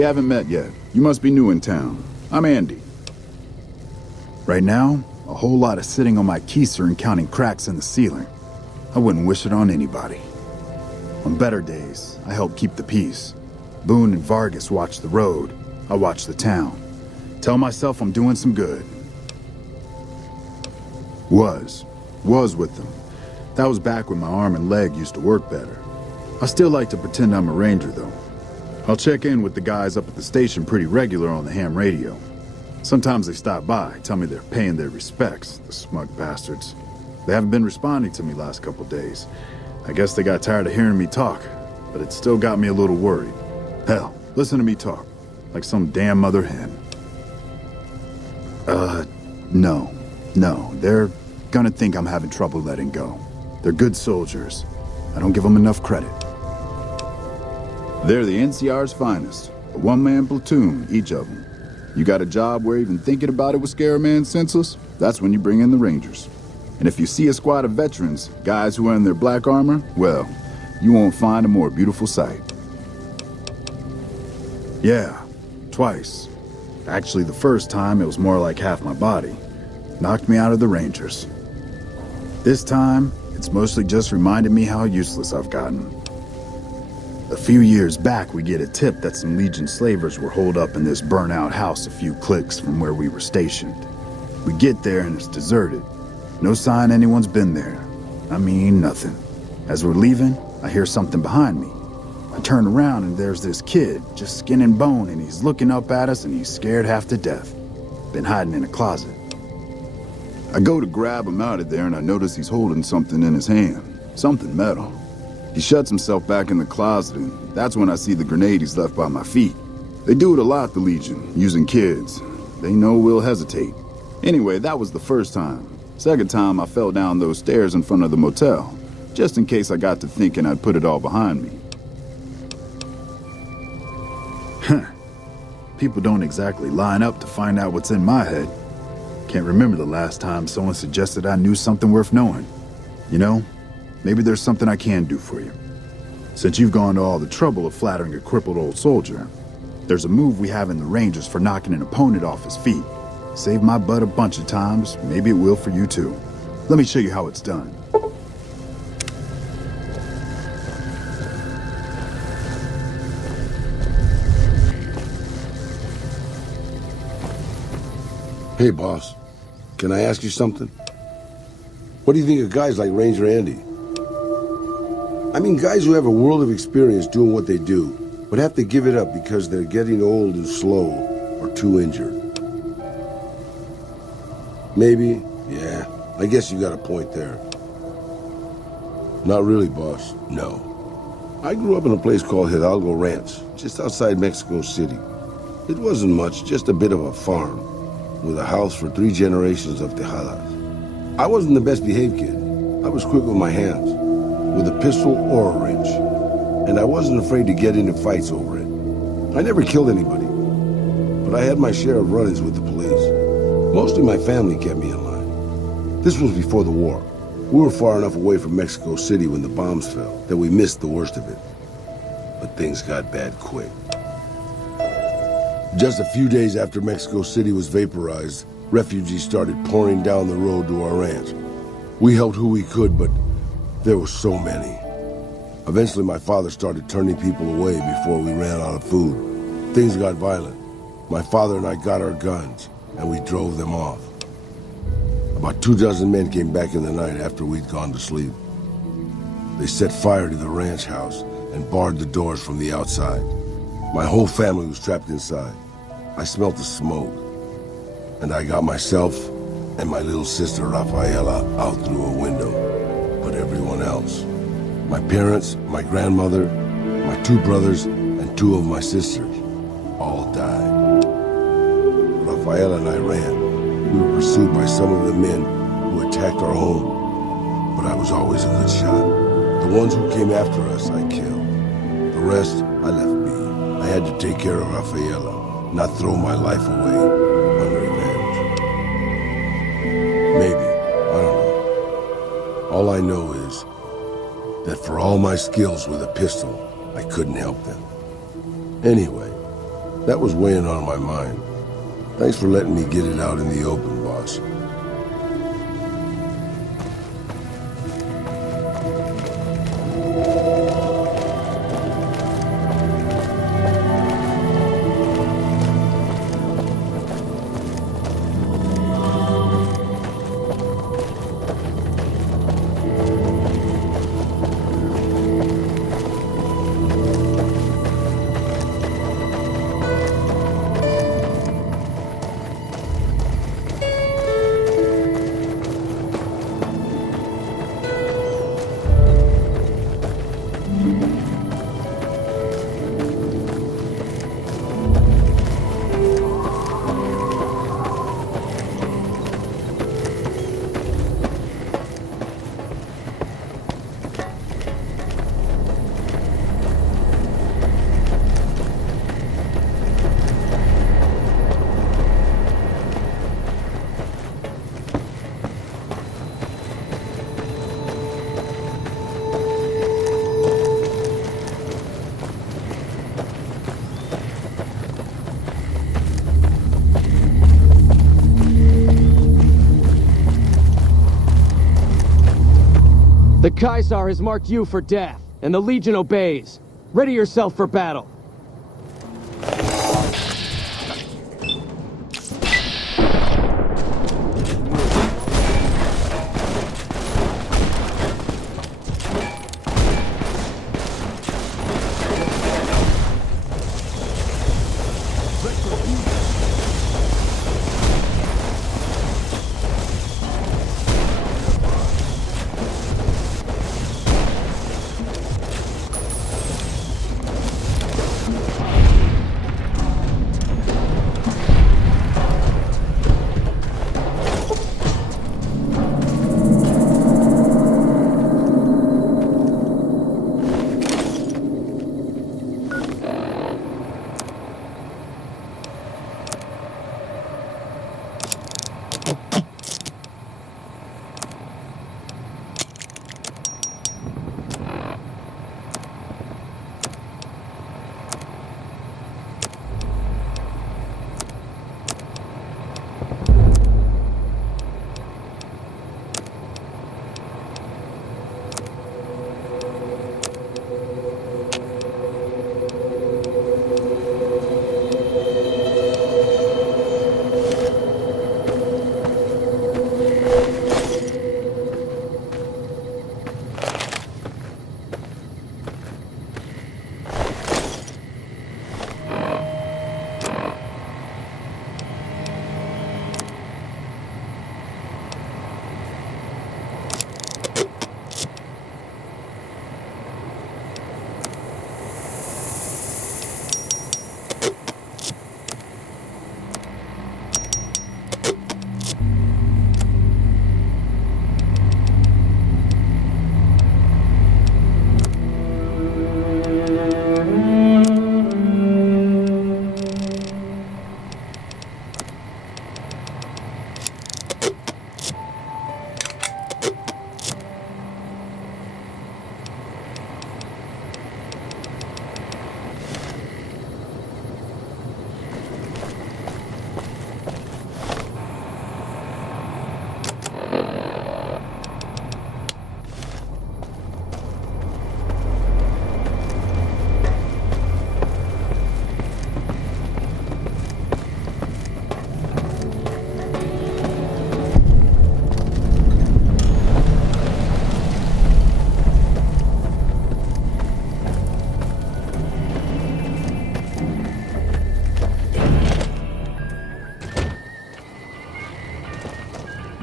We haven't met yet. You must be new in town. I'm Andy. Right now, a whole lot of sitting on my keister and counting cracks in the ceiling. I wouldn't wish it on anybody. On better days, I help keep the peace. Boone and Vargas watch the road. I watch the town. Tell myself I'm doing some good. Was with them. That was back when my arm and leg used to work better. I still like to pretend I'm a ranger, though. I'll check in with the guys up at the station pretty regular on the ham radio. Sometimes they stop by, tell me they're paying their respects, the smug bastards. They haven't been responding to me last couple days. I guess they got tired of hearing me talk, but it still got me a little worried. Hell, listen to me talk, like some damn mother hen. No, they're gonna think I'm having trouble letting go. They're good soldiers. I don't give them enough credit. They're the NCR's finest, a one-man platoon, each of them. You got a job where even thinking about it would scare a man senseless? That's when you bring in the Rangers. And if you see a squad of veterans, guys who are in their black armor, well, you won't find a more beautiful sight. Yeah, twice. Actually, the first time it was more like half my body. Knocked me out of the Rangers. This time, it's mostly just reminded me how useless I've gotten. A few years back, we get a tip that some Legion slavers were holed up in this burnt-out house a few clicks from where we were stationed. We get there and it's deserted. No sign anyone's been there. I mean, nothing. As we're leaving, I hear something behind me. I turn around and there's this kid, just skin and bone, and he's looking up at us and he's scared half to death. Been hiding in a closet. I go to grab him out of there and I notice he's holding something in his hand. Something metal. He shuts himself back in the closet and that's when I see the grenade he's left by my feet. They do it a lot, the Legion, using kids. They know we'll hesitate. Anyway, that was the first time. Second time I fell down those stairs in front of the motel, just in case I got to thinking I'd put it all behind me. People don't exactly line up to find out what's in my head. Can't remember the last time someone suggested I knew something worth knowing. You know, maybe there's something I can do for you. Since you've gone to all the trouble of flattering a crippled old soldier, there's a move we have in the Rangers for knocking an opponent off his feet. Saved my butt a bunch of times, maybe it will for you too. Let me show you how it's done. Hey, boss. Can I ask you something? What do you think of guys like Ranger Andy? I mean, guys who have a world of experience doing what they do, but have to give it up because they're getting old and slow or too injured. Maybe, yeah, I guess you got a point there. Not really, boss, no. I grew up in a place called Hidalgo Ranch, just outside Mexico City. It wasn't much, just a bit of a farm, with a house for 3 generations of Tejadas. I wasn't the best behaved kid. I was quick with my hands, with a pistol or a wrench, and I wasn't afraid to get into fights over it. I never killed anybody, but I had my share of run-ins with the police. Mostly my family kept me in line. This was before the war. We were far enough away from Mexico City when the bombs fell that we missed the worst of it. But things got bad quick. Just a few days after Mexico City was vaporized, refugees started pouring down the road to our ranch. We helped who we could, but there were so many. Eventually, my father started turning people away before we ran out of food. Things got violent. My father and I got our guns, and we drove them off. About 24 men came back in the night after we'd gone to sleep. They set fire to the ranch house and barred the doors from the outside. My whole family was trapped inside. I smelt the smoke, and I got myself and my little sister Rafaela out through a window. But everyone else, my parents, my grandmother, my 2 brothers, and 2 of my sisters, all died. Rafaela and I ran. We were pursued by some of the men who attacked our home, but I was always a good shot. The ones who came after us, I killed. The rest, I left be. I had to take care of Rafaela, not throw my life away on revenge. Maybe, I don't know. All I know is that for all my skills with a pistol, I couldn't help them. Anyway, That was weighing on my mind. Thanks for letting me get it out in the open, boss. The Caesar has marked you for death, and the Legion obeys. Ready yourself for battle.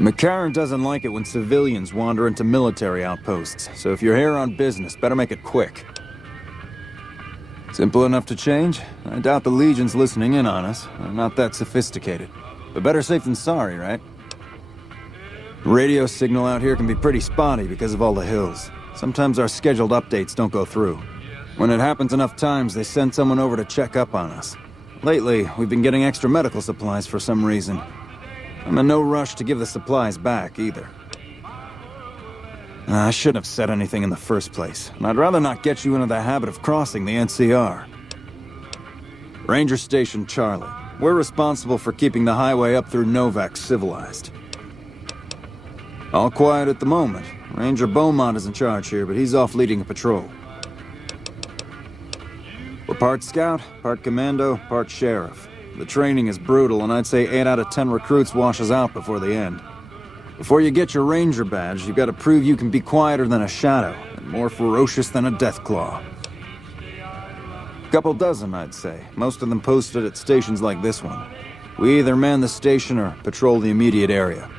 McCarran doesn't like it when civilians wander into military outposts, so if you're here on business, better make it quick. Simple enough to change? I doubt the Legion's listening in on us. They're not that sophisticated. But better safe than sorry, right? Radio signal out here can be pretty spotty because of all the hills. Sometimes our scheduled updates don't go through. When it happens enough times, they send someone over to check up on us. Lately, we've been getting extra medical supplies for some reason. I'm in no rush to give the supplies back, either. I shouldn't have said anything in the first place, and I'd rather not get you into the habit of crossing the NCR. Ranger Station Charlie. We're responsible for keeping the highway up through Novak civilized. All quiet at the moment. Ranger Beaumont is in charge here, but he's off leading a patrol. We're part scout, part commando, part sheriff. The training is brutal, and I'd say 8 out of 10 recruits washes out before the end. Before you get your ranger badge, you've got to prove you can be quieter than a shadow, and more ferocious than a deathclaw. Couple dozen, I'd say. Most of them posted at stations like this one. We either man the station or patrol the immediate area.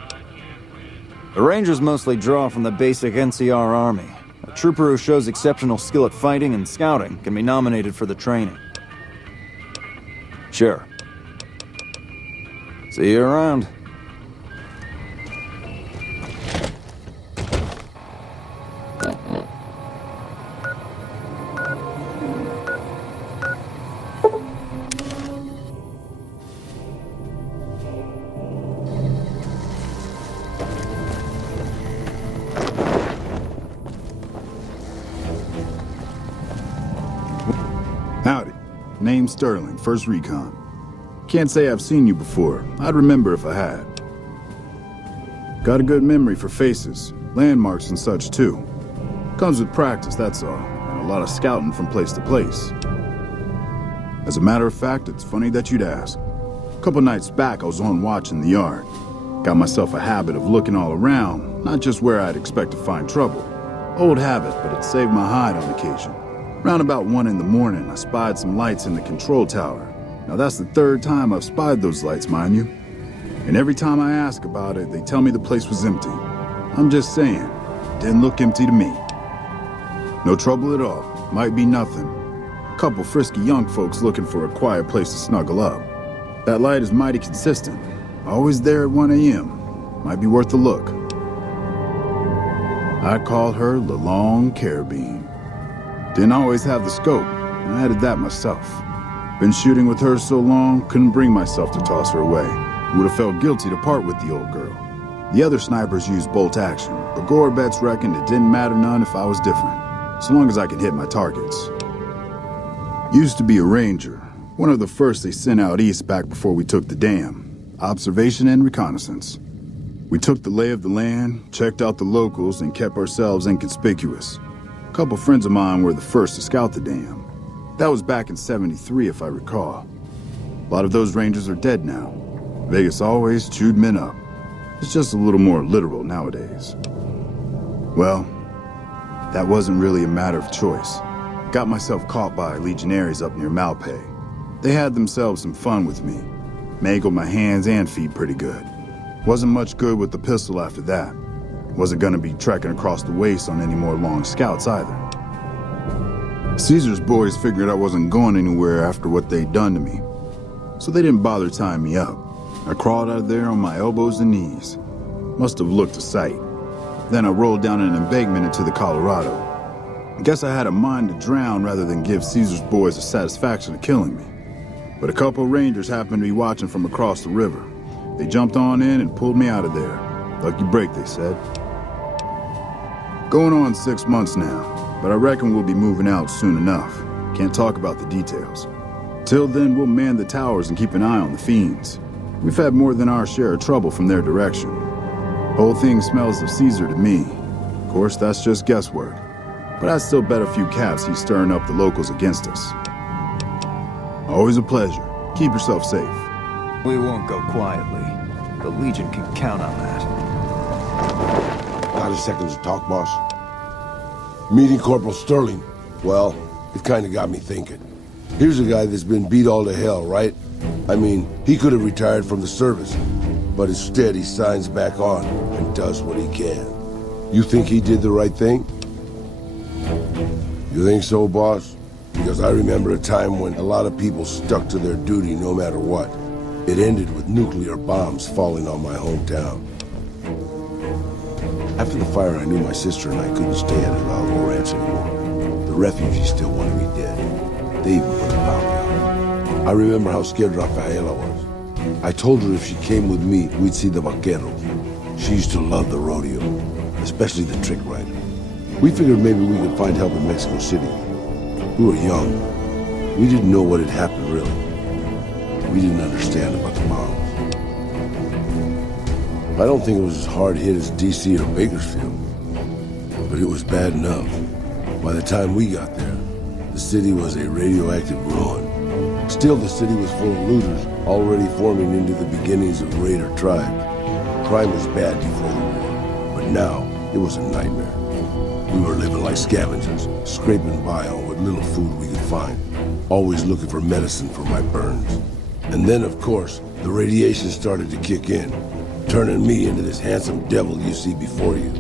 The Rangers mostly draw from the basic NCR Army. A trooper who shows exceptional skill at fighting and scouting can be nominated for the training. Sure. See you around. Howdy. Name's Sterling, First Recon. Can't say I've seen you before. I'd remember if I had. Got a good memory for faces, landmarks and such too. Comes with practice, that's all, and a lot of scouting from place to place. As a matter of fact, it's funny that you'd ask. A couple nights back, I was on watch in the yard. Got myself a habit of looking all around, not just where I'd expect to find trouble. Old habit, but it saved my hide on occasion. Round about 1 in the morning, I spied some lights in the control tower. Now that's the 3rd time I've spied those lights, mind you. And every time I ask about it, they tell me the place was empty. I'm just saying, it didn't look empty to me. No trouble at all, might be nothing. Couple frisky young folks looking for a quiet place to snuggle up. That light is mighty consistent, always there at 1 a.m. Might be worth a look. I called her the Long Carabine. Didn't always have the scope, I added that myself. Been shooting with her so long, couldn't bring myself to toss her away. Would have felt guilty to part with the old girl. The other snipers used bolt action, but Gorbets reckoned it didn't matter none if I was different, so long as I could hit my targets. Used to be a ranger, one of the first they sent out east back before we took the dam. Observation and reconnaissance. We took the lay of the land, checked out the locals, and kept ourselves inconspicuous. A couple friends of mine were the first to scout the dam. That was back in '73, if I recall. A lot of those rangers are dead now. Vegas always chewed men up. It's just a little more literal nowadays. Well, that wasn't really a matter of choice. Got myself caught by legionaries up near Malpay. They had themselves some fun with me. Mangled my hands and feet pretty good. Wasn't much good with the pistol after that. Wasn't gonna be trekking across the waste on any more long scouts either. Caesar's boys figured I wasn't going anywhere after what they'd done to me, so they didn't bother tying me up. I crawled out of there on my elbows and knees. Must have looked a sight. Then I rolled down an embankment into the Colorado. I guess I had a mind to drown rather than give Caesar's boys the satisfaction of killing me. But a couple rangers happened to be watching from across the river. They jumped on in and pulled me out of there. Lucky break, they said. Going on 6 months now, but I reckon we'll be moving out soon enough. Can't talk about the details. Till then, we'll man the towers and keep an eye on the fiends. We've had more than our share of trouble from their direction. Whole thing smells of Caesar to me. Of course, that's just guesswork. But I'd still bet a few caps he's stirring up the locals against us. Always a pleasure. Keep yourself safe. We won't go quietly. The Legion can count on that. Got a second to talk, boss? Meeting Corporal Sterling. Well, it kinda got me thinking. Here's a guy that's been beat all to hell, right? I mean, he could have retired from the service, but instead he signs back on and does what he can. You think he did the right thing? You think so, boss? Because I remember a time when a lot of people stuck to their duty no matter what. It ended with nuclear bombs falling on my hometown. After the fire, I knew my sister and I couldn't stay at Hidalgo Ranch anymore. The refugees still wanted me dead. They even put a bounty on me. I remember how scared Rafaela was. I told her if she came with me, we'd see the vaqueros. She used to love the rodeo, especially the trick riding. We figured maybe we could find help in Mexico City. We were young. We didn't know what had happened, really. We didn't understand about the bombs. I don't think it was as hard hit as DC or Bakersfield, but it was bad enough. By the time we got there, the city was a radioactive ruin. Still, the city was full of looters, already forming into the beginnings of raider tribes. Crime was bad before the war, but now it was a nightmare. We were living like scavengers, scraping by on what little food we could find, always looking for medicine for my burns. And then, of course, the radiation started to kick in, turning me into this handsome devil you see before you.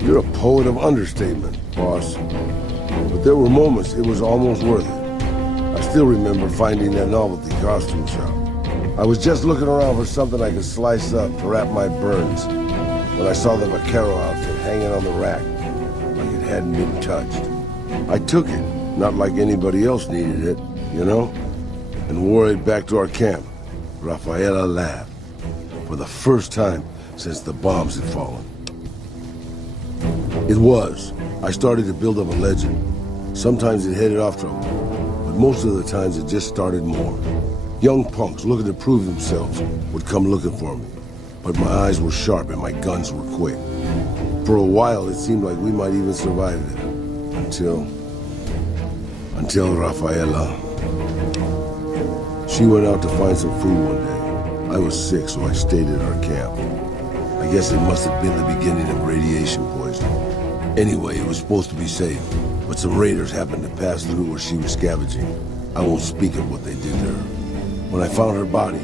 You're a poet of understatement, boss. But there were moments it was almost worth it. I still remember finding that novelty costume shop. I was just looking around for something I could slice up to wrap my burns when I saw the vaquero outfit hanging on the rack like it hadn't been touched. I took it, not like anybody else needed it, you know, and wore it back to our camp. Rafaela laughed. For the first time since the bombs had fallen. I started to build up a legend. Sometimes it headed off trouble, but most of the times it just started more. Young punks looking to prove themselves would come looking for me, but my eyes were sharp and my guns were quick. For a while, it seemed like we might even survive it, until Rafaela. She went out to find some food one day. I was sick, so I stayed at our camp. I guess it must have been the beginning of radiation poisoning. Anyway, it was supposed to be safe, but some raiders happened to pass through where she was scavenging. I won't speak of what they did to her. When I found her body,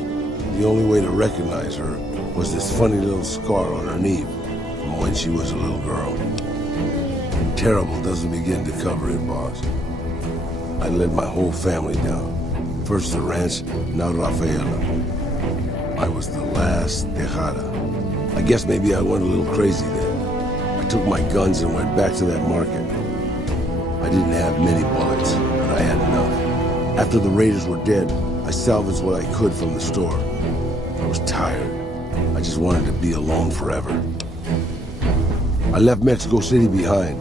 the only way to recognize her was this funny little scar on her knee from when she was a little girl. Terrible doesn't begin to cover it, boss. I let my whole family down. First the ranch, now Rafaela. I was the last Tejada. I guess maybe I went a little crazy then. I took my guns and went back to that market. I didn't have many bullets, but I had enough. After the raiders were dead, I salvaged what I could from the store. I was tired. I just wanted to be alone forever. I left Mexico City behind.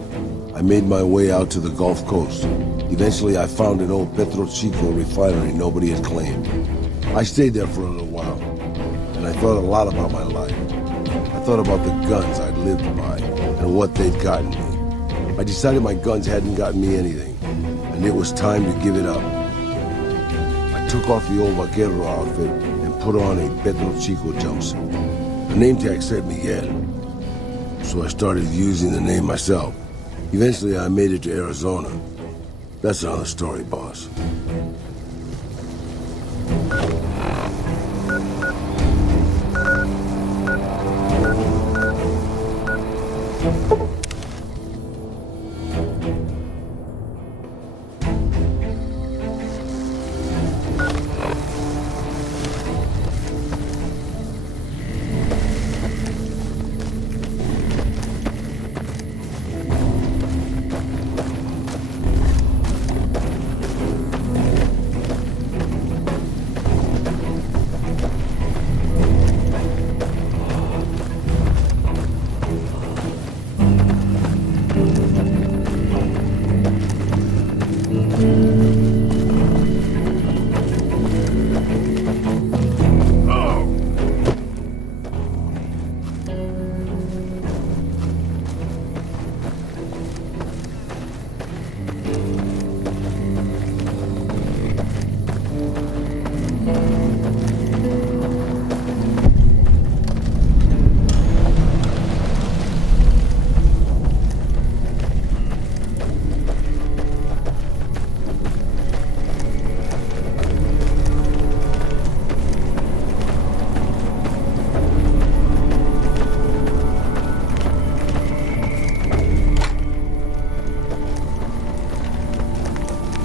I made my way out to the Gulf Coast. Eventually, I found an old Petro Chico refinery nobody had claimed. I stayed there for a little while, and I thought a lot about my life. I thought about the guns I'd lived by and what they'd gotten me. I decided my guns hadn't gotten me anything, and it was time to give it up. I took off the old vaquero outfit and put on a Petro Chico jumpsuit. The name tag said Miguel, so I started using the name myself. Eventually, I made it to Arizona. That's another story, boss.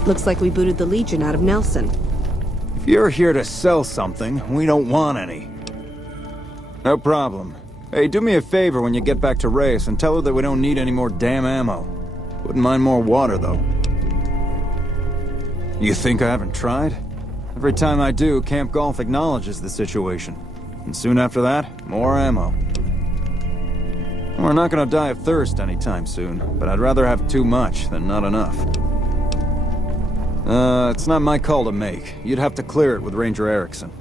Looks like we booted the Legion out of Nelson. If you're here to sell something, we don't want any. No problem. Hey, do me a favor when you get back to Reyes and tell her that we don't need any more damn ammo. Wouldn't mind more water, though. You think I haven't tried? Every time I do, Camp Golf acknowledges the situation. And soon after that, more ammo. We're not gonna die of thirst anytime soon, but I'd rather have too much than not enough. It's not my call to make. You'd have to clear it with Ranger Erickson.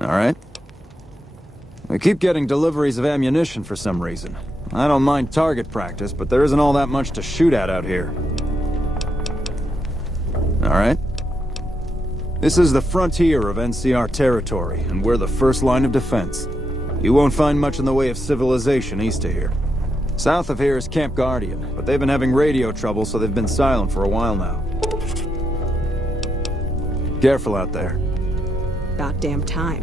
Alright? We keep getting deliveries of ammunition for some reason. I don't mind target practice, but there isn't all that much to shoot at out here. Alright? This is the frontier of NCR territory, and we're the first line of defense. You won't find much in the way of civilization east of here. South of here is Camp Guardian, but they've been having radio trouble, so they've been silent for a while now. Careful out there. About damn time.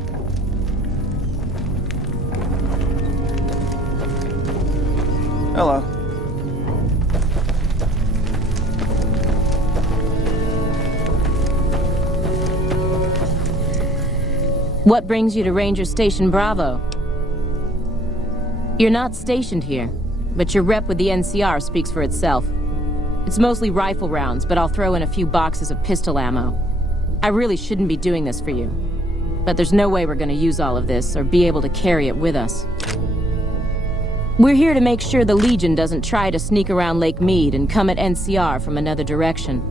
Hello. What brings you to Ranger Station Bravo? You're not stationed here, but your rep with the NCR speaks for itself. It's mostly rifle rounds, but I'll throw in a few boxes of pistol ammo. I really shouldn't be doing this for you, but there's no way we're gonna use all of this or be able to carry it with us. We're here to make sure the Legion doesn't try to sneak around Lake Mead and come at NCR from another direction.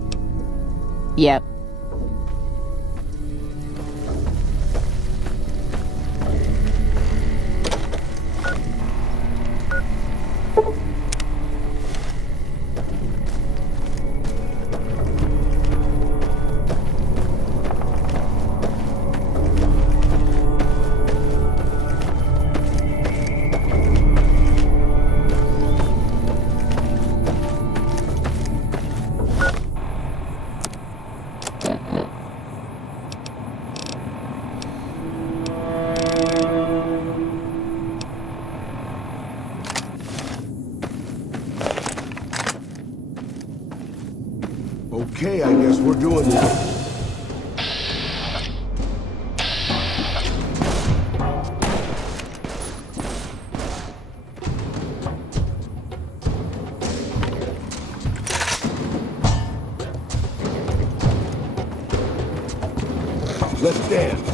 Yep. Okay, I guess we're doing this. Let's dance.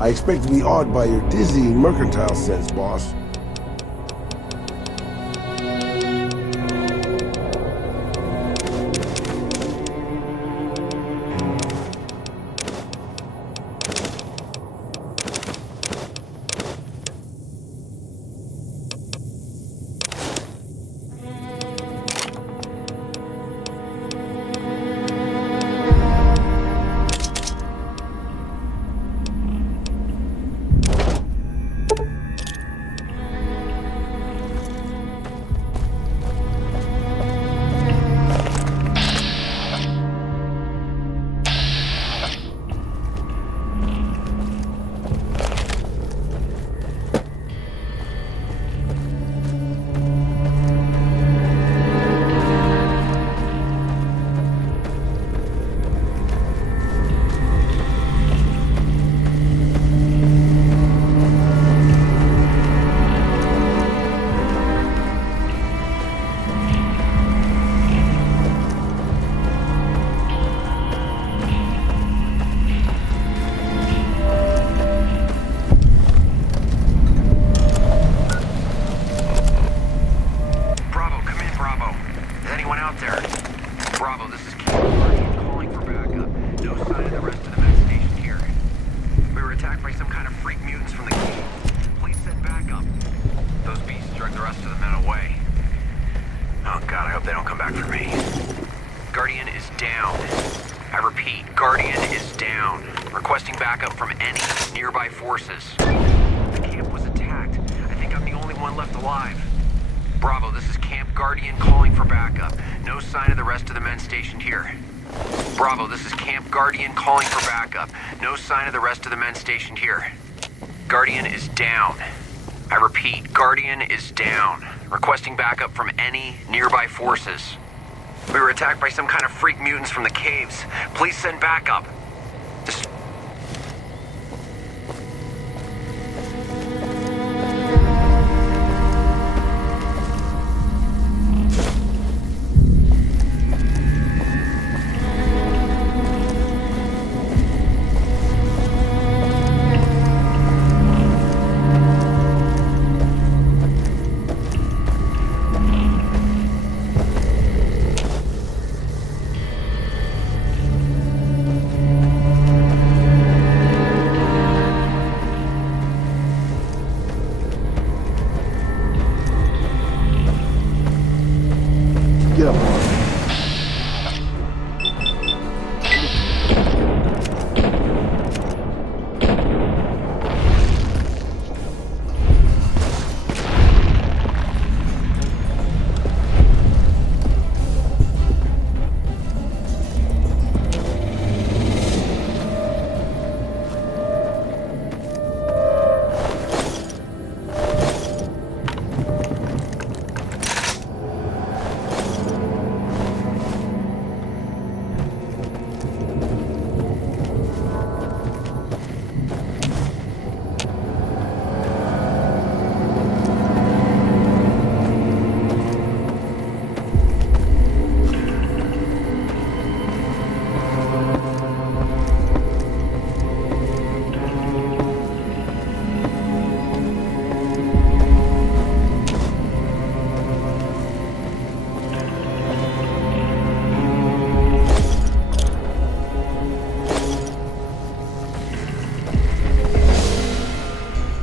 I expect to be awed by your dizzying mercantile sense, boss. back for me. Guardian is down. I repeat, Guardian is down. Requesting backup from any nearby forces. The camp was attacked. I think I'm the only one left alive. Bravo, this is Camp Guardian calling for backup. No sign of the rest of the men stationed here. Bravo, this is Camp Guardian calling for backup. No sign of the rest of the men stationed here. Guardian is down. I repeat, Guardian is down. Requesting backup from any nearby forces. We were attacked by some kind of freak mutants from the caves. Please send backup. This... Get up.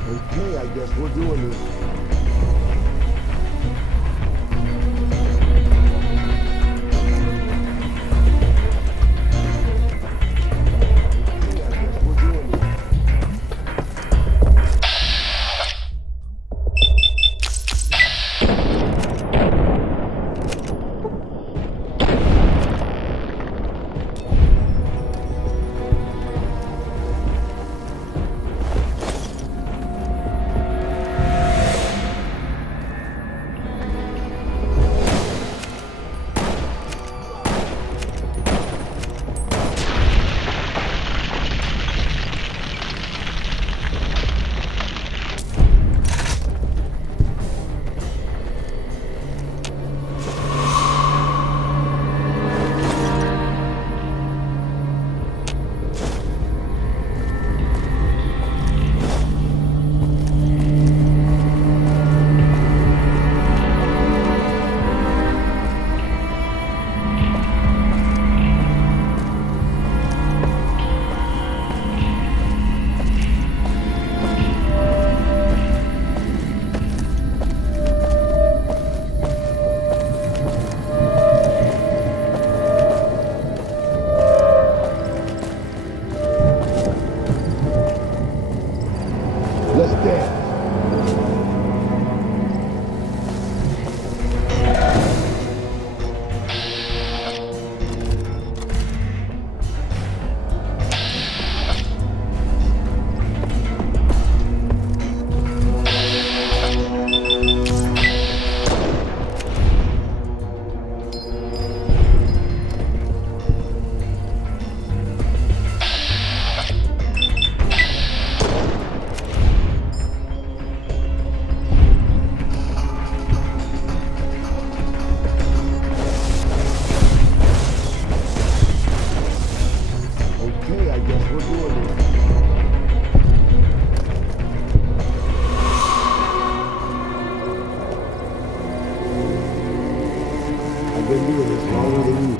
Okay, I guess we're doing this. Let's dance. been doing this longer than you.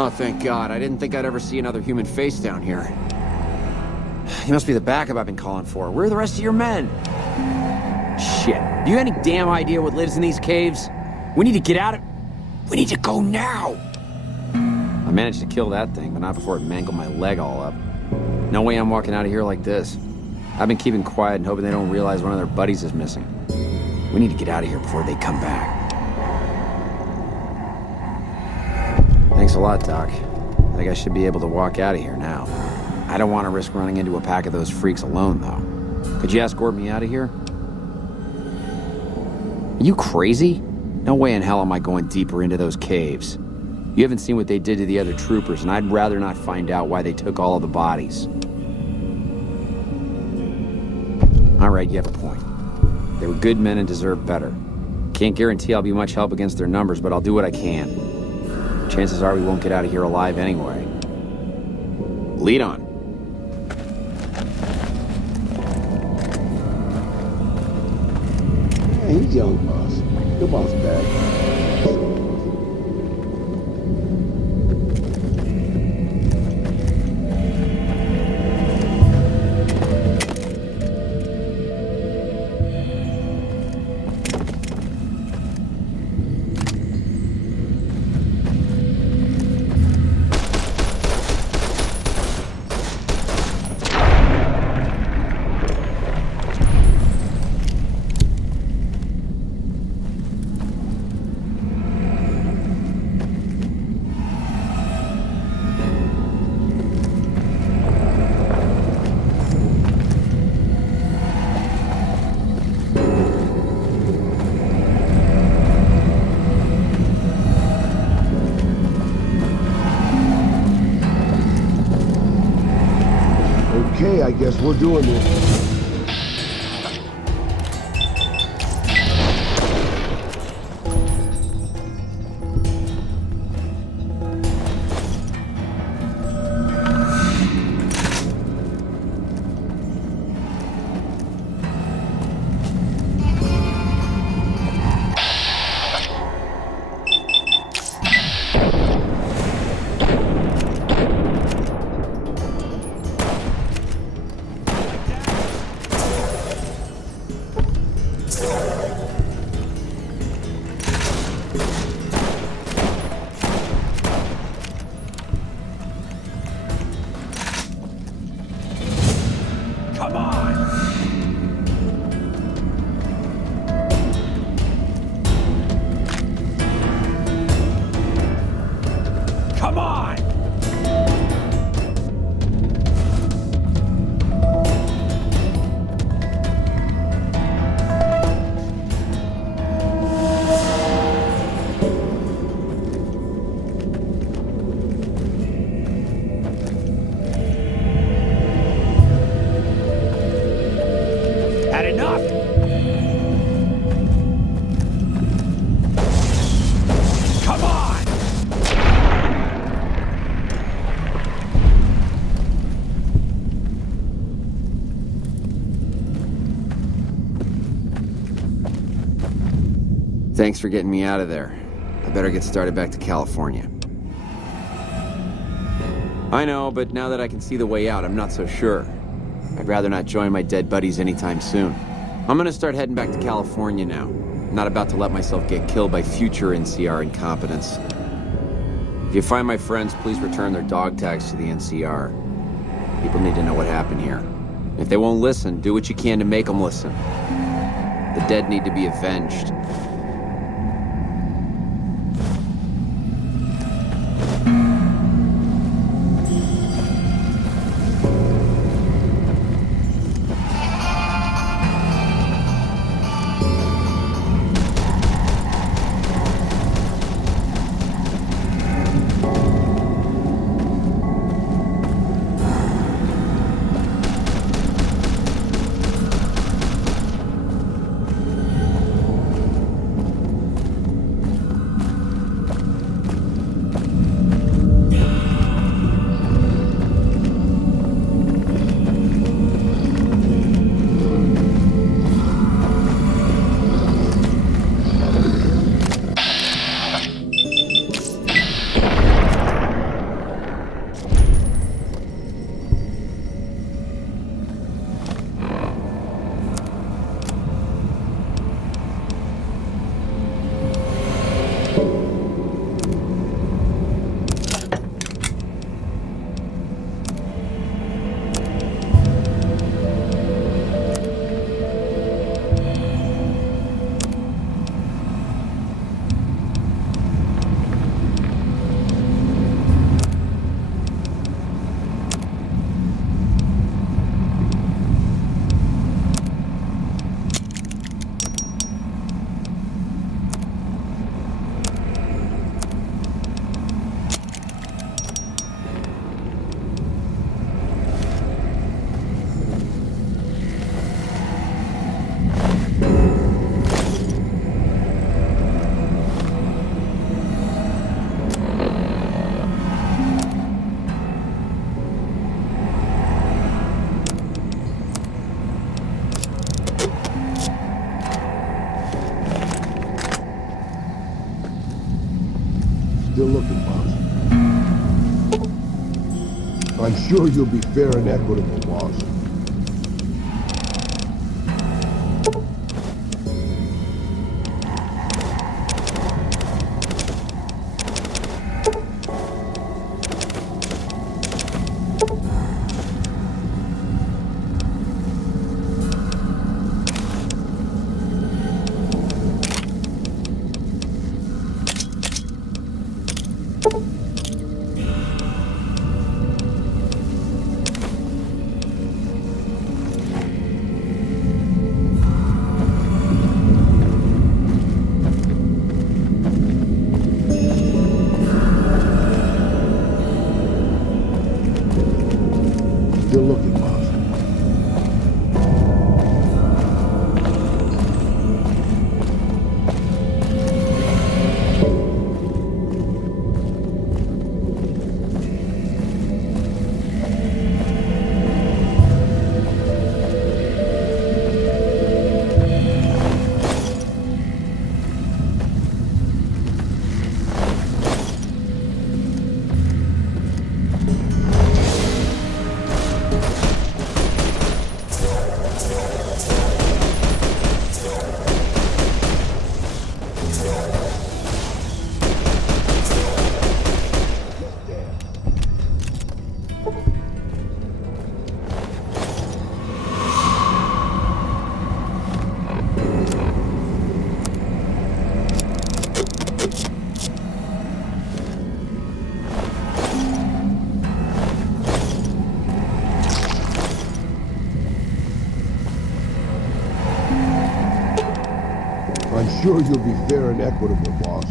Oh, thank God. I didn't think I'd ever see another human face down here. He must be the backup I've been calling for. Where are the rest of your men? Shit. Do you have any damn idea what lives in these caves? We need to get out of... We need to go now! I managed to kill that thing, but not before it mangled my leg all up. No way I'm walking out of here like this. I've been keeping quiet and hoping they don't realize one of their buddies is missing. We need to get out of here before they come back. Thanks a lot, Doc. I think I should be able to walk out of here now. I don't want to risk running into a pack of those freaks alone, though. Could you escort me out of here? Are you crazy? No way in hell am I going deeper into those caves. You haven't seen what they did to the other troopers, and I'd rather not find out why they took all of the bodies. All right, you have a point. They were good men and deserve better. Can't guarantee I'll be much help against their numbers, but I'll do what I can. Chances are we won't get out of here alive anyway. Lead on. Hey, he's young, boss. Your boss back. Okay, I guess we're doing this. Thanks for getting me out of there. I better get started back to California. I know, but now that I can see the way out, I'm not so sure. I'd rather not join my dead buddies anytime soon. I'm gonna start heading back to California now. I'm not about to let myself get killed by future NCR incompetence. If you find my friends, please return their dog tags to the NCR. People need to know what happened here. If they won't listen, do what you can to make them listen. The dead need to be avenged. Still looking, boss. I'm sure you'll be fair and equitable, boss. Still looking, boss. I'm sure you'll be fair and equitable, boss.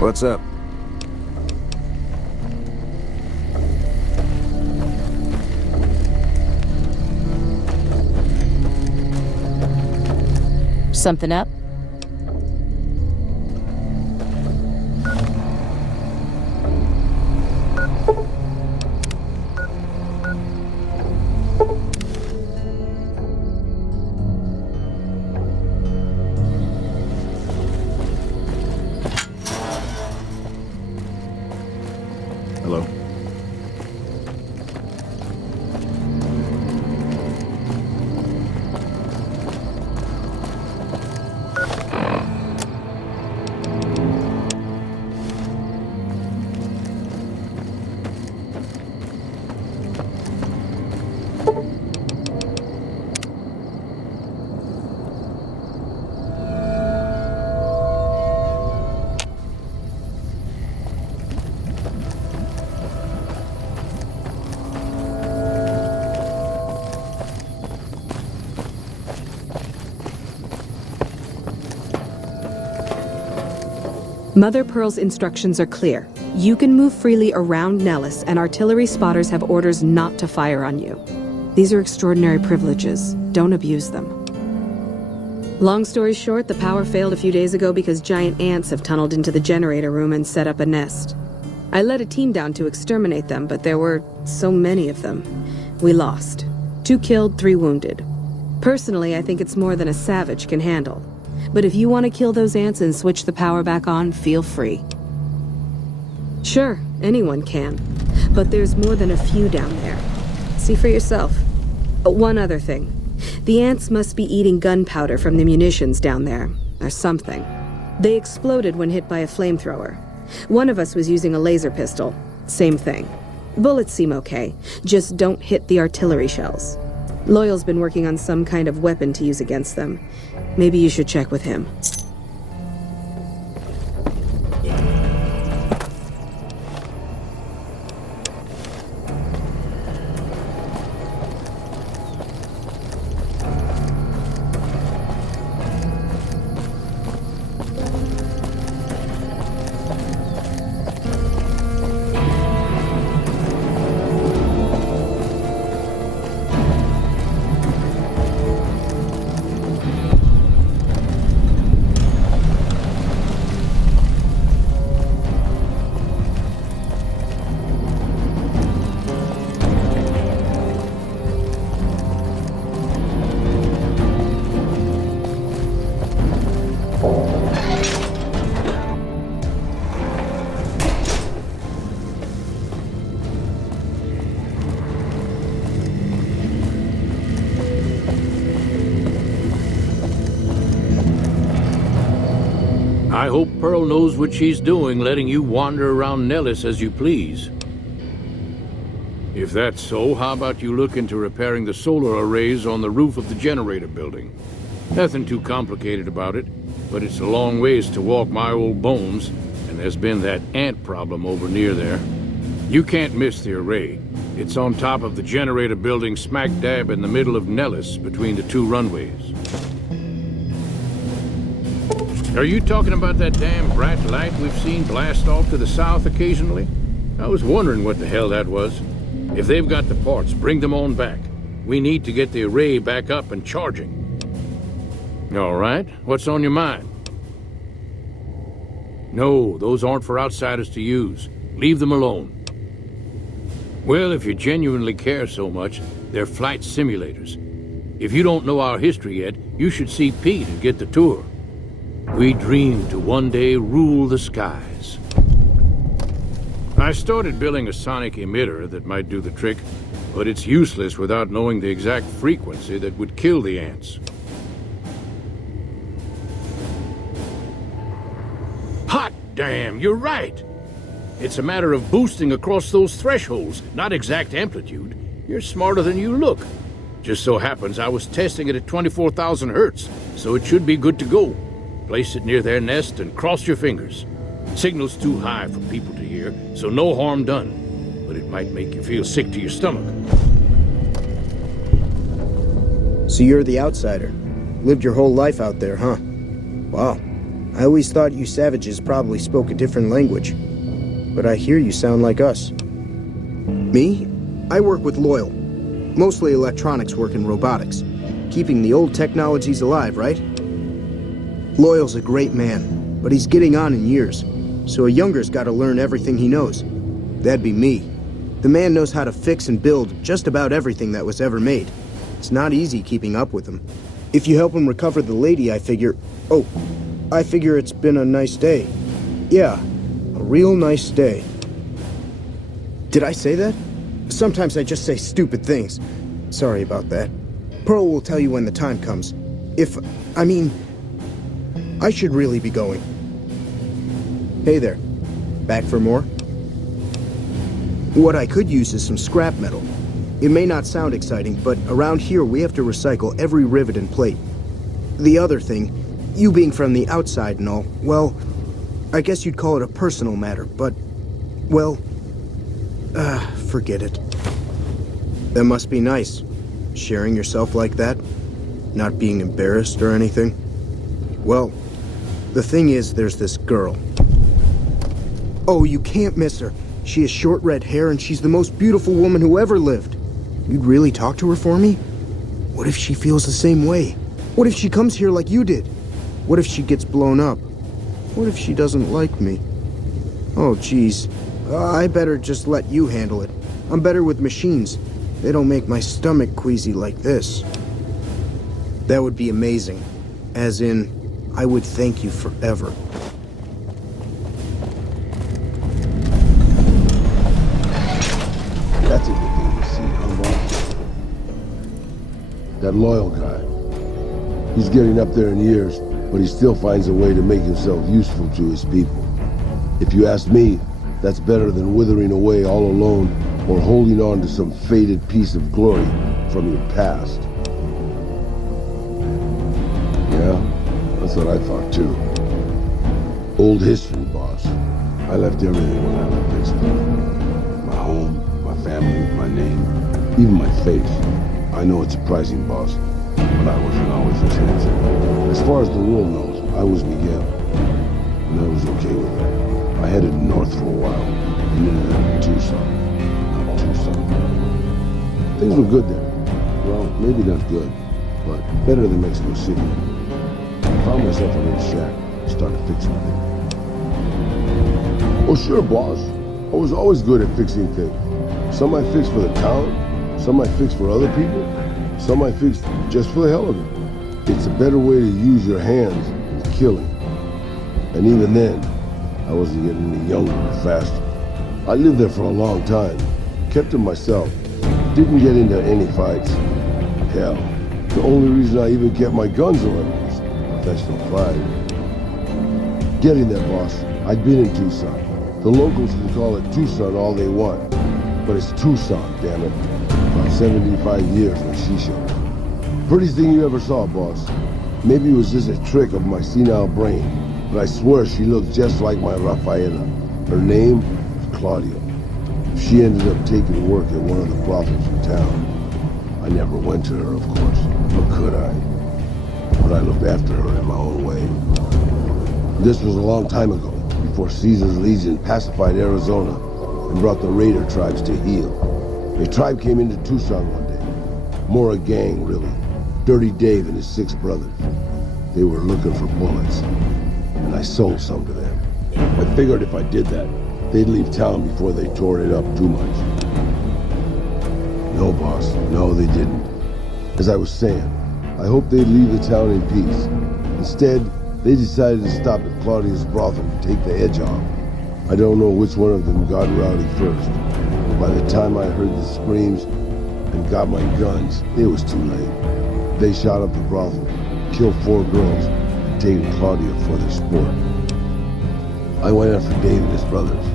What's up? Something up? Hello? Mother Pearl's instructions are clear. You can move freely around Nellis, and artillery spotters have orders not to fire on you. These are extraordinary privileges. Don't abuse them. Long story short, the power failed a few days ago because giant ants have tunneled into the generator room and set up a nest. I led a team down to exterminate them, but there were so many of them. We lost. 2 killed, 3 wounded. Personally, I think it's more than a savage can handle. But if you want to kill those ants and switch the power back on, feel free. Sure, anyone can. But there's more than a few down there. See for yourself. One other thing. The ants must be eating gunpowder from the munitions down there, or something. They exploded when hit by a flamethrower. One of us was using a laser pistol. Same thing. Bullets seem okay, just don't hit the artillery shells. Loyal's been working on some kind of weapon to use against them. Maybe you should check with him. I hope Pearl knows what she's doing, letting you wander around Nellis as you please. If that's so, how about you look into repairing the solar arrays on the roof of the generator building? Nothing too complicated about it, but it's a long ways to walk my old bones, and there's been that ant problem over near there. You can't miss the array. It's on top of the generator building smack dab in the middle of Nellis, between the 2 runways. Are you talking about that damn bright light we've seen blast off to the south occasionally? I was wondering what the hell that was. If they've got the parts, bring them on back. We need to get the array back up and charging. All right, what's on your mind? No, those aren't for outsiders to use. Leave them alone. Well, if you genuinely care so much, they're flight simulators. If you don't know our history yet, you should see Pete and get the tour. We dream to one day rule the skies. I started building a sonic emitter that might do the trick, but it's useless without knowing the exact frequency that would kill the ants. Hot damn, you're right! It's a matter of boosting across those thresholds, not exact amplitude. You're smarter than you look. Just so happens I was testing it at 24,000 hertz, so it should be good to go. Place it near their nest and cross your fingers. Signal's too high for people to hear, so no harm done. But it might make you feel sick to your stomach. So you're the outsider. Lived your whole life out there, huh? Wow. I always thought you savages probably spoke a different language. But I hear you sound like us. Me? I work with Loyal. Mostly electronics work and robotics. Keeping the old technologies alive, right? Loyal's a great man, but he's getting on in years. So a younger's gotta learn everything he knows. That'd be me. The man knows how to fix and build just about everything that was ever made. It's not easy keeping up with him. If you help him recover the lady, I figure it's been a nice day. Yeah, a real nice day. Did I say that? Sometimes I just say stupid things. Sorry about that. Pearl will tell you when the time comes. I should really be going. Hey there. Back for more? What I could use is some scrap metal. It may not sound exciting, but around here we have to recycle every rivet and plate. The other thing, you being from the outside and all, well, I guess you'd call it a personal matter, but, well, forget it. That must be nice, sharing yourself like that, not being embarrassed or anything. Well, the thing is, there's this girl. Oh, you can't miss her. She has short red hair and she's the most beautiful woman who ever lived. You'd really talk to her for me? What if she feels the same way? What if she comes here like you did? What if she gets blown up? What if she doesn't like me? Oh, geez. I better just let you handle it. I'm better with machines. They don't make my stomach queasy like this. That would be amazing. As in, I would thank you forever. That's a good thing to see, huh, boss? That Loyal guy. He's getting up there in years, but he still finds a way to make himself useful to his people. If you ask me, that's better than withering away all alone or holding on to some faded piece of glory from your past. Yeah, that's what I thought too. Old history, boss. I left everything when I left Pittsburgh. My home, my family, my name, even my face. I know it's surprising, boss, but I wasn't always this handsome. As far as the world knows, I was Miguel, and I was okay with that. I headed north for a while, and ended up in Tucson. Not Tucson. Things were good there. Well, maybe not good, but better than Mexico City. I found myself a little shack and started fixing things. Oh, sure, boss. I was always good at fixing things. Some I fixed for the town, some I fixed for other people, some I fixed just for the hell of it. It's a better way to use your hands than killing. And even then, I wasn't getting any younger or faster. I lived there for a long time, kept to myself, didn't get into any fights. Hell, the only reason I even kept my guns on was professional pride. Getting there, boss. I'd been in Tucson. The locals can call it Tucson all they want, but it's Tucson, damn it. About 75 years when she showed up. Prettiest thing you ever saw, boss. Maybe it was just a trick of my senile brain, but I swear she looked just like my Rafaela. Her name was Claudia. She ended up taking work at one of the brothels in town. I never went to her, of course. How could I? But I looked after her in my own way. This was a long time ago, before Caesar's Legion pacified Arizona and brought the raider tribes to heel. A tribe came into Tucson one day. More a gang, really. Dirty Dave and his 6 brothers. They were looking for bullets, and I sold some to them. I figured if I did that, they'd leave town before they tore it up too much. No, boss. No, they didn't. As I was saying, I hoped they'd leave the town in peace. Instead, they decided to stop at Claudia's brothel to take the edge off. I don't know which one of them got rowdy first. By the time I heard the screams and got my guns, it was too late. They shot up the brothel, killed 4 girls, and taken Claudia for their sport. I went after Dave and his brothers.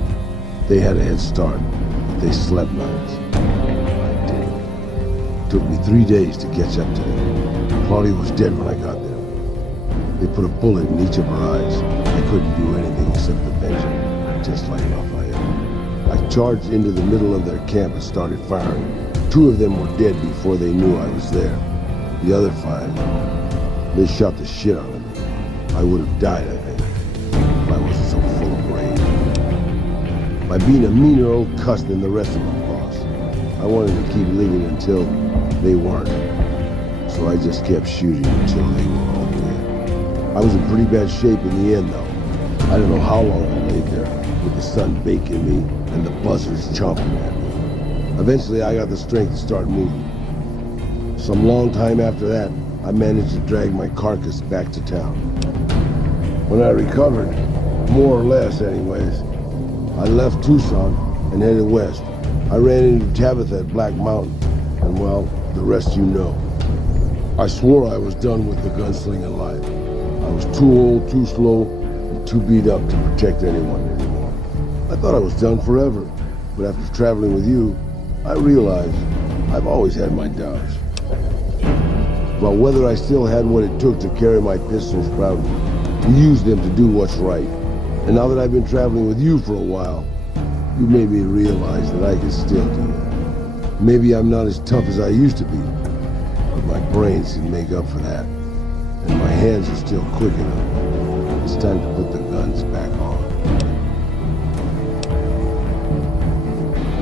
They had a head start, but they slept nights. I didn't. It took me 3 days to catch up to them. Claudia was dead when I got there. They put a bullet in each of her eyes. I couldn't do anything except avenge her, just like Raphael. I charged into the middle of their camp and started firing. 2 of them were dead before they knew I was there. The other 5, they shot the shit out of me. I would have died, I think. I've been a meaner old cuss than the rest of my boss. I wanted to keep living until they weren't. So I just kept shooting until they were all dead. I was in pretty bad shape in the end, though. I don't know how long I laid there, with the sun baking me and the buzzards chomping at me. Eventually, I got the strength to start moving. Some long time after that, I managed to drag my carcass back to town. When I recovered, more or less anyways, I left Tucson and headed west. I ran into Tabitha at Black Mountain, and well, the rest you know. I swore I was done with the gunslinging life. I was too old, too slow, and too beat up to protect anyone anymore. I thought I was done forever, but after traveling with you, I realized I've always had my doubts. About whether I still had what it took to carry my pistols proudly, to use them to do what's right. And now that I've been traveling with you for a while, you made me realize that I can still do it. Maybe I'm not as tough as I used to be, but my brains can make up for that. And my hands are still quick enough. It's time to put the guns back on.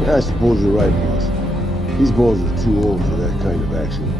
Yeah, I suppose you're right, boss. These boys are too old for that kind of action.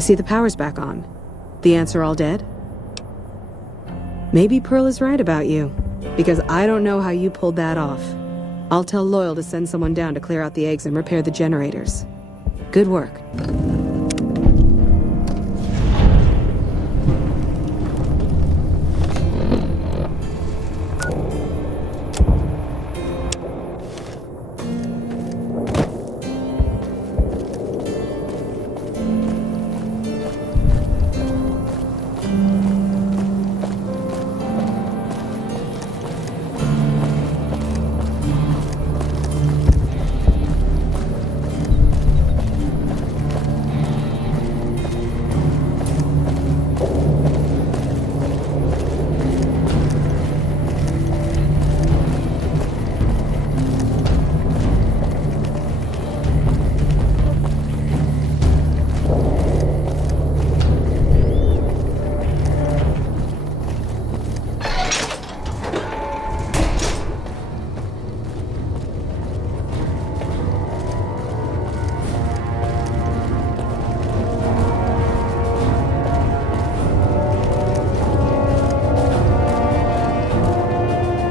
see the power's back on. The ants are all dead? Maybe Pearl is right about you, because I don't know how you pulled that off. I'll tell Loyal to send someone down to clear out the eggs and repair the generators. Good work.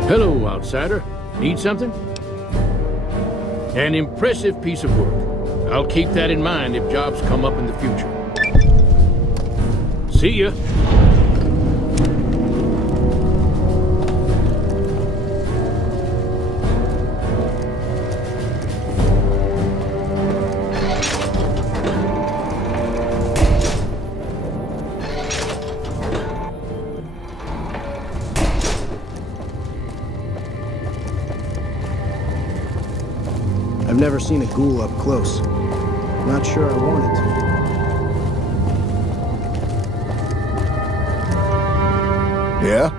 Hello, outsider. Need something? An impressive piece of work. I'll keep that in mind if jobs come up in the future. See ya. I've never seen a ghoul up close. Not sure I want it. Yeah?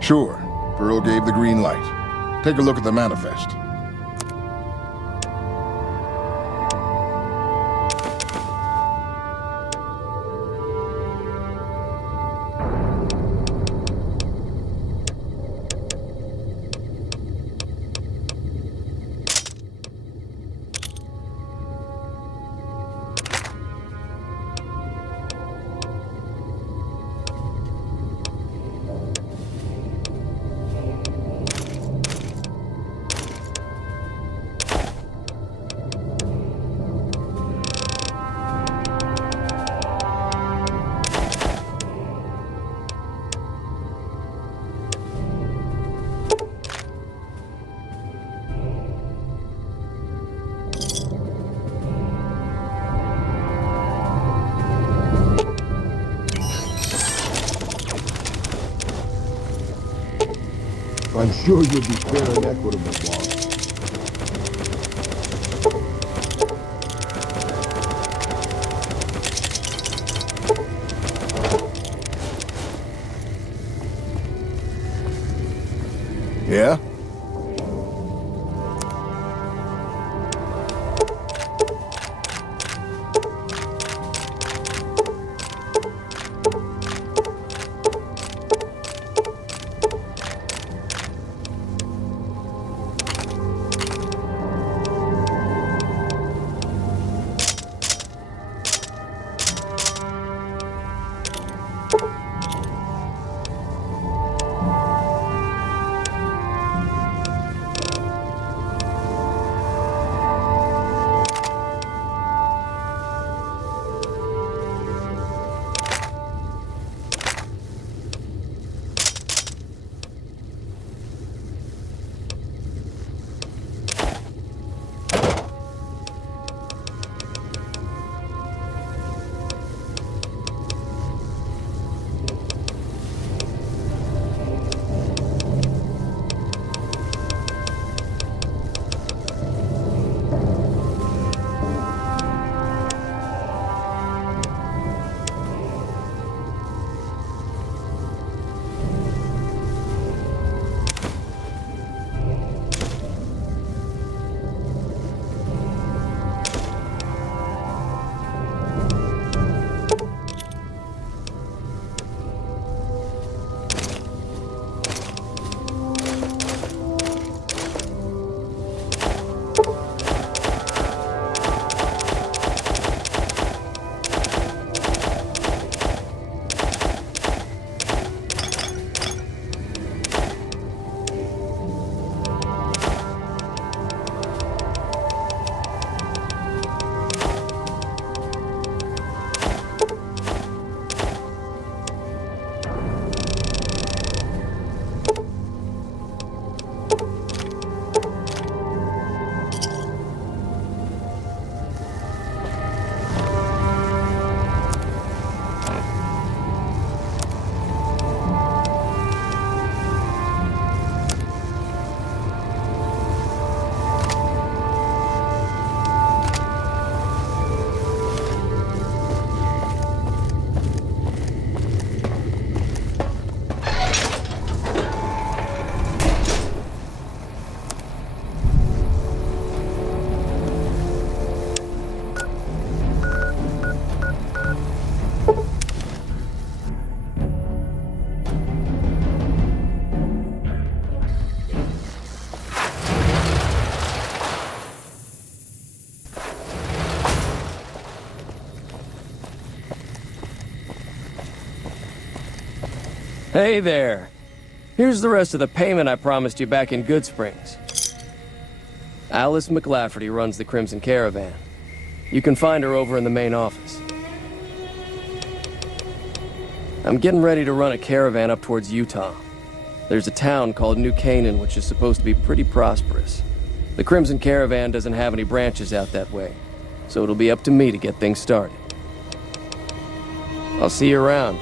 Sure. Pearl gave the green light. Take a look at the manifest. I'm sure you'll be fair and equitable, boss. Yeah? Hey there. Here's the rest of the payment I promised you back in Good Springs. Alice McLafferty runs the Crimson Caravan. You can find her over in the main office. I'm getting ready to run a caravan up towards Utah. There's a town called New Canaan which is supposed to be pretty prosperous. The Crimson Caravan doesn't have any branches out that way, so it'll be up to me to get things started. I'll see you around.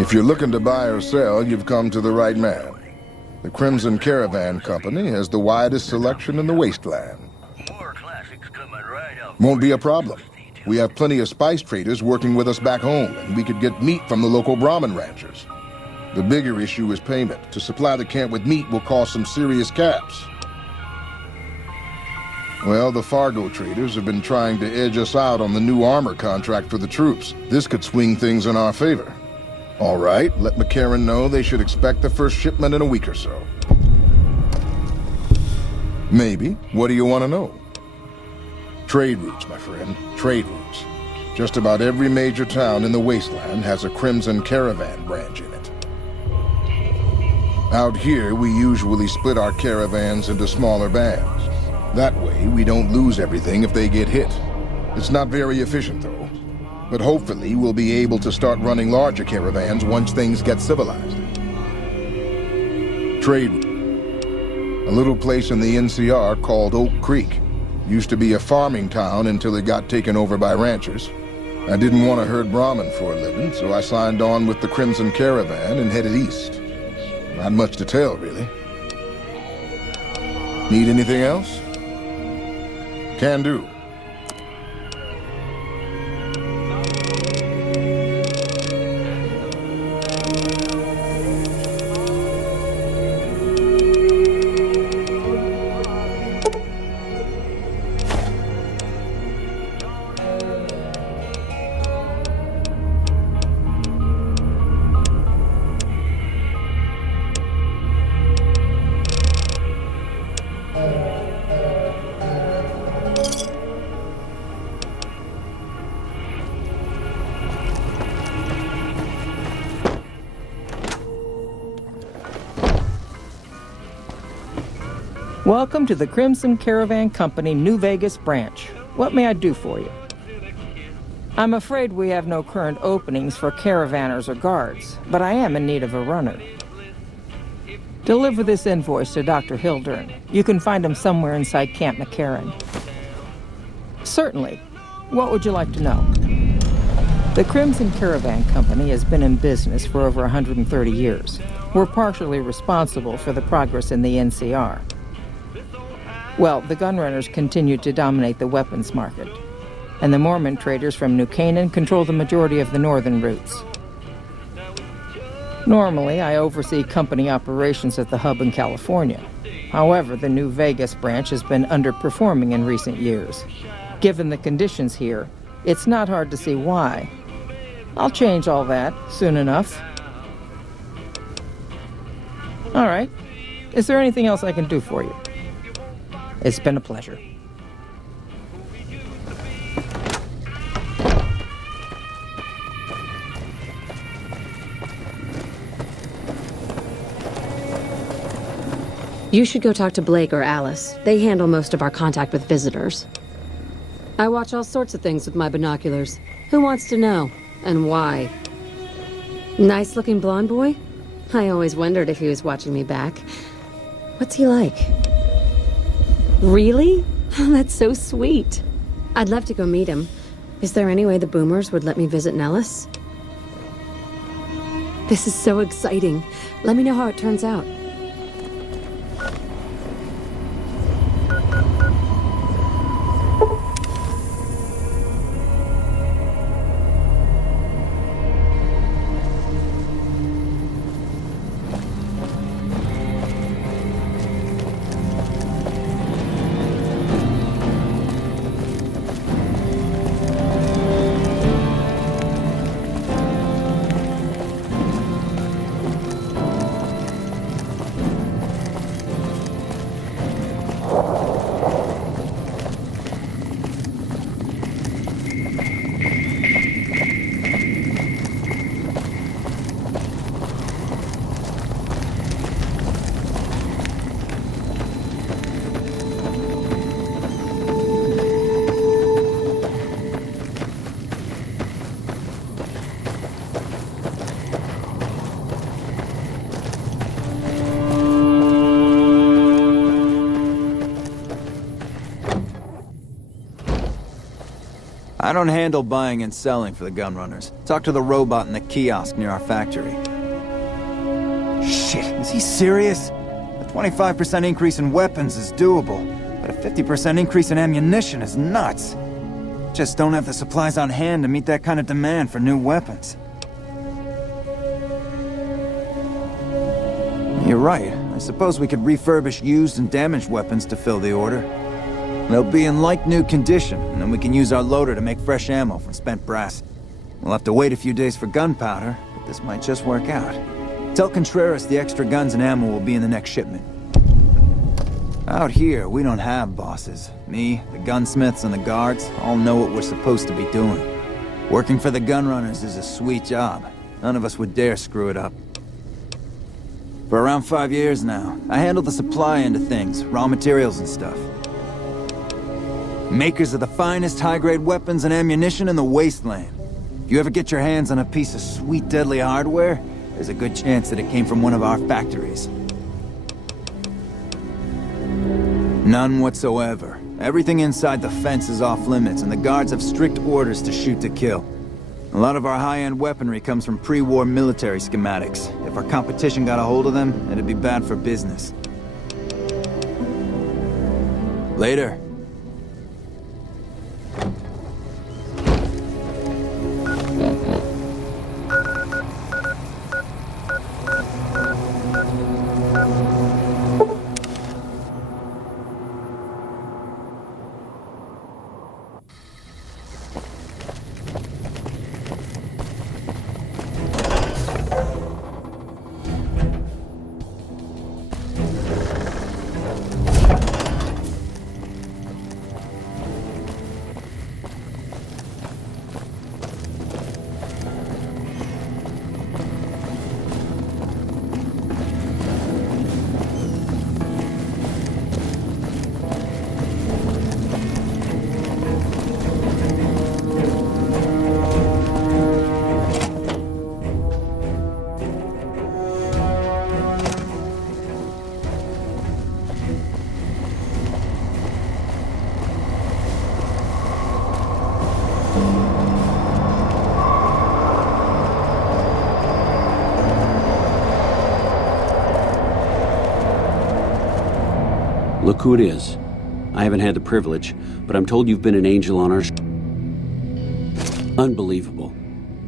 If you're looking to buy or sell, you've come to the right man. The Crimson Caravan Company has the widest selection in the wasteland. Won't be a problem. We have plenty of spice traders working with us back home, and we could get meat from the local Brahmin ranchers. The bigger issue is payment. To supply the camp with meat will cause some serious caps. Well, the Fargo traders have been trying to edge us out on the new armor contract for the troops. This could swing things in our favor. All right, let McCarran know they should expect the first shipment in a week or so. Maybe. What do you want to know? Trade routes, my friend. Trade routes. Just about every major town in the wasteland has a Crimson Caravan branch in it. Out here, we usually split our caravans into smaller bands. That way, we don't lose everything if they get hit. It's not very efficient, though. But hopefully, we'll be able to start running larger caravans once things get civilized. Trade. A little place in the NCR called Oak Creek. Used to be a farming town until it got taken over by ranchers. I didn't want to herd Brahmin for a living, so I signed on with the Crimson Caravan and headed east. Not much to tell, really. Need anything else? Can do. Welcome to the Crimson Caravan Company New Vegas branch. What may I do for you? I'm afraid we have no current openings for caravanners or guards, but I am in need of a runner. Deliver this invoice to Dr. Hildern. You can find him somewhere inside Camp McCarran. Certainly. What would you like to know? The Crimson Caravan Company has been in business for over 130 years. We're partially responsible for the progress in the NCR. Well, the gunrunners continue to dominate the weapons market, and the Mormon traders from New Canaan control the majority of the northern routes. Normally, I oversee company operations at the hub in California. However, the New Vegas branch has been underperforming in recent years. Given the conditions here, it's not hard to see why. I'll change all that soon enough. All right. Is there anything else I can do for you? It's been a pleasure. You should go talk to Blake or Alice. They handle most of our contact with visitors. I watch all sorts of things with my binoculars. Who wants to know? And why? Nice-looking blonde boy? I always wondered if he was watching me back. What's he like? Really? That's so sweet. I'd love to go meet him. Is there any way the Boomers would let me visit Nellis? This is so exciting. Let me know how it turns out. I don't handle buying and selling for the gun runners. Talk to the robot in the kiosk near our factory. Shit, is he serious? A 25% increase in weapons is doable, but a 50% increase in ammunition is nuts. Just don't have the supplies on hand to meet that kind of demand for new weapons. You're right. I suppose we could refurbish used and damaged weapons to fill the order. They'll be in like-new condition, and then we can use our loader to make fresh ammo from spent brass. We'll have to wait a few days for gunpowder, but this might just work out. Tell Contreras the extra guns and ammo will be in the next shipment. Out here, we don't have bosses. Me, the gunsmiths, and the guards all know what we're supposed to be doing. Working for the gun runners is a sweet job. None of us would dare screw it up. For around 5 years now, I handle the supply end of things, raw materials and stuff. Makers of the finest high-grade weapons and ammunition in the wasteland. If you ever get your hands on a piece of sweet, deadly hardware, there's a good chance that it came from one of our factories. None whatsoever. Everything inside the fence is off limits, and the guards have strict orders to shoot to kill. A lot of our high-end weaponry comes from pre-war military schematics. If our competition got a hold of them, it'd be bad for business. Later. Look who it is. I haven't had the privilege, but I'm told you've been an angel on our Unbelievable.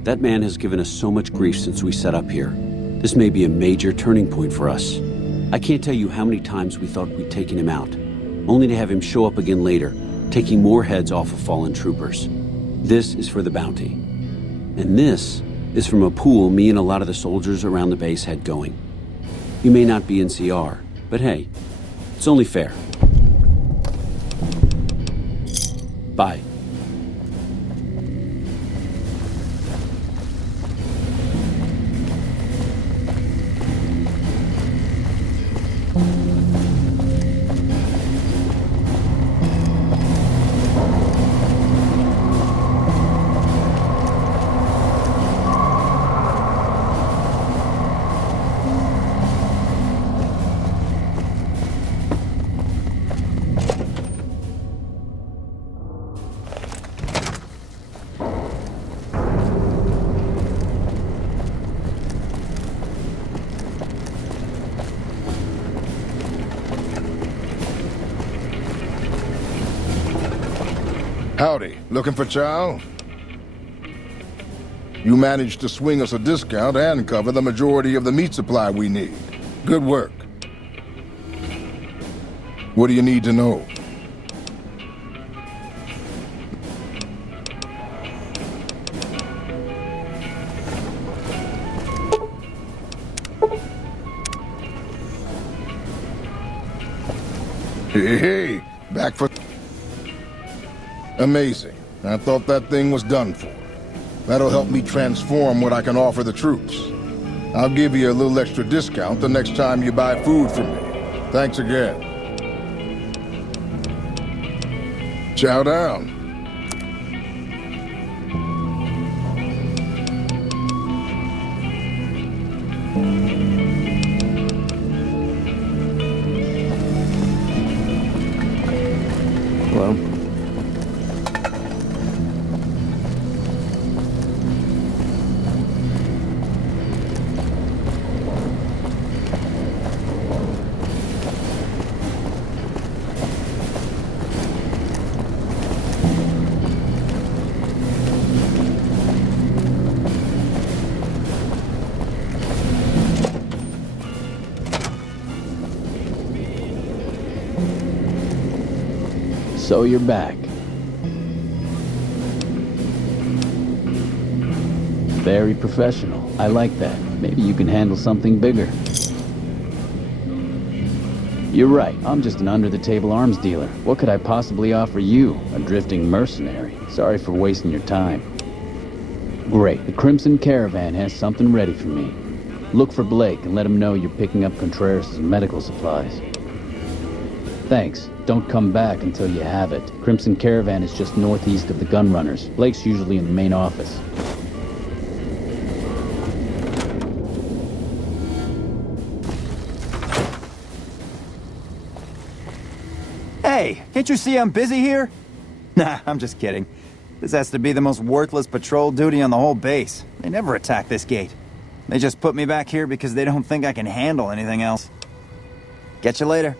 That man has given us so much grief since we set up here. This may be a major turning point for us. I can't tell you how many times we thought we'd taken him out, only to have him show up again later, taking more heads off of fallen troopers. This is for the bounty. And this is from a pool me and a lot of the soldiers around the base had going. You may not be in CR, but hey, it's only fair. Bye. Howdy, looking for chow? You managed to swing us a discount and cover the majority of the meat supply we need. Good work. What do you need to know? Hey, back for... Amazing. I thought that thing was done for. That'll help me transform what I can offer the troops. I'll give you a little extra discount the next time you buy food from me. Thanks again. Chow down. Hello? So you're back. Very professional. I like that. Maybe you can handle something bigger. You're right. I'm just an under-the-table arms dealer. What could I possibly offer you? A drifting mercenary. Sorry for wasting your time. Great. The Crimson Caravan has something ready for me. Look for Blake and let him know you're picking up Contreras' medical supplies. Thanks. Don't come back until you have it. Crimson Caravan is just northeast of the Gunrunners. Blake's usually in the main office. Hey, can't you see I'm busy here? Nah, I'm just kidding. This has to be the most worthless patrol duty on the whole base. They never attack this gate. They just put me back here because they don't think I can handle anything else. Catch you later.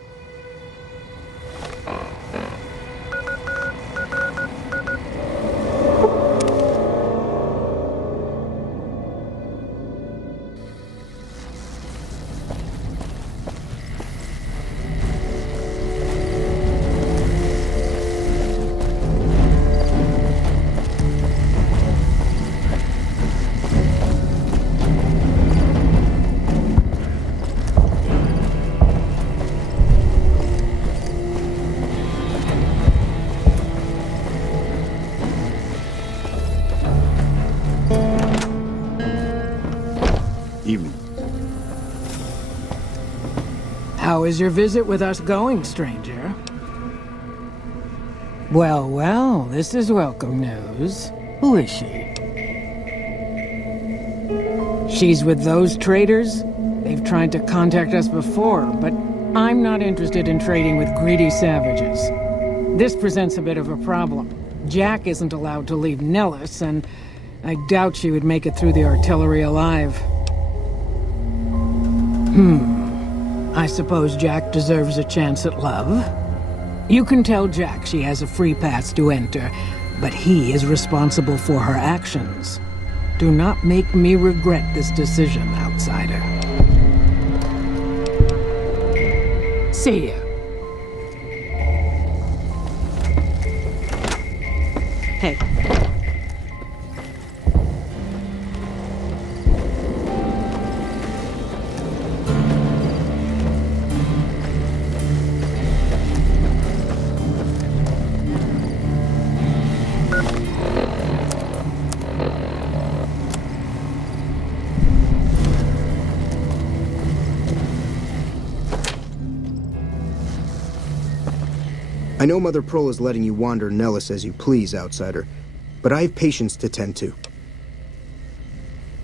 Evening. How is your visit with us going, stranger? Well, well, this is welcome news. Who is she? She's with those traders? They've tried to contact us before, but I'm not interested in trading with greedy savages. This presents a bit of a problem. Jack isn't allowed to leave Nellis, and I doubt she would make it through the artillery alive. I suppose Jack deserves a chance at love. You can tell Jack she has a free pass to enter, but he is responsible for her actions. Do not make me regret this decision, outsider. See ya. Hey. I know Mother Pearl is letting you wander Nellis as you please, outsider, but I have patients to tend to.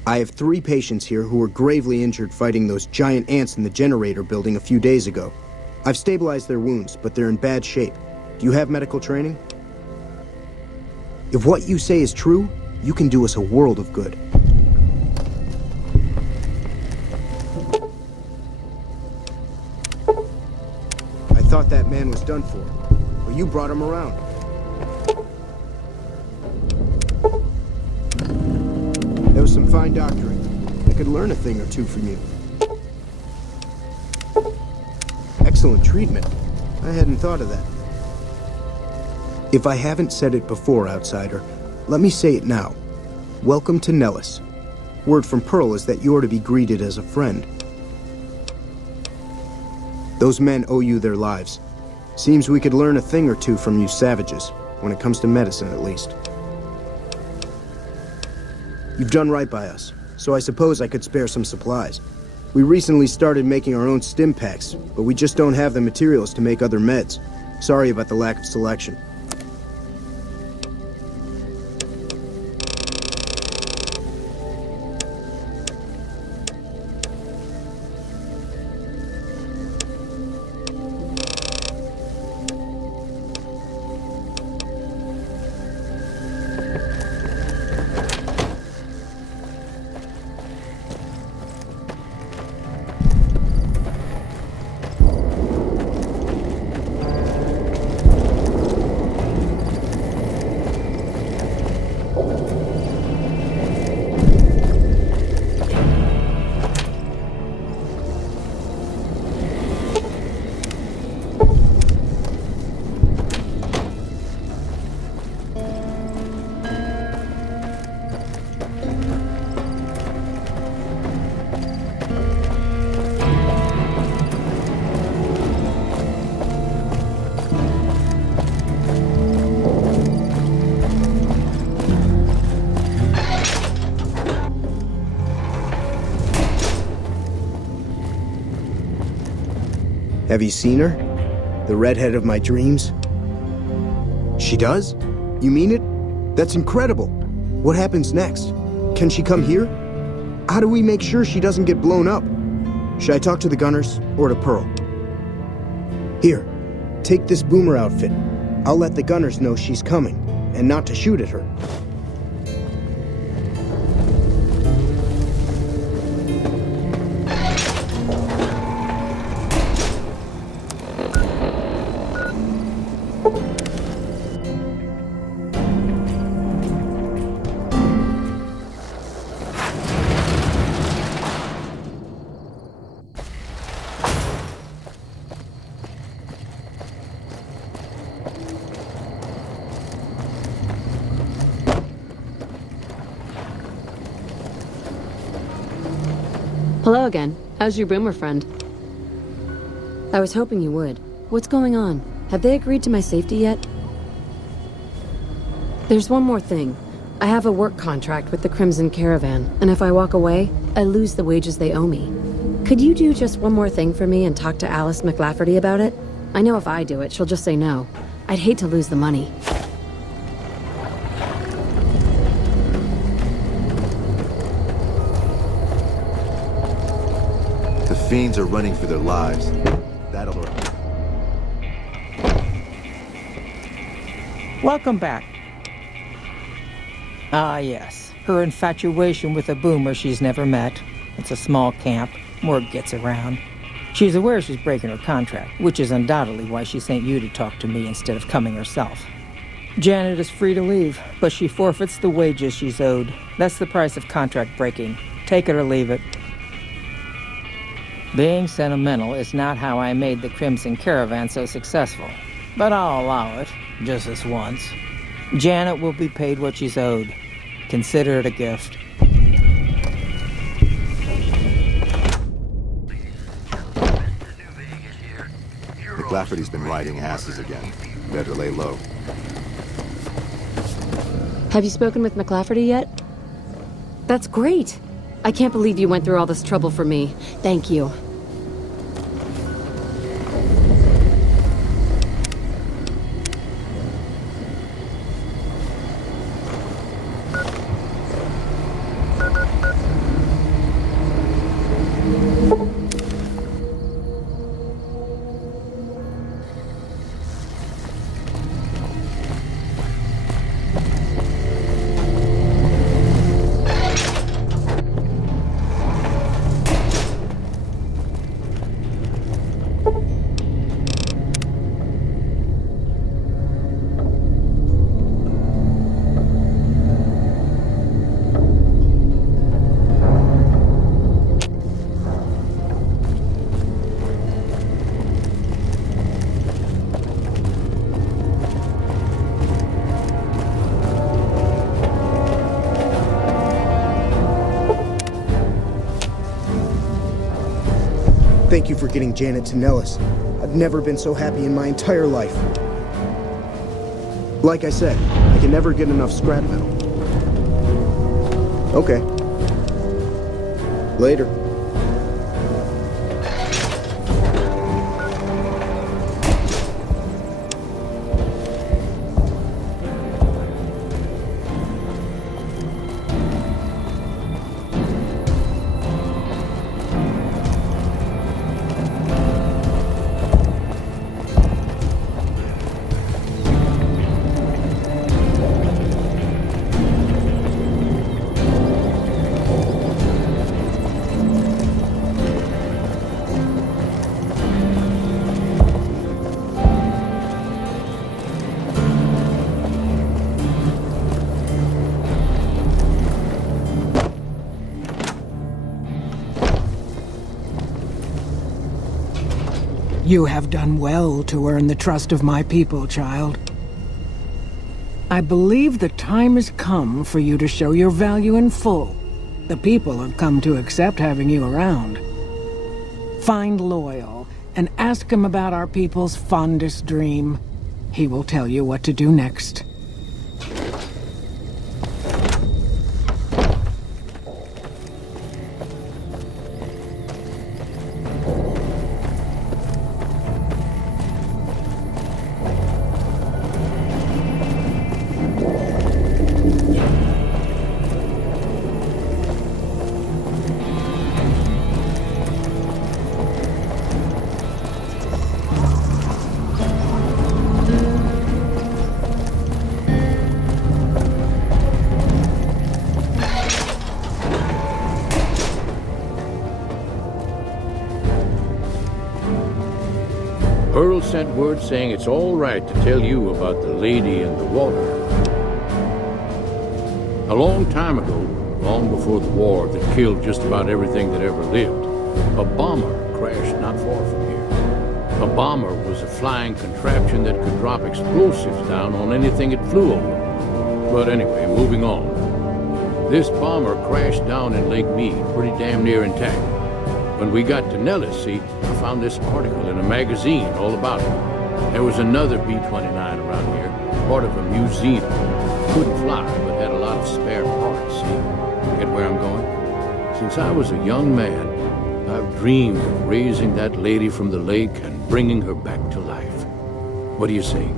I have 3 patients here who were gravely injured fighting those giant ants in the generator building a few days ago. I've stabilized their wounds, but they're in bad shape. Do you have medical training? If what you say is true, you can do us a world of good. I thought that man was done for. But you brought him around. That was some fine doctoring. I could learn a thing or two from you. Excellent treatment. I hadn't thought of that. If I haven't said it before, outsider, let me say it now. Welcome to Nellis. Word from Pearl is that you're to be greeted as a friend. Those men owe you their lives. Seems we could learn a thing or two from you savages, when it comes to medicine at least. You've done right by us, so I suppose I could spare some supplies. We recently started making our own stim packs, but we just don't have the materials to make other meds. Sorry about the lack of selection. Have you seen her? The redhead of my dreams? She does? You mean it? That's incredible. What happens next? Can she come here? How do we make sure she doesn't get blown up? Should I talk to the gunners or to Pearl? Here, take this boomer outfit. I'll let the gunners know she's coming, and not to shoot at her. Hello again. How's your boomer friend? I was hoping you would. What's going on? Have they agreed to my safety yet? There's one more thing. I have a work contract with the Crimson Caravan, and if I walk away, I lose the wages they owe me. Could you do just one more thing for me and talk to Alice McLafferty about it? I know if I do it, she'll just say no. I'd hate to lose the money. The fiends are running for their lives. That'll... Welcome back. Ah, yes. Her infatuation with a boomer she's never met. It's a small camp. Word gets around. She's aware she's breaking her contract, which is undoubtedly why she sent you to talk to me instead of coming herself. Janet is free to leave, but she forfeits the wages she's owed. That's the price of contract breaking. Take it or leave it. Being sentimental is not how I made the Crimson Caravan so successful, but I'll allow it, just this once. Janet will be paid what she's owed. Consider it a gift. McLafferty's been riding asses again. Better lay low. Have you spoken with McLafferty yet? That's great. I can't believe you went through all this trouble for me. Thank you. Thank you for getting Janet to Nellis. I've never been so happy in my entire life. Like I said, I can never get enough scrap metal. Okay. Later. You have done well to earn the trust of my people, child. I believe the time has come for you to show your value in full. The people have come to accept having you around. Find Loyal and ask him about our people's fondest dream. He will tell you what to do next. Pearl sent word saying it's all right to tell you about the lady in the water. A long time ago, long before the war that killed just about everything that ever lived, a bomber crashed not far from here. A bomber was a flying contraption that could drop explosives down on anything it flew over. But anyway, moving on. This bomber crashed down in Lake Mead, pretty damn near intact. When we got to Nellis, see, I found this article in a magazine all about it. There was another B-29 around here, part of a museum. Couldn't fly, but had a lot of spare parts, see? Get where I'm going? Since I was a young man, I've dreamed of raising that lady from the lake and bringing her back to life. What do you say?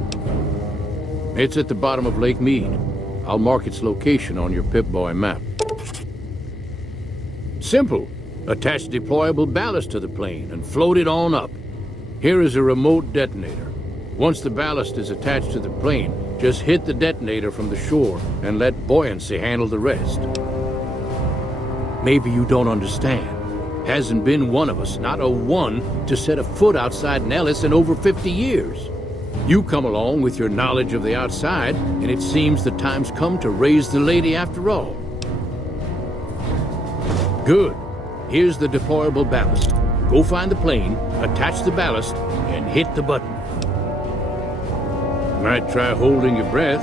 It's at the bottom of Lake Mead. I'll mark its location on your Pip-Boy map. Simple. Attach deployable ballast to the plane and float it on up. Here is a remote detonator. Once the ballast is attached to the plane, just hit the detonator from the shore and let buoyancy handle the rest. Maybe you don't understand. Hasn't been one of us, not a one, to set a foot outside Nellis in over 50 years. You come along with your knowledge of the outside, and it seems the time's come to raise the lady after all. Good. Here's the deployable ballast. Go find the plane, attach the ballast, and hit the button. Might try holding your breath.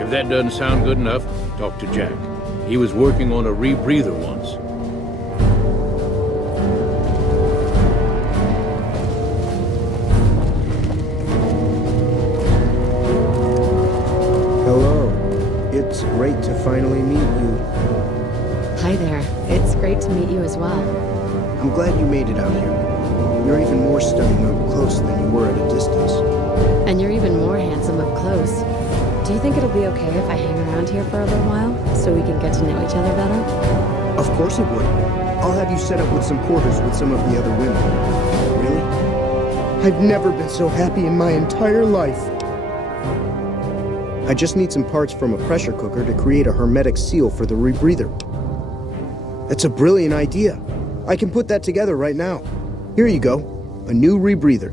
If that doesn't sound good enough, talk to Jack. He was working on a rebreather once. Hello. It's great to finally meet you. Hi there. It's great to meet you as well. I'm glad you made it out here. You're even more stunning up close than you were at a distance. And you're even more handsome up close. Do you think it'll be okay if I hang around here for a little while, so we can get to know each other better? Of course it would. I'll have you set up with some quarters with some of the other women. Really? I've never been so happy in my entire life. I just need some parts from a pressure cooker to create a hermetic seal for the rebreather. That's a brilliant idea. I can put that together right now. Here you go. A new rebreather.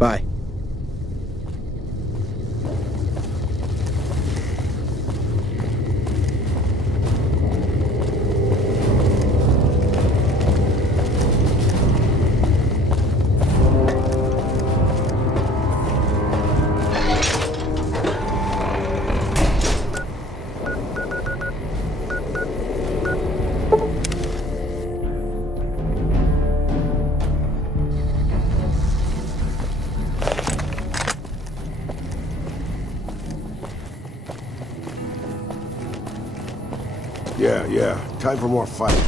Bye. Yeah. Time for more fighting.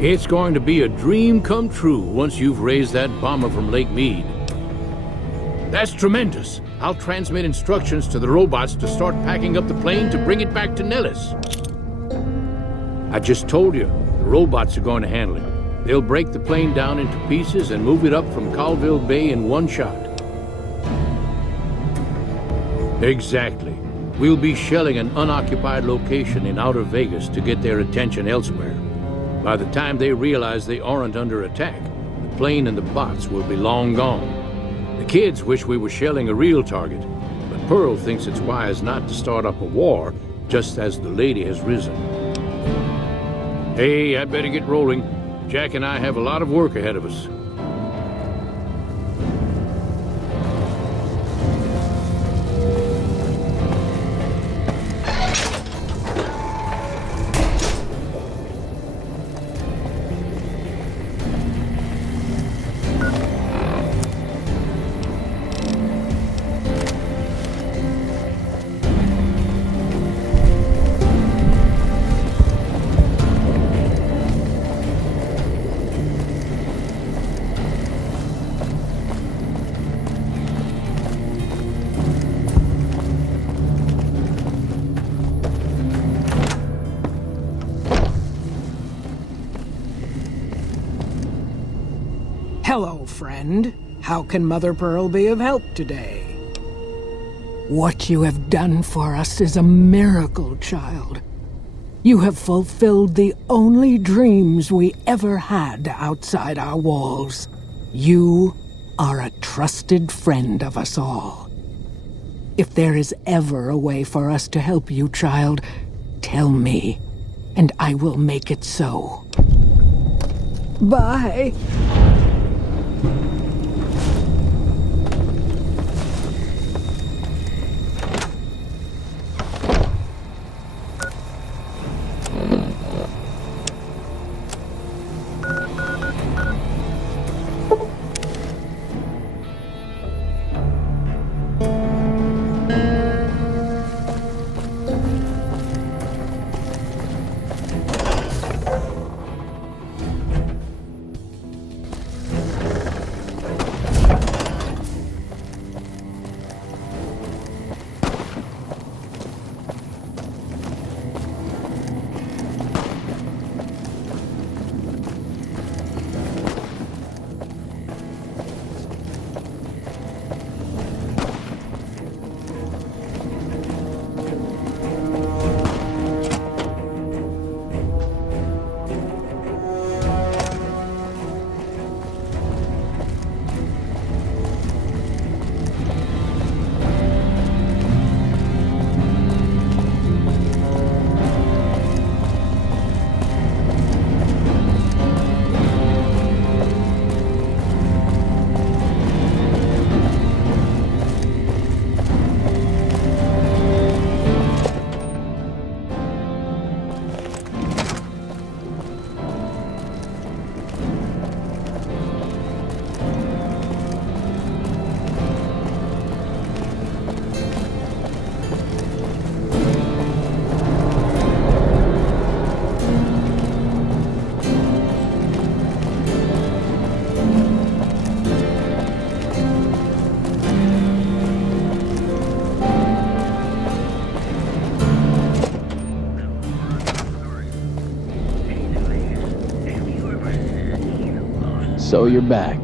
It's going to be a dream come true once you've raised that bomber from Lake Mead. That's tremendous. I'll transmit instructions to the robots to start packing up the plane to bring it back to Nellis. I just told you, the robots are going to handle it. They'll break the plane down into pieces and move it up from Colville Bay in one shot. Exactly. We'll be shelling an unoccupied location in outer Vegas to get their attention elsewhere. By the time they realize they aren't under attack, the plane and the bots will be long gone. The kids wish we were shelling a real target, but Pearl thinks it's wise not to start up a war just as the lady has risen. Hey, I'd better get rolling. Jack and I have a lot of work ahead of us. Hello, friend. How can Mother Pearl be of help today? What you have done for us is a miracle, child. You have fulfilled the only dreams we ever had outside our walls. You are a trusted friend of us all. If there is ever a way for us to help you, child, tell me, and I will make it so. Bye. So you're back.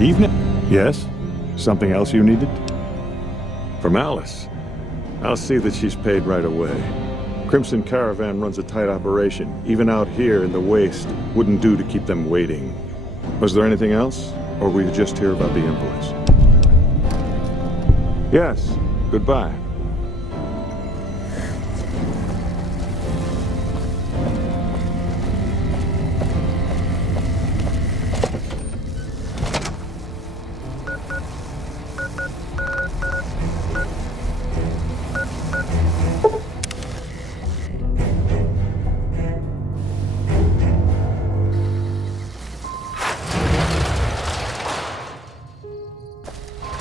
Evening? Yes? Something else you needed? From Alice. I'll see that she's paid right away. Crimson Caravan runs a tight operation. Even out here in the waste, wouldn't do to keep them waiting. Was there anything else? Or were you just here about the invoice? Yes. Goodbye.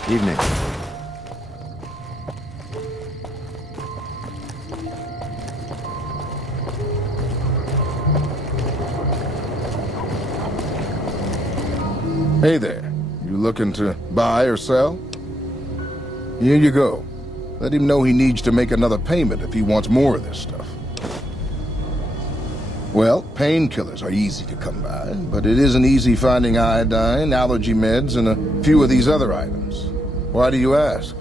Evening. Hey there. You looking to buy or sell? Here you go. Let him know he needs to make another payment if he wants more of this stuff. Well, painkillers are easy to come by, but it isn't easy finding iodine, allergy meds, and a few of these other items. Why do you ask?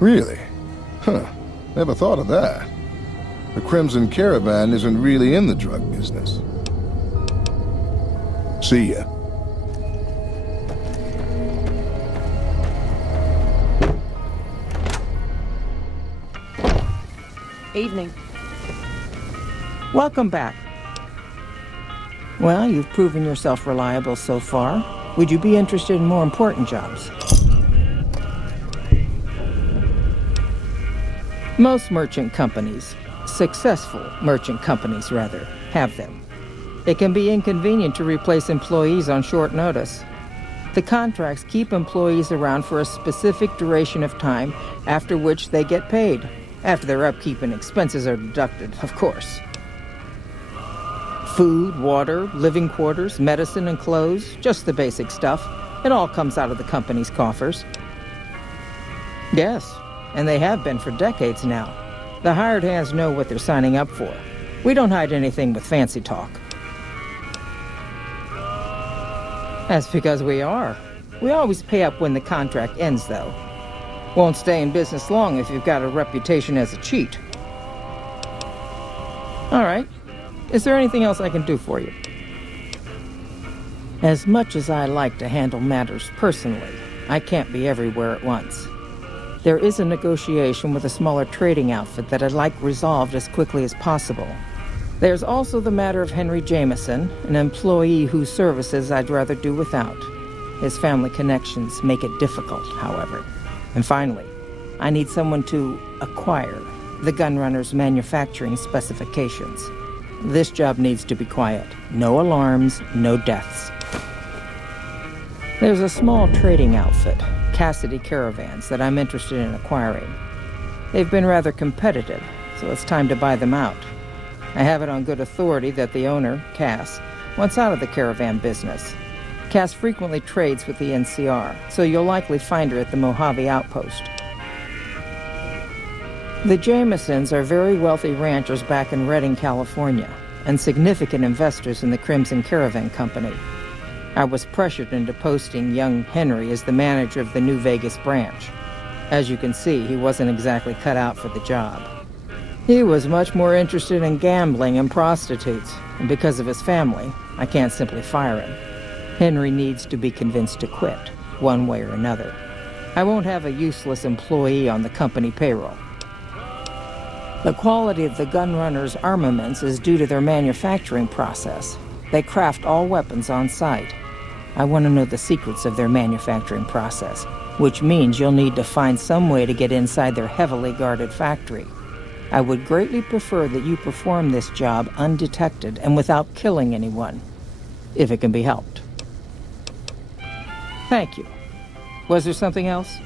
Really? Huh. Never thought of that. The Crimson Caravan isn't really in the drug business. See ya. Evening. Welcome back. Well, you've proven yourself reliable so far. Would you be interested in more important jobs? Most merchant companies, successful merchant companies rather, have them. It can be inconvenient to replace employees on short notice. The contracts keep employees around for a specific duration of time, after which they get paid. After their upkeep and expenses are deducted, of course. Food, water, living quarters, medicine and clothes, just the basic stuff. It all comes out of the company's coffers. Yes, and they have been for decades now. The hired hands know what they're signing up for. We don't hide anything with fancy talk. That's because we are. We always pay up when the contract ends, though. Won't stay in business long if you've got a reputation as a cheat. All right. Is there anything else I can do for you? As much as I like to handle matters personally, I can't be everywhere at once. There is a negotiation with a smaller trading outfit that I'd like resolved as quickly as possible. There's also the matter of Henry Jameson, an employee whose services I'd rather do without. His family connections make it difficult, however. And finally, I need someone to acquire the gunrunner's manufacturing specifications. This job needs to be quiet. No alarms, no deaths. There's a small trading outfit, Cassidy Caravans, that I'm interested in acquiring. They've been rather competitive, so it's time to buy them out. I have it on good authority that the owner, Cass, wants out of the caravan business. Cass frequently trades with the NCR, so you'll likely find her at the Mojave Outpost. The Jamesons are very wealthy ranchers back in Redding, California, and significant investors in the Crimson Caravan Company. I was pressured into posting young Henry as the manager of the New Vegas branch. As you can see, he wasn't exactly cut out for the job. He was much more interested in gambling and prostitutes, and because of his family, I can't simply fire him. Henry needs to be convinced to quit, one way or another. I won't have a useless employee on the company payroll. The quality of the gunrunners' armaments is due to their manufacturing process. They craft all weapons on site. I want to know the secrets of their manufacturing process, which means you'll need to find some way to get inside their heavily guarded factory. I would greatly prefer that you perform this job undetected and without killing anyone, if it can be helped. Thank you. Was there something else?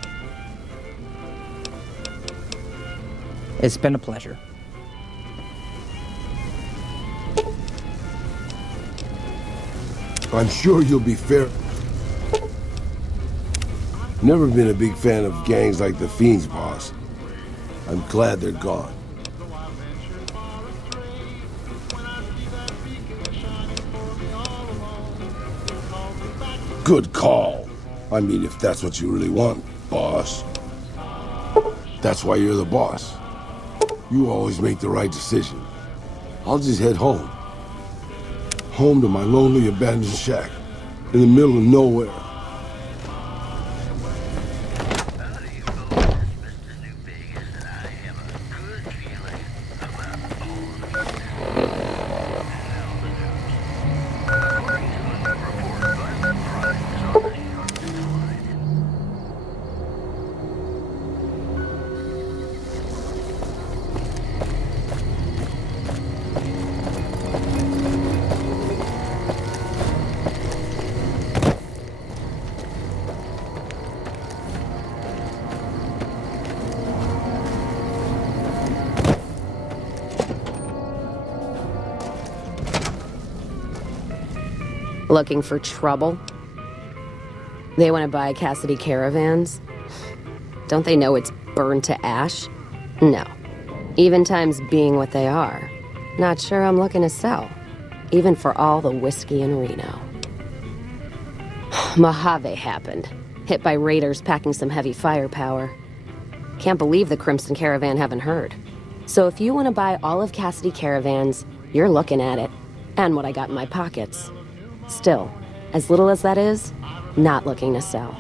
It's been a pleasure. I'm sure you'll be fair. Never been a big fan of gangs like the Fiends, boss. I'm glad they're gone. Good call. I mean, if that's what you really want, boss. That's why you're the boss. You always make the right decision. I'll just head home. Home to my lonely abandoned shack in the middle of nowhere. Looking for trouble? They want to buy Cassidy caravans? Don't they know it's burned to ash? No. Even times being what they are. Not sure I'm looking to sell. Even for all the whiskey in Reno. Mojave happened. Hit by raiders packing some heavy firepower. Can't believe the Crimson Caravan haven't heard. So if you want to buy all of Cassidy caravans, you're looking at it. And what I got in my pockets. Still, as little as that is, not looking to sell.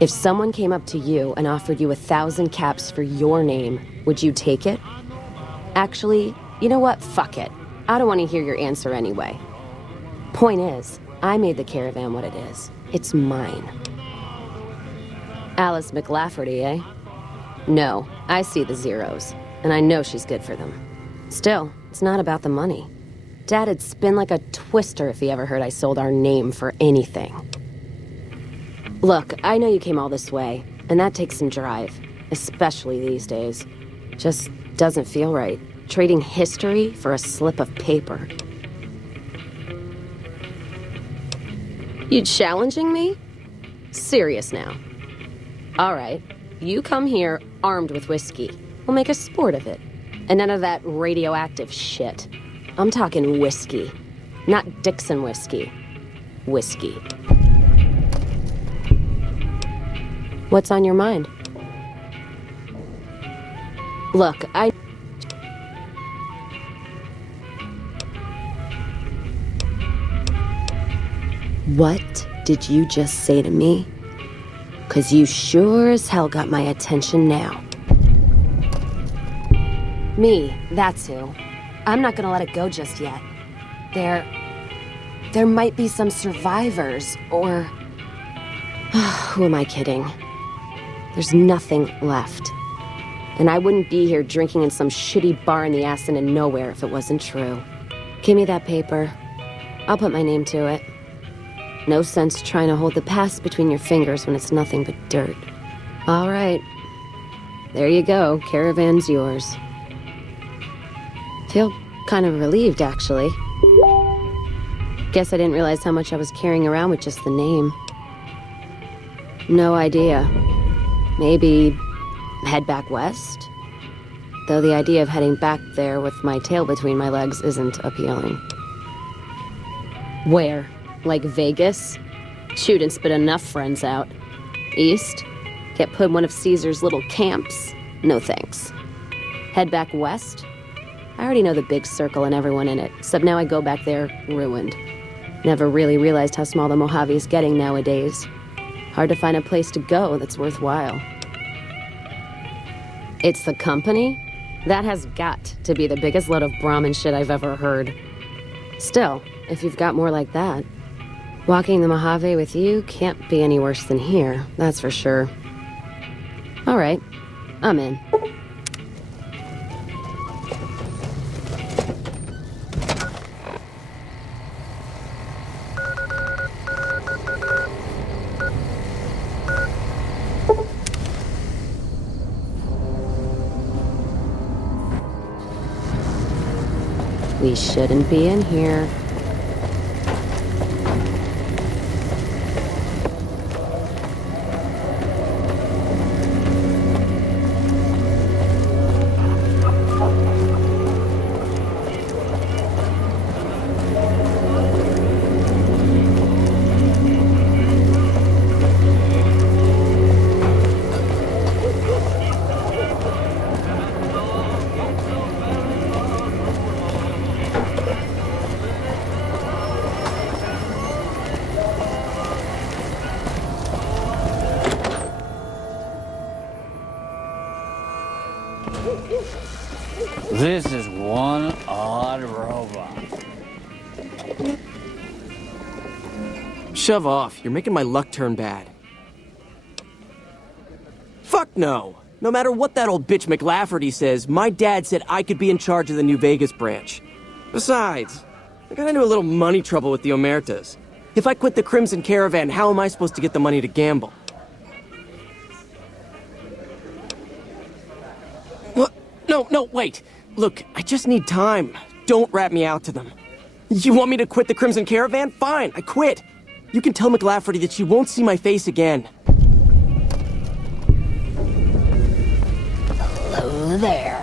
If someone came up to you and offered you 1,000 caps for your name, would you take it? Actually, you know what? Fuck it. I don't want to hear your answer anyway. Point is, I made the caravan what it is. It's mine. Alice McLafferty, eh? No, I see the zeros, and I know she's good for them. Still, it's not about the money. Dad'd spin like a twister if he ever heard I sold our name for anything. Look, I know you came all this way, and that takes some drive, especially these days. Just doesn't feel right, trading history for a slip of paper. You challenging me? Serious now. All right, you come here armed with whiskey. We'll make a sport of it. And none of that radioactive shit. I'm talking whiskey, not Dixon whiskey. Whiskey. What's on your mind? Look, What did you just say to me? 'Cause you sure as hell got my attention now. Me, that's who. I'm not gonna let it go just yet. There might be some survivors, or... Who am I kidding? There's nothing left. And I wouldn't be here drinking in some shitty bar in the ass and in nowhere if it wasn't true. Give me that paper. I'll put my name to it. No sense trying to hold the past between your fingers when it's nothing but dirt. All right. There you go. Caravan's yours. Feel kind of relieved, actually. Guess I didn't realize how much I was carrying around with just the name. No idea. Maybe head back west? Though the idea of heading back there with my tail between my legs isn't appealing. Where? Like Vegas? Shoot and spit enough friends out. East? Get put in one of Caesar's little camps? No thanks. Head back west? I already know the big circle and everyone in it, except now I go back there ruined. Never really realized how small the Mojave is getting nowadays. Hard to find a place to go that's worthwhile. It's the company? That has got to be the biggest load of Brahmin shit I've ever heard. Still, if you've got more like that, walking the Mojave with you can't be any worse than here, that's for sure. All right, I'm in. We shouldn't be in here. This is one odd robot. Shove off. You're making my luck turn bad. Fuck no. No matter what that old bitch McLafferty says, my dad said I could be in charge of the New Vegas branch. Besides, I got into a little money trouble with the Omertas. If I quit the Crimson Caravan, how am I supposed to get the money to gamble? What? No, wait. Look, I just need time. Don't rat me out to them. You want me to quit the Crimson Caravan? Fine, I quit. You can tell McLafferty that she won't see my face again. Hello there.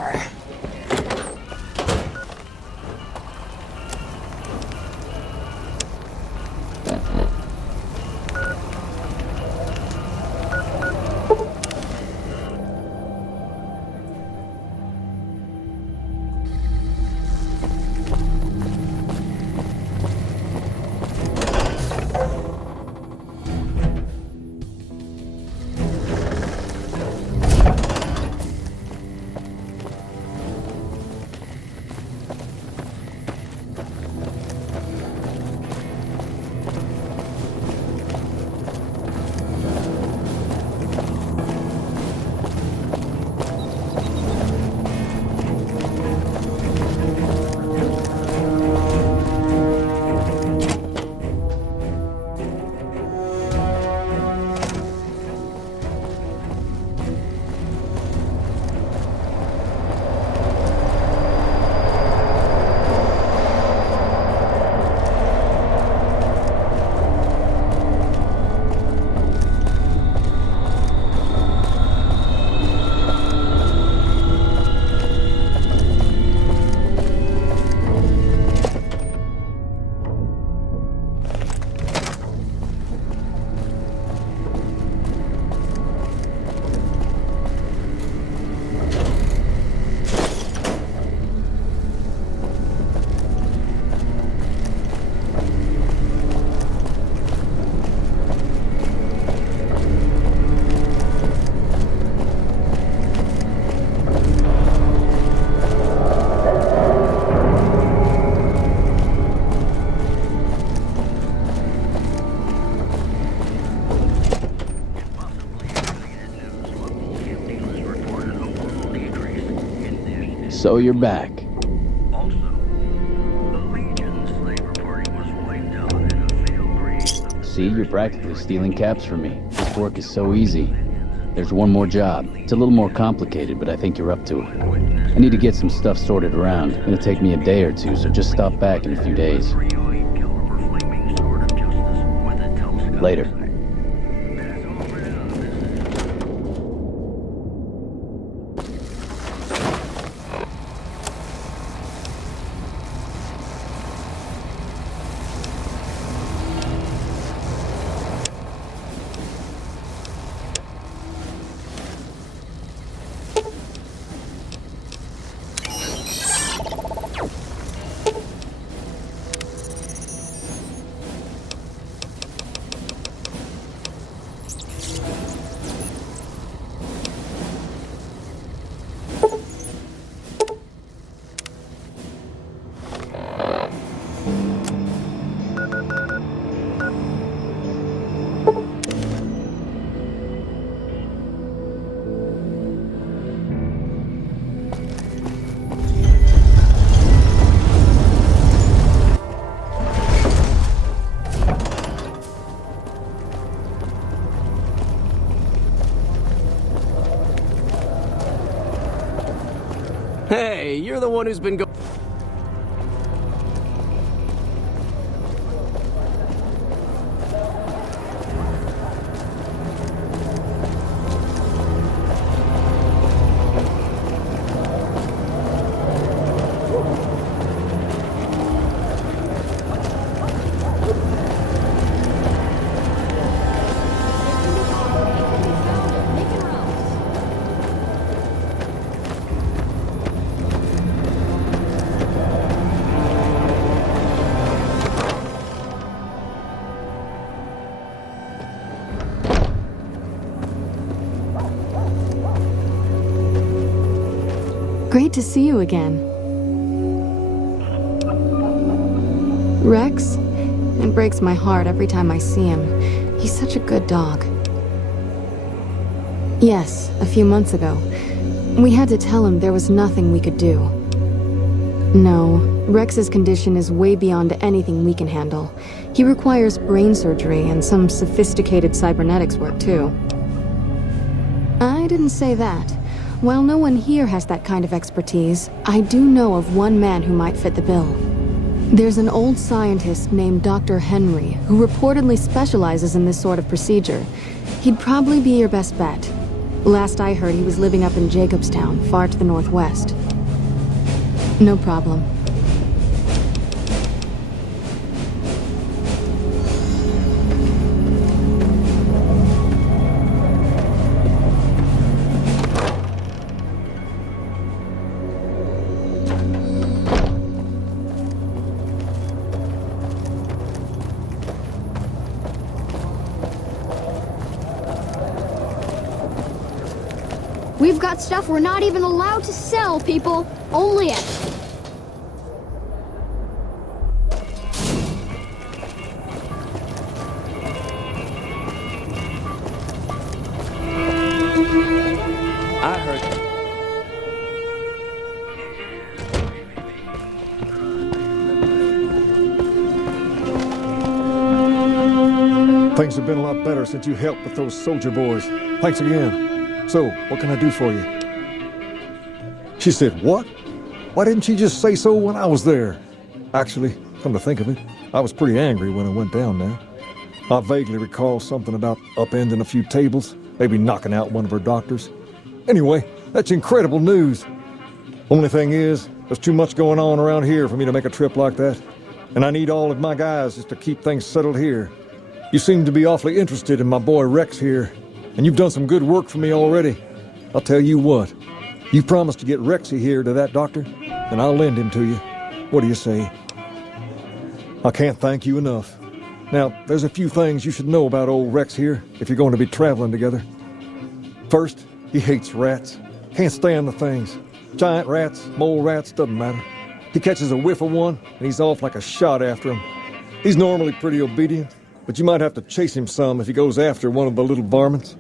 So you're back. See, you're practically stealing caps from me. This work is so easy. There's one more job. It's a little more complicated, but I think you're up to it. I need to get some stuff sorted around. It'll take me a day or two, so just stop back in a few days. Later. Hey, you're the one who's been going... Great to see you again. Rex? It breaks my heart every time I see him. He's such a good dog. Yes, a few months ago. We had to tell him there was nothing we could do. No, Rex's condition is way beyond anything we can handle. He requires brain surgery and some sophisticated cybernetics work, too. I didn't say that. While no one here has that kind of expertise, I do know of one man who might fit the bill. There's an old scientist named Dr. Henry who reportedly specializes in this sort of procedure. He'd probably be your best bet. Last I heard, he was living up in Jacobstown, far to the northwest. No problem. We've got stuff we're not even allowed to sell, people. Only it. I heard... Things have been a lot better since you helped with those soldier boys. Thanks again. So, what can I do for you? She said, what? Why didn't she just say so when I was there? Actually, come to think of it, I was pretty angry when I went down there. I vaguely recall something about upending a few tables, maybe knocking out one of her doctors. Anyway, that's incredible news. Only thing is, there's too much going on around here for me to make a trip like that. And I need all of my guys just to keep things settled here. You seem to be awfully interested in my boy Rex here. And you've done some good work for me already. I'll tell you what, you promised to get Rexy here to that doctor, and I'll lend him to you. What do you say? I can't thank you enough. Now, there's a few things you should know about old Rex here if you're going to be traveling together. First, he hates rats. Can't stand the things. Giant rats, mole rats, doesn't matter. He catches a whiff of one, and he's off like a shot after him. He's normally pretty obedient, but you might have to chase him some if he goes after one of the little varmints.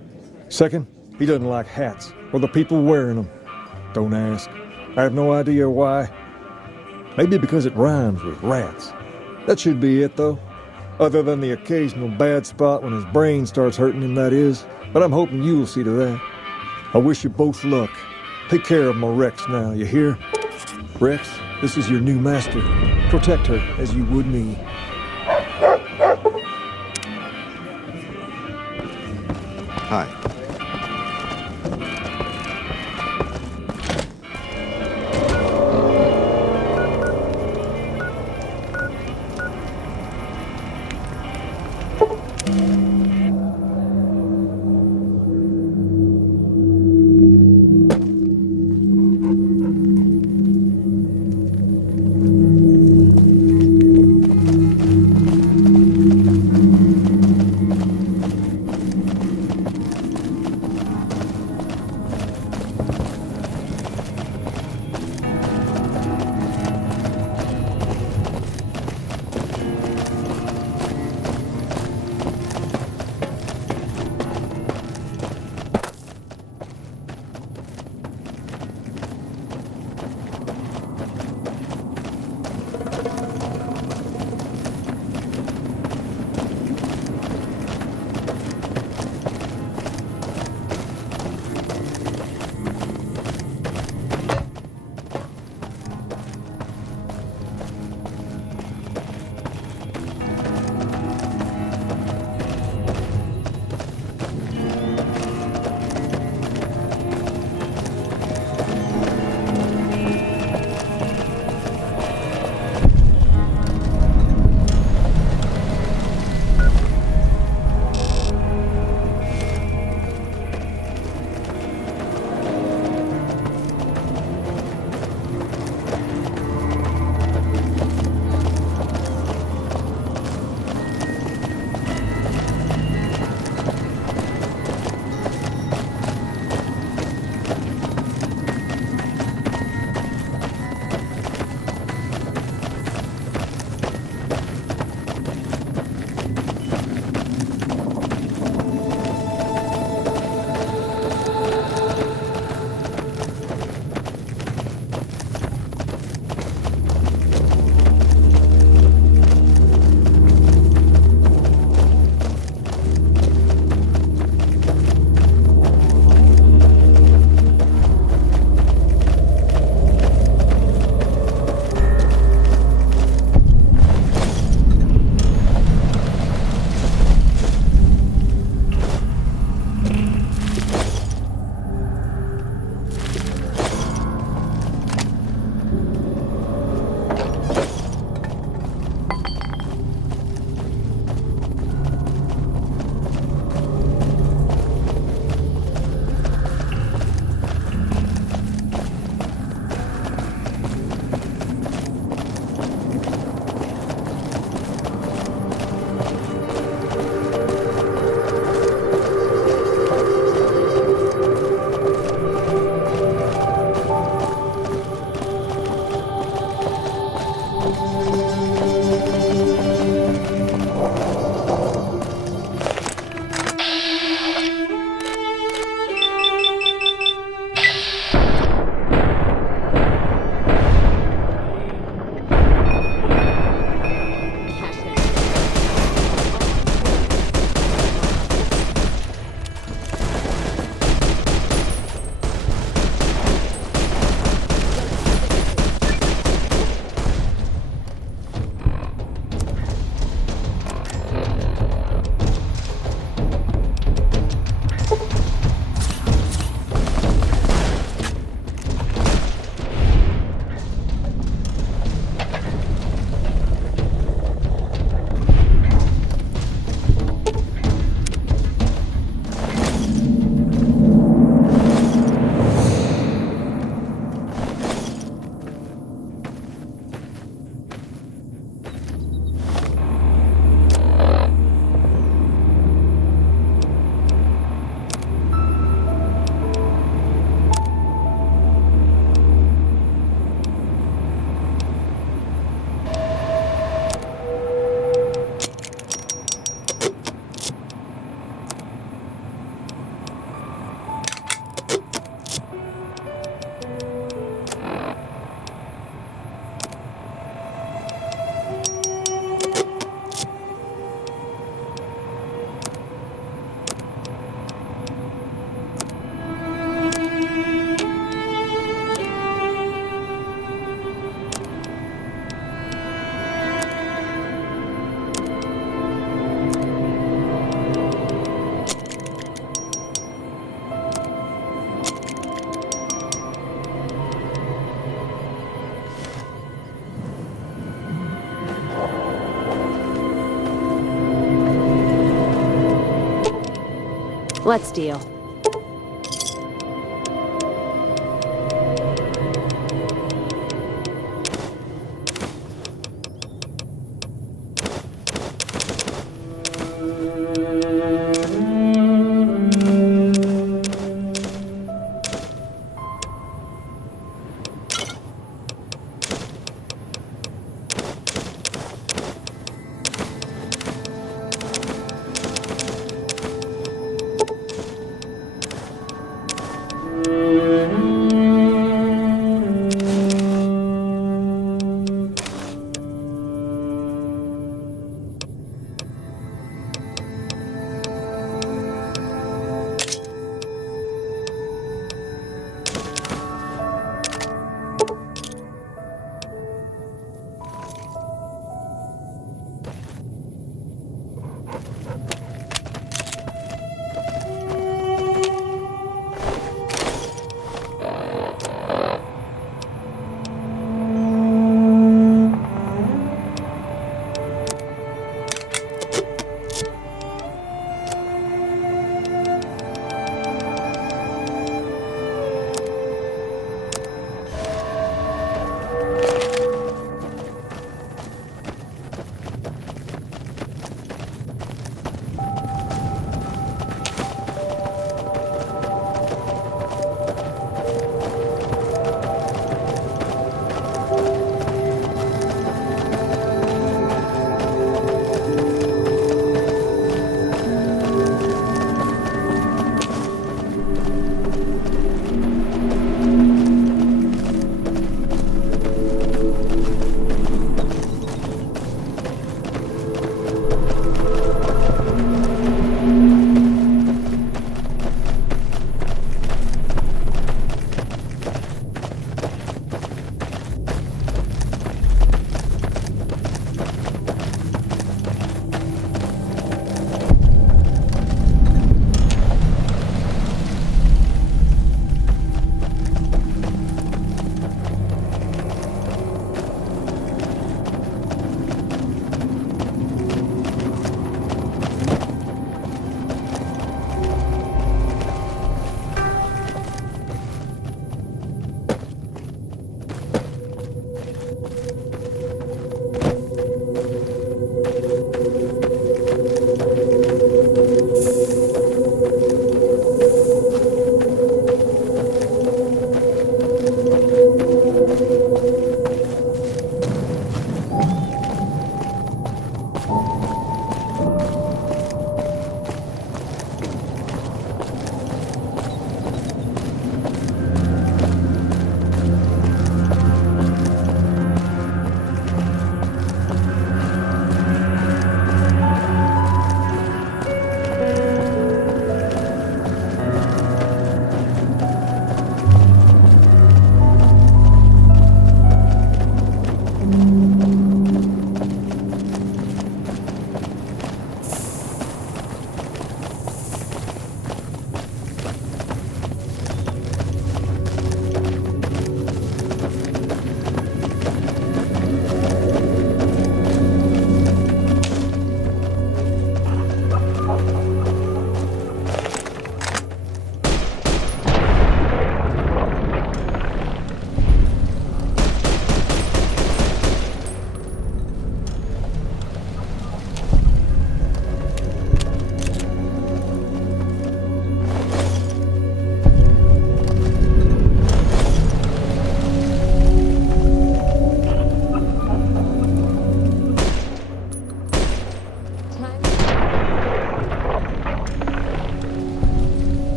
Second, he doesn't like hats, or the people wearing them. Don't ask. I have no idea why. Maybe because it rhymes with rats. That should be it, though. Other than the occasional bad spot when his brain starts hurting him, that is. But I'm hoping you'll see to that. I wish you both luck. Take care of my Rex now, you hear? Rex, this is your new master. Protect her as you would me. Hi. Let's deal.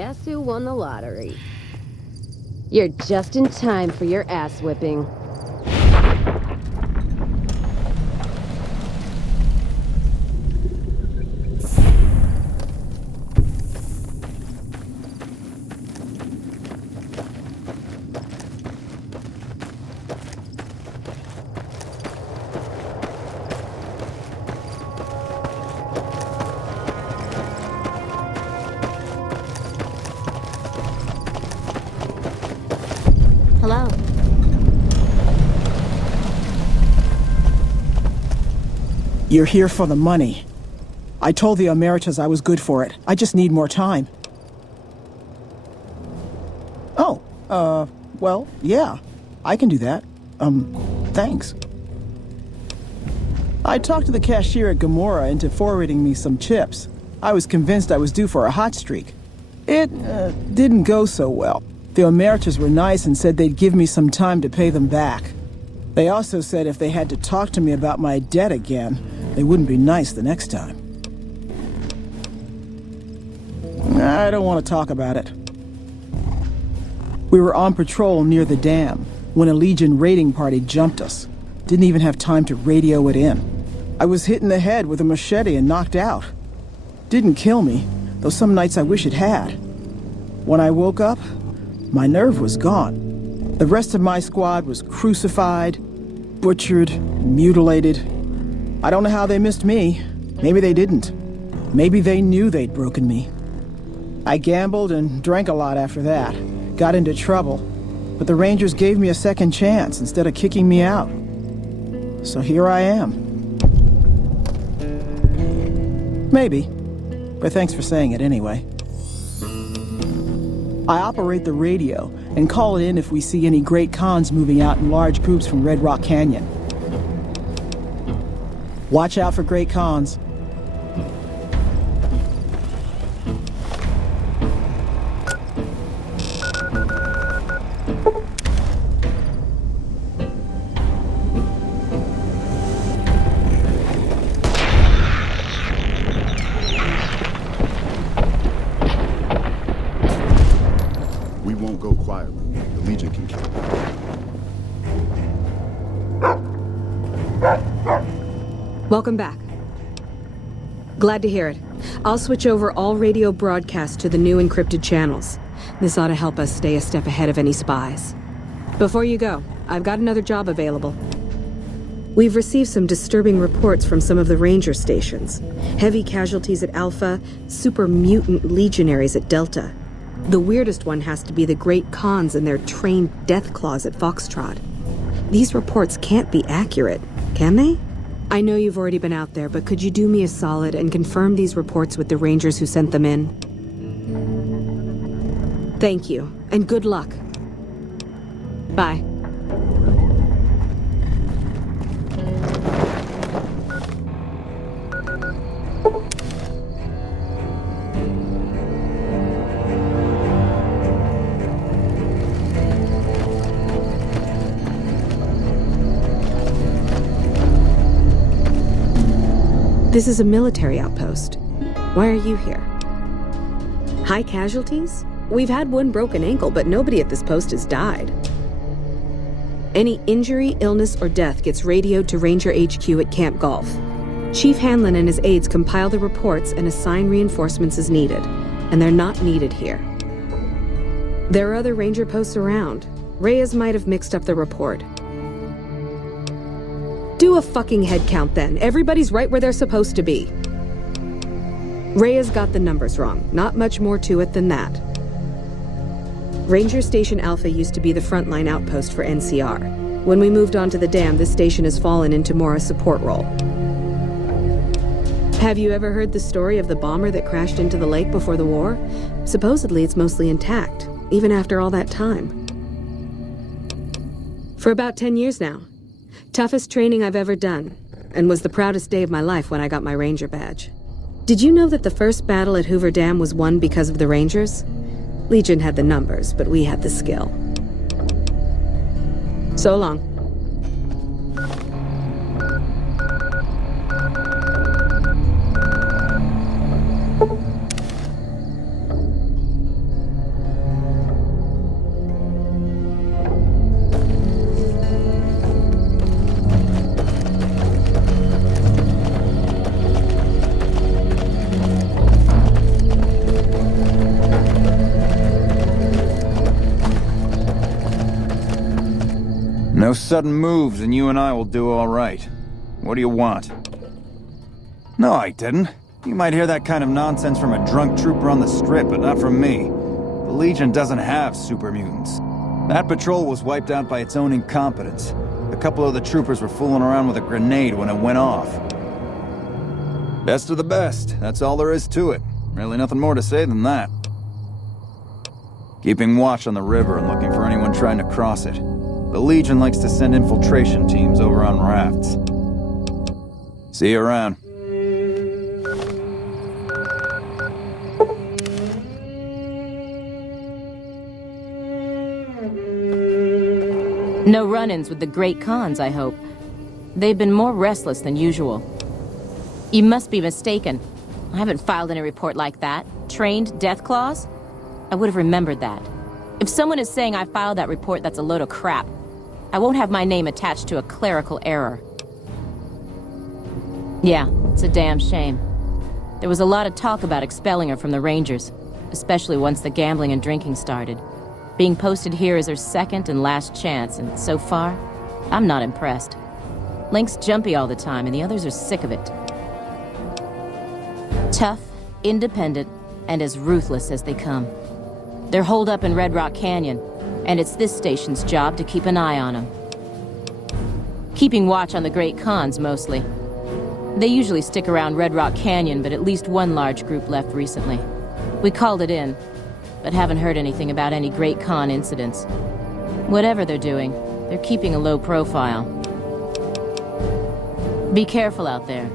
guess who won the lottery? You're just in time for your ass whipping. Hello. You're here for the money. I told the Emeritus I was good for it. I just need more time. Oh, well, yeah. I can do that. Thanks. I talked to the cashier at Gamora into forwarding me some chips. I was convinced I was due for a hot streak. It, didn't go so well. The Emeritus were nice and said they'd give me some time to pay them back. They also said if they had to talk to me about my debt again, they wouldn't be nice the next time. I don't want to talk about it. We were on patrol near the dam when a Legion raiding party jumped us. Didn't even have time to radio it in. I was hit in the head with a machete and knocked out. Didn't kill me, though some nights I wish it had. When I woke up, my nerve was gone. The rest of my squad was crucified, butchered, mutilated. I don't know how they missed me. Maybe they didn't. Maybe they knew they'd broken me. I gambled and drank a lot after that. Got into trouble. But the Rangers gave me a second chance instead of kicking me out. So here I am. Maybe. But thanks for saying it anyway. I operate the radio and call it in if we see any great cons moving out in large groups from Red Rock Canyon. Watch out for great cons. We won't go quietly. The Legion can kill them. Welcome back. Glad to hear it. I'll switch over all radio broadcasts to the new encrypted channels. This ought to help us stay a step ahead of any spies. Before you go, I've got another job available. We've received some disturbing reports from some of the ranger stations. Heavy casualties at Alpha, super mutant legionaries at Delta. The weirdest one has to be the Great Khans and their trained death claws at Foxtrot. These reports can't be accurate, can they? I know you've already been out there, but could you do me a solid and confirm these reports with the Rangers who sent them in? Thank you, and good luck. Bye. This is a military outpost. Why are you here? High casualties? We've had one broken ankle, but nobody at this post has died. Any injury, illness, or death gets radioed to Ranger HQ at Camp Golf. Chief Hanlon and his aides compile the reports and assign reinforcements as needed, and they're not needed here. There are other Ranger posts around. Reyes might have mixed up the report. Do a fucking head count then. Everybody's right where they're supposed to be. Reyes got the numbers wrong. Not much more to it than that. Ranger Station Alpha used to be the frontline outpost for NCR. When we moved on to the dam, this station has fallen into more a support role. Have you ever heard the story of the bomber that crashed into the lake before the war? Supposedly it's mostly intact, even after all that time. For about 10 years now. Toughest training I've ever done, and was the proudest day of my life when I got my Ranger badge. Did you know that the first battle at Hoover Dam was won because of the Rangers? Legion had the numbers, but we had the skill. So long. No sudden moves and you and I will do all right. What do you want? No, I didn't. You might hear that kind of nonsense from a drunk trooper on the strip, but not from me. The Legion doesn't have super mutants. That patrol was wiped out by its own incompetence. A couple of the troopers were fooling around with a grenade when it went off. Best of the best. That's all there is to it. Really nothing more to say than that. Keeping watch on the river and looking for anyone trying to cross it. The Legion likes to send infiltration teams over on rafts. See you around. No run-ins with the Great Khans, I hope. They've been more restless than usual. You must be mistaken. I haven't filed any report like that. Trained death claws? I would have remembered that. If someone is saying I filed that report, that's a load of crap. I won't have my name attached to a clerical error. Yeah, it's a damn shame. There was a lot of talk about expelling her from the Rangers, especially once the gambling and drinking started. Being posted here is her second and last chance, and so far, I'm not impressed. Link's jumpy all the time, and the others are sick of it. Tough, independent, and as ruthless as they come. They're holed up in Red Rock Canyon, and it's this station's job to keep an eye on them. Keeping watch on the Great Khans, mostly. They usually stick around Red Rock Canyon, but at least one large group left recently. We called it in, but haven't heard anything about any Great Khan incidents. Whatever they're doing, they're keeping a low profile. Be careful out there.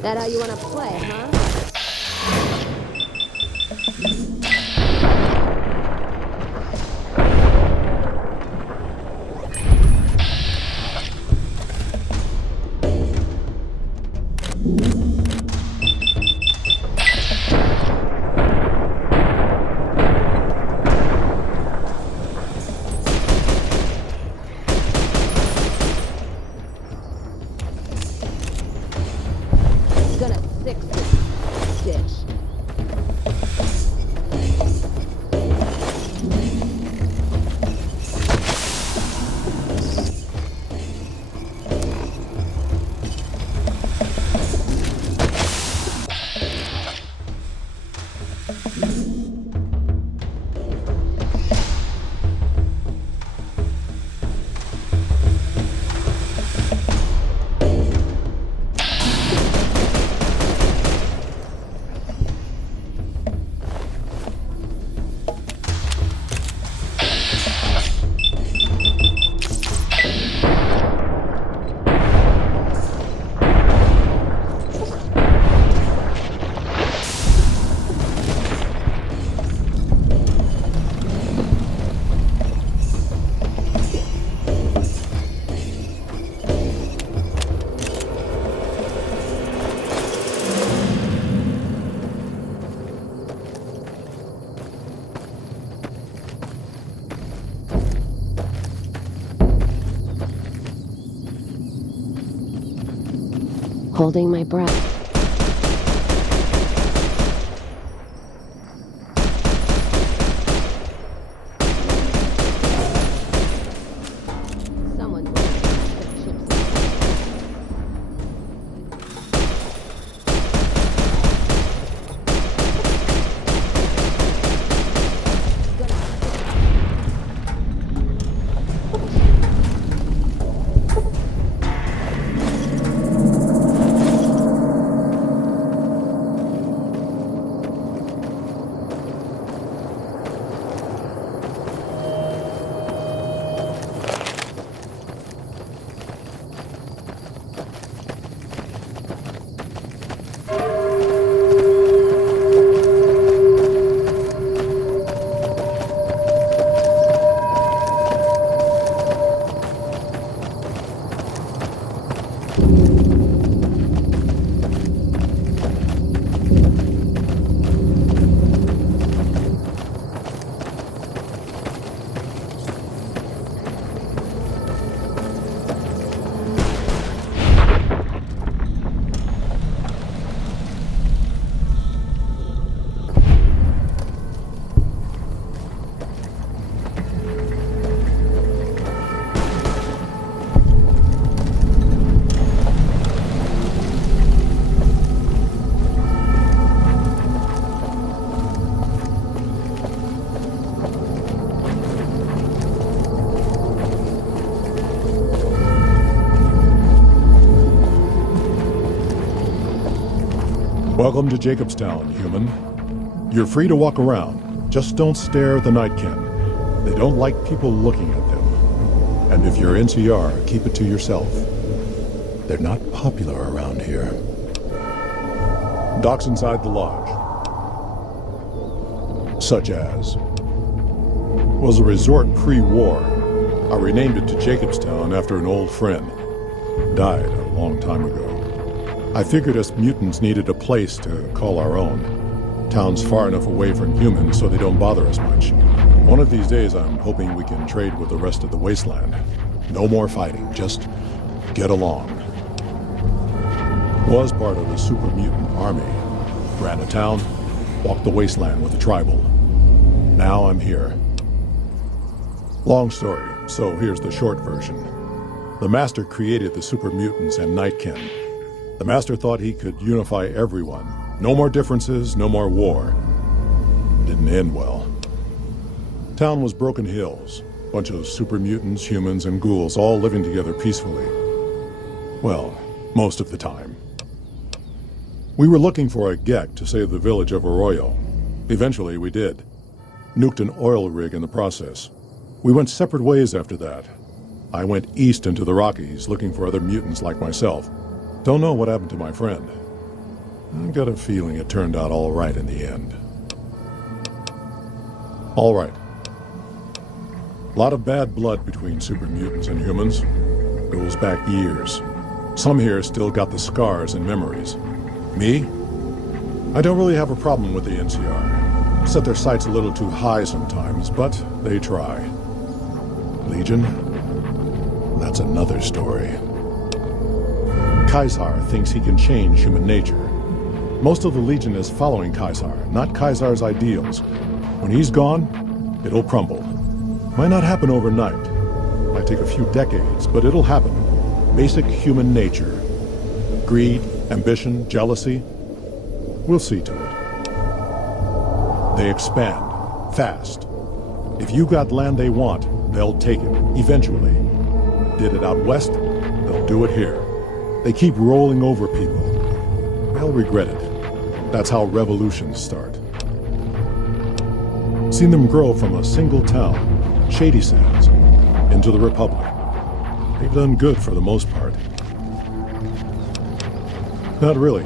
That how you want to play, huh? Holding my breath. Welcome to Jacobstown, human. You're free to walk around. Just don't stare at the Nightkin. They don't like people looking at them. And if you're NCR, keep it to yourself. They're not popular around here. Docks inside the lodge. Such as was a resort pre-war. I renamed it to Jacobstown after an old friend. Died a long time ago. I figured us mutants needed a place to call our own. Town's far enough away from humans so they don't bother us much. One of these days I'm hoping we can trade with the rest of the wasteland. No more fighting, just get along. Was part of the super mutant army. Ran a town, walked the wasteland with the tribal. Now I'm here. Long story, so here's the short version. The Master created the super mutants and Nightkin. The Master thought he could unify everyone. No more differences, no more war. Didn't end well. Town was Broken Hills. Bunch of super mutants, humans, and ghouls all living together peacefully. Well, most of the time. We were looking for a Gek to save the village of Arroyo. Eventually, we did. Nuked an oil rig in the process. We went separate ways after that. I went east into the Rockies looking for other mutants like myself. Don't know what happened to my friend. I got a feeling it turned out all right in the end. All right. A lot of bad blood between super mutants and humans. Goes back years. Some here still got the scars and memories. Me? I don't really have a problem with the NCR. Set their sights a little too high sometimes, but they try. Legion? That's another story. Kaisar thinks he can change human nature. Most of the Legion is following Kaisar, not Kaisar's ideals. When he's gone, it'll crumble. Might not happen overnight. Might take a few decades, but it'll happen. Basic human nature. Greed, ambition, jealousy. We'll see to it. They expand. Fast. If you got land they want, they'll take it. Eventually. Did it out west, they'll do it here. They keep rolling over people. They'll regret it. That's how revolutions start. Seen them grow from a single town, Shady Sands, into the Republic. They've done good for the most part. Not really.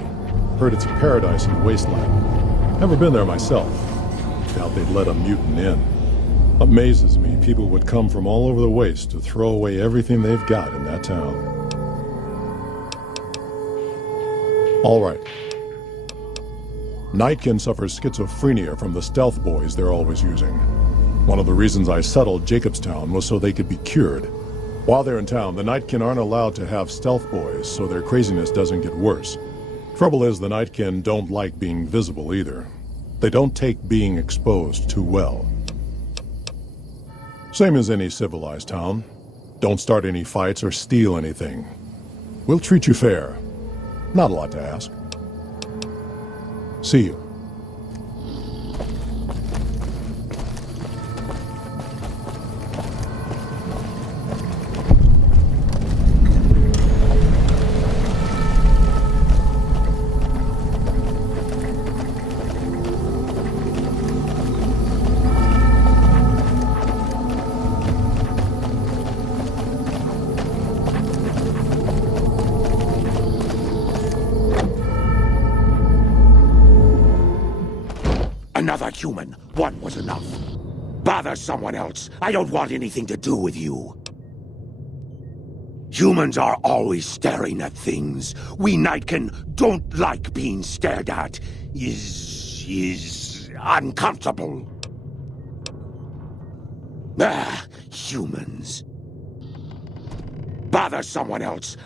Heard it's a paradise in the wasteland. Never been there myself. Doubt they'd let a mutant in. Amazes me people would come from all over the waste to throw away everything they've got in that town. All right. Nightkin suffers schizophrenia from the stealth boys they're always using. One of the reasons I settled Jacobstown was so they could be cured. While they're in town, the Nightkin aren't allowed to have stealth boys, so their craziness doesn't get worse. Trouble is, the Nightkin don't like being visible either. They don't take being exposed too well. Same as any civilized town. Don't start any fights or steal anything. We'll treat you fair. Not a lot to ask. See you. Another human. One was enough. Bother someone else. I don't want anything to do with you. Humans are always staring at things. We Nightkin don't like being stared at. Is uncomfortable. Humans. Bother someone else.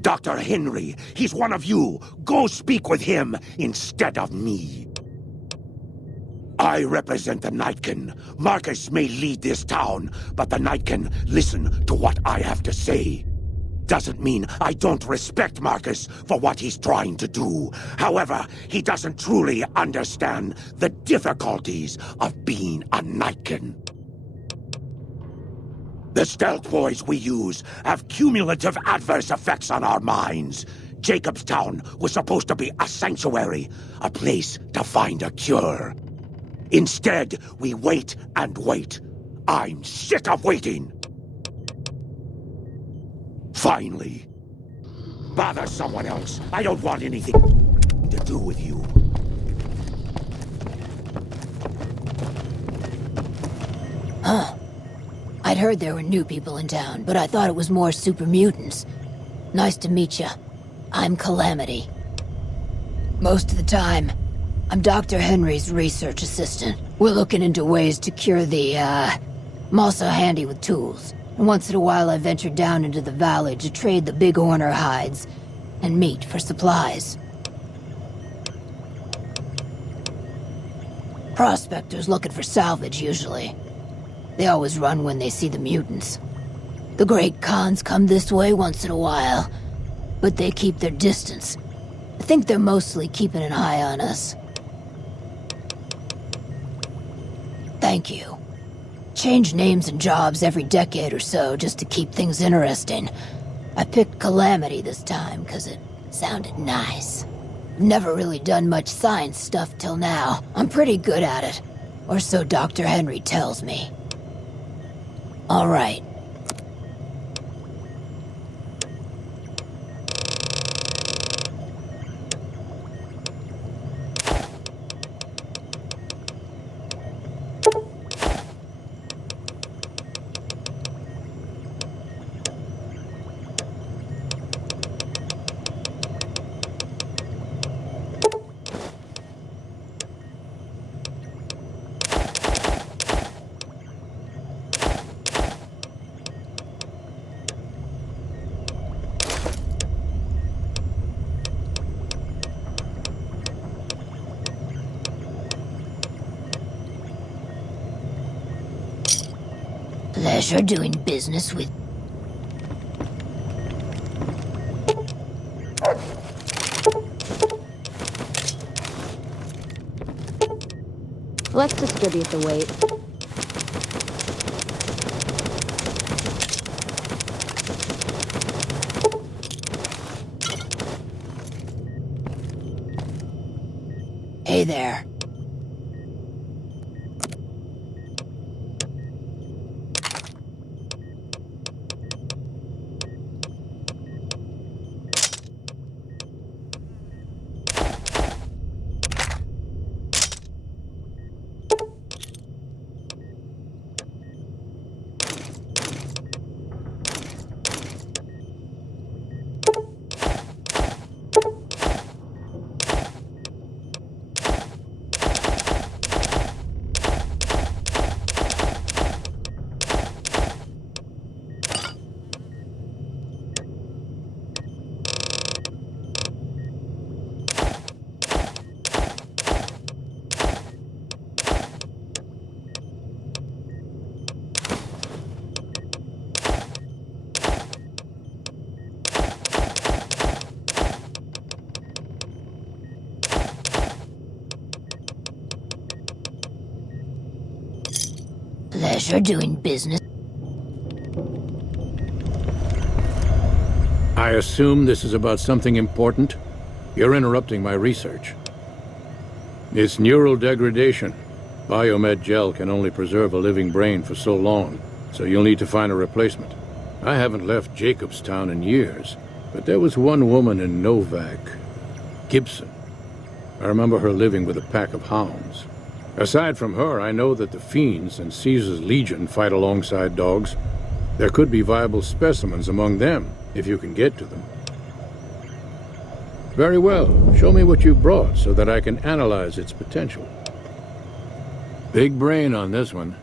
Dr. Henry, he's one of you. Go speak with him instead of me. I represent the Nightkin. Marcus may lead this town, but the Nightkin listen to what I have to say. Doesn't mean I don't respect Marcus for what he's trying to do. However, he doesn't truly understand the difficulties of being a Nightkin. The stealth boys we use have cumulative adverse effects on our minds. Jacobstown was supposed to be a sanctuary, a place to find a cure. Instead, we wait and wait. I'm sick of waiting. Finally. Bother someone else. I don't want anything to do with you. Huh. I'd heard there were new people in town, but I thought it was more super mutants. Nice to meet you. I'm Calamity. Most of the time, I'm Dr. Henry's research assistant. We're looking into ways to cure the, I'm also handy with tools. And once in a while I venture down into the valley to trade the bighorner hides and meat for supplies. Prospectors looking for salvage, usually. They always run when they see the mutants. The Great Khans come this way once in a while, but they keep their distance. I think they're mostly keeping an eye on us. Thank you. Change names and jobs every decade or so just to keep things interesting. I picked Calamity this time because it sounded nice. I've never really done much science stuff till now. I'm pretty good at it. Or so Dr. Henry tells me. All right. Pleasure doing business with... Let's distribute the weight. Hey there. Pleasure doing business. I assume this is about something important? You're interrupting my research. It's neural degradation. Biomed gel can only preserve a living brain for so long, so you'll need to find a replacement. I haven't left Jacobstown in years, but there was one woman in Novak, Gibson. I remember her living with a pack of hounds. Aside from her, I know that the Fiends and Caesar's Legion fight alongside dogs. There could be viable specimens among them, if you can get to them. Very well. Show me what you brought so that I can analyze its potential. Big brain on this one.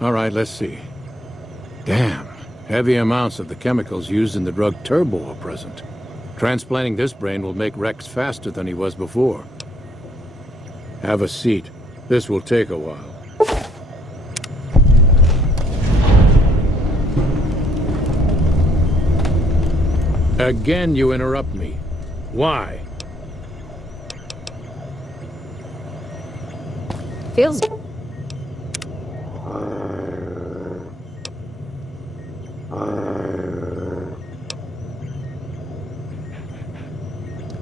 All right, let's see. Damn. Heavy amounts of the chemicals used in the drug Turbo are present. Transplanting this brain will make Rex faster than he was before. Have a seat. This will take a while. Again, you interrupt me. Why? Feels...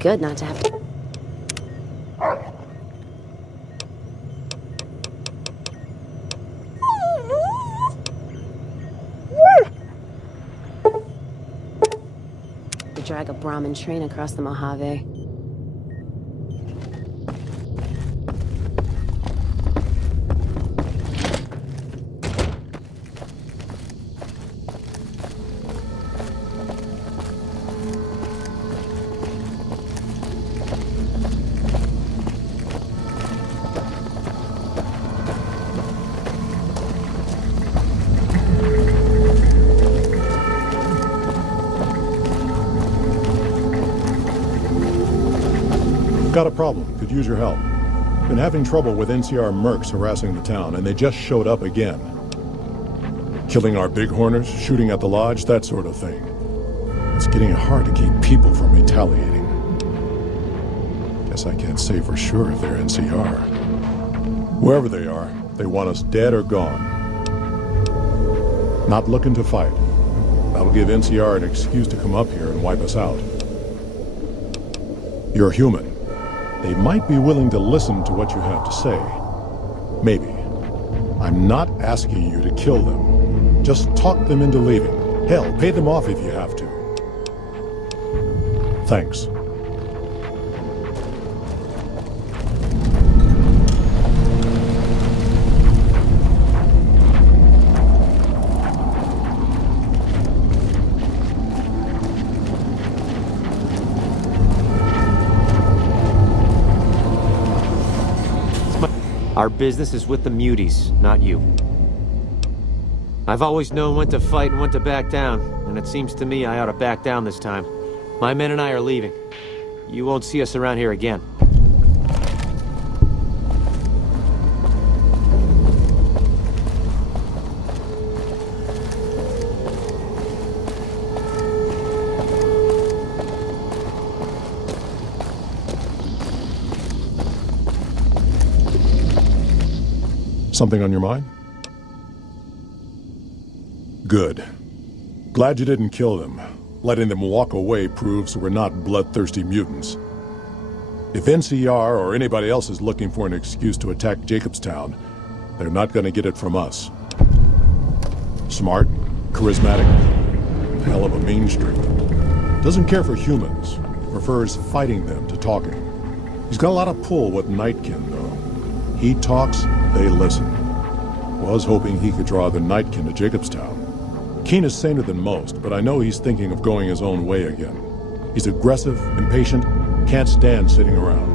good not to have to... drag a Brahmin train across the Mojave. Got a problem. Could use your help. Been having trouble with NCR mercs harassing the town, and they just showed up again. Killing our bighorners, shooting at the lodge, that sort of thing. It's getting hard to keep people from retaliating. Guess I can't say for sure if they're NCR. Whoever they are, they want us dead or gone. Not looking to fight. That'll give NCR an excuse to come up here and wipe us out. You're human. They might be willing to listen to what you have to say. Maybe. I'm not asking you to kill them. Just talk them into leaving. Hell, pay them off if you have to. Thanks. Our business is with the muties, not you. I've always known when to fight and when to back down, and it seems to me I ought to back down this time. My men and I are leaving. You won't see us around here again. Something on your mind? Good. Glad you didn't kill them. Letting them walk away proves we're not bloodthirsty mutants. If NCR or anybody else is looking for an excuse to attack Jacobstown, they're not gonna get it from us. Smart, charismatic, hell of a mean streak. Doesn't care for humans, prefers fighting them to talking. He's got a lot of pull with Nightkin, though. He talks, they listen. Was hoping he could draw the Nightkin to Jacobstown. Keen is saner than most, but I know he's thinking of going his own way again. He's aggressive, impatient, can't stand sitting around.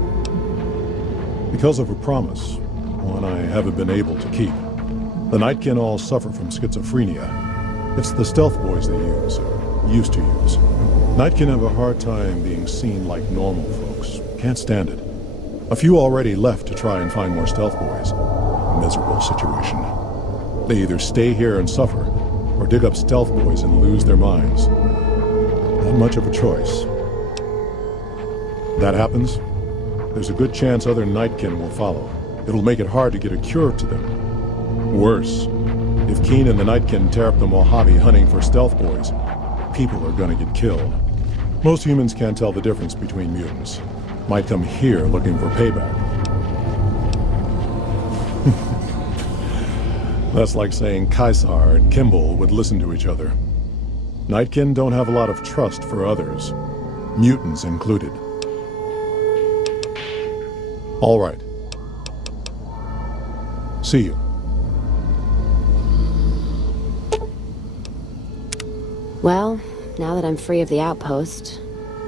Because of a promise, one I haven't been able to keep. The Nightkin all suffer from schizophrenia. It's the stealth boys they use, or used to use. Nightkin have a hard time being seen like normal folks. Can't stand it. A few already left to try and find more stealth boys. Miserable situation. They either stay here and suffer, or dig up stealth boys and lose their minds. Not much of a choice. That happens, there's a good chance other Nightkin will follow. It'll make it hard to get a cure to them. Worse, if Keen and the Nightkin tear up the Mojave hunting for stealth boys, people are gonna get killed. Most humans can't tell the difference between mutants. Might come here looking for payback. That's like saying Caesar and Kimball would listen to each other. Nightkin don't have a lot of trust for others, mutants included. All right. See you. Well, now that I'm free of the outpost,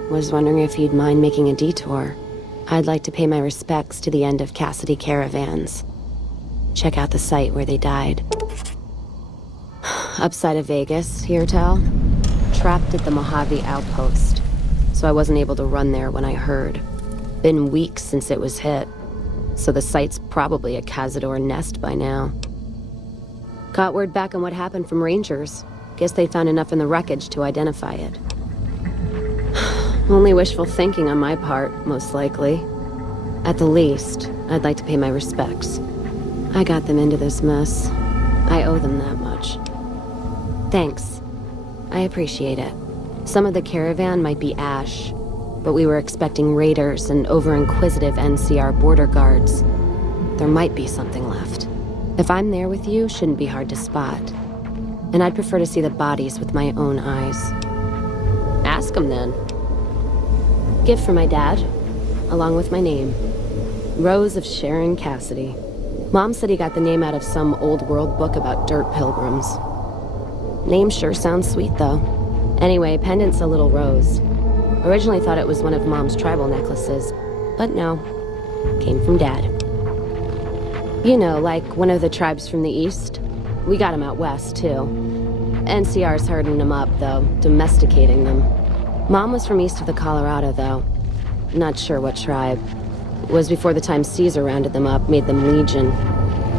was wondering if you'd mind making a detour. I'd like to pay my respects to the end of Cassidy caravans. Check out the site where they died. Upside of Vegas, here, Tal. Trapped at the Mojave outpost, so I wasn't able to run there when I heard. Been weeks since it was hit, so the site's probably a Cazador nest by now. Got word back on what happened from Rangers. Guess they found enough in the wreckage to identify it. Only wishful thinking on my part, most likely. At the least, I'd like to pay my respects. I got them into this mess. I owe them that much. Thanks. I appreciate it. Some of the caravan might be ash, but we were expecting raiders and over-inquisitive NCR border guards. There might be something left. If I'm there with you, shouldn't be hard to spot. And I'd prefer to see the bodies with my own eyes. Ask him then. Gift for my dad, along with my name. Rose of Sharon Cassidy. Mom said he got the name out of some old world book about dirt pilgrims. Name sure sounds sweet, though. Anyway, pendant's a little rose. Originally thought it was one of Mom's tribal necklaces, but no. Came from Dad. You know, like one of the tribes from the east. We got them out west, too. NCR's herding them up, though, domesticating them. Mom was from east of the Colorado, though. Not sure what tribe. It was before the time Caesar rounded them up, made them legion.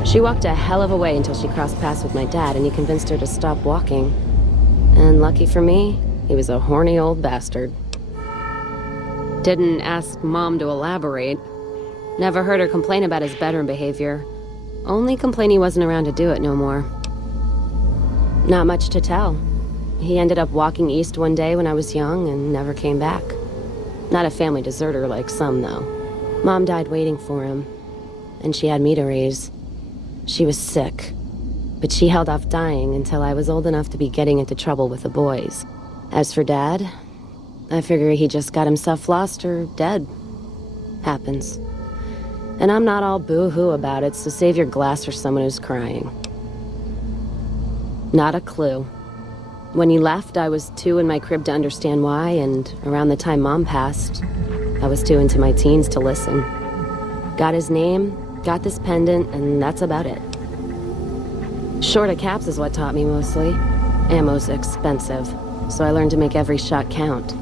She walked a hell of a way until she crossed paths with my dad, and he convinced her to stop walking. And lucky for me, he was a horny old bastard. Didn't ask Mom to elaborate. Never heard her complain about his bedroom behavior. Only complain he wasn't around to do it no more. Not much to tell. He ended up walking east one day when I was young and never came back. Not a family deserter like some, though. Mom died waiting for him, and she had me to raise. She was sick, but she held off dying until I was old enough to be getting into trouble with the boys. As for Dad, I figure he just got himself lost or dead. Happens. And I'm not all boo-hoo about it, so save your glass for someone who's crying. Not a clue. When he left, I was too in my crib to understand why, and around the time Mom passed, I was too into my teens to listen. Got his name, got this pendant, and that's about it. Short of caps is what taught me mostly. Ammo's expensive, so I learned to make every shot count.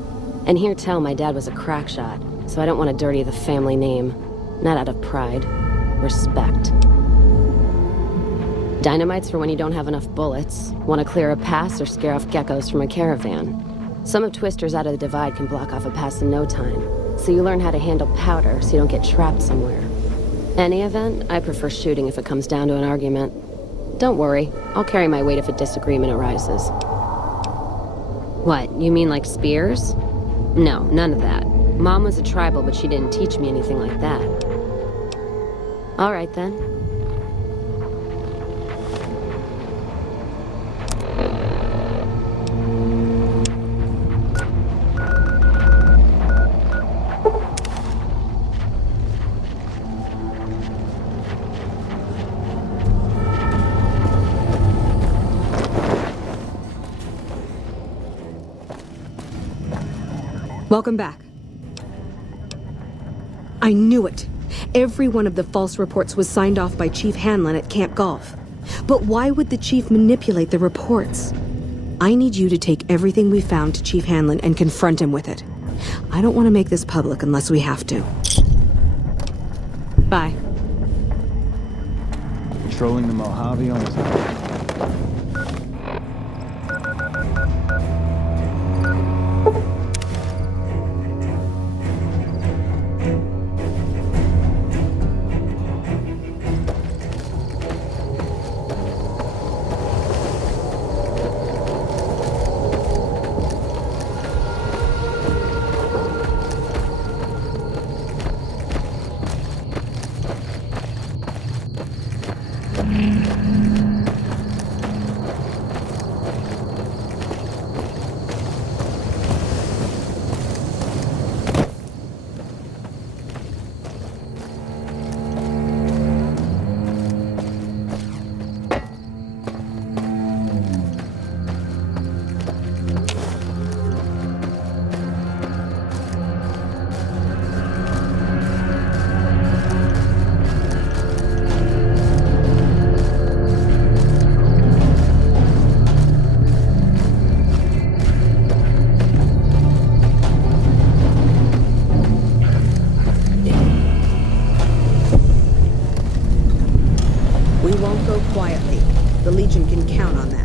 And hear tell my dad was a crack shot, so I don't want to dirty the family name. Not out of pride. Respect. Dynamite's for when you don't have enough bullets, want to clear a pass or scare off geckos from a caravan. Some of Twister's out of the divide can block off a pass in no time, so you learn how to handle powder so you don't get trapped somewhere. Any event, I prefer shooting if it comes down to an argument. Don't worry, I'll carry my weight if a disagreement arises. What, you mean like spears? No, none of that. Mom was a tribal, but she didn't teach me anything like that. All right, then. Welcome back. I knew it. Every one of the false reports was signed off by Chief Hanlon at Camp Golf. But why would the Chief manipulate the reports? I need you to take everything we found to Chief Hanlon and confront him with it. I don't want to make this public unless we have to. Bye. Patrolling the Mojave almost. Quietly. The Legion can count on that.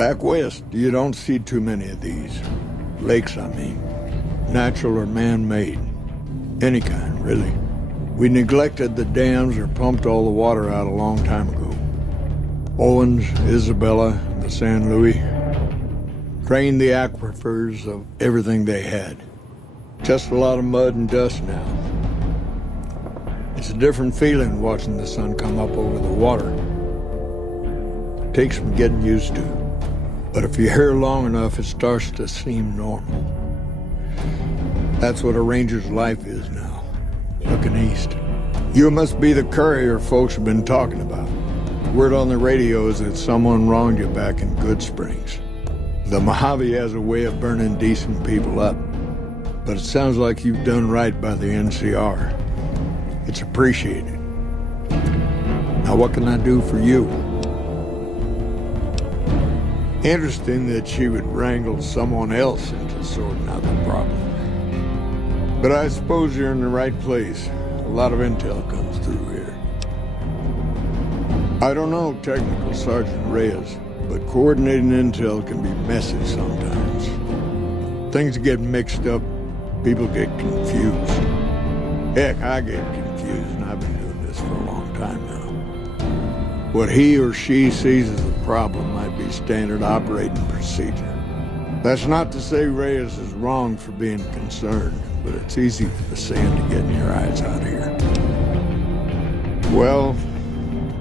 Back west, you don't see too many of these. Lakes, I mean. Natural or man-made. Any kind, really. We neglected the dams or pumped all the water out a long time ago. Owens, Isabella, the San Luis. Drained the aquifers of everything they had. Just a lot of mud and dust now. It's a different feeling watching the sun come up over the water. Takes some getting used to. But if you're here long enough, it starts to seem normal. That's what a ranger's life is now, looking east. You must be the courier folks have been talking about. Word on the radio is that someone wronged you back in Good Springs. The Mojave has a way of burning decent people up, but it sounds like you've done right by the NCR. It's appreciated. Now what can I do for you? Interesting that she would wrangle someone else into sorting out the problem. But I suppose you're in the right place. A lot of intel comes through here. I don't know, Technical Sergeant Reyes, but coordinating intel can be messy sometimes. Things get mixed up, people get confused. Heck, I get confused, and I've been doing this for a long time now. What he or she sees as a problem might be standard operating procedure. That's not to say Reyes is wrong for being concerned, but it's easy for the sand to get in your eyes out here. Well,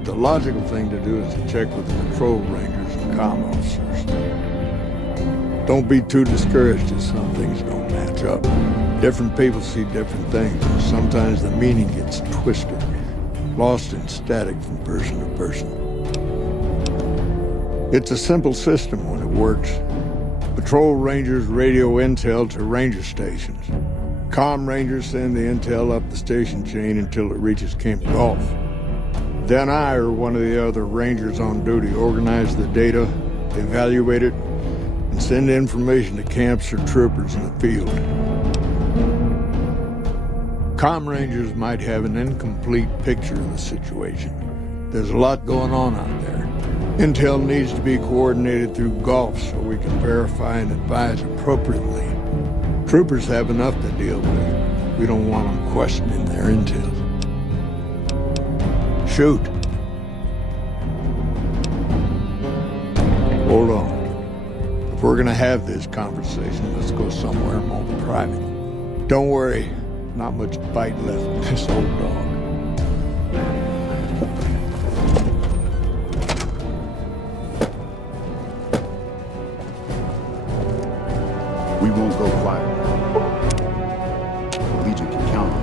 the logical thing to do is to check with the patrol rangers and comm officers. Don't be too discouraged if some things don't match up. Different people see different things, and sometimes the meaning gets twisted, lost in static from person to person. It's a simple system when it works. Patrol rangers radio intel to ranger stations. Comm rangers send the intel up the station chain until it reaches Camp Gulf. Then I or one of the other rangers on duty organize the data, evaluate it, and send information to camps or troopers in the field. Comm rangers might have an incomplete picture of the situation. There's a lot going on out there. Intel needs to be coordinated through Gulf so we can verify and advise appropriately. Troopers have enough to deal with. We don't want them questioning their intel. Shoot. Hold on. If we're gonna have this conversation, let's go somewhere more private. Don't worry, not much bite left in this old dog. We won't go quiet. The Legion can count on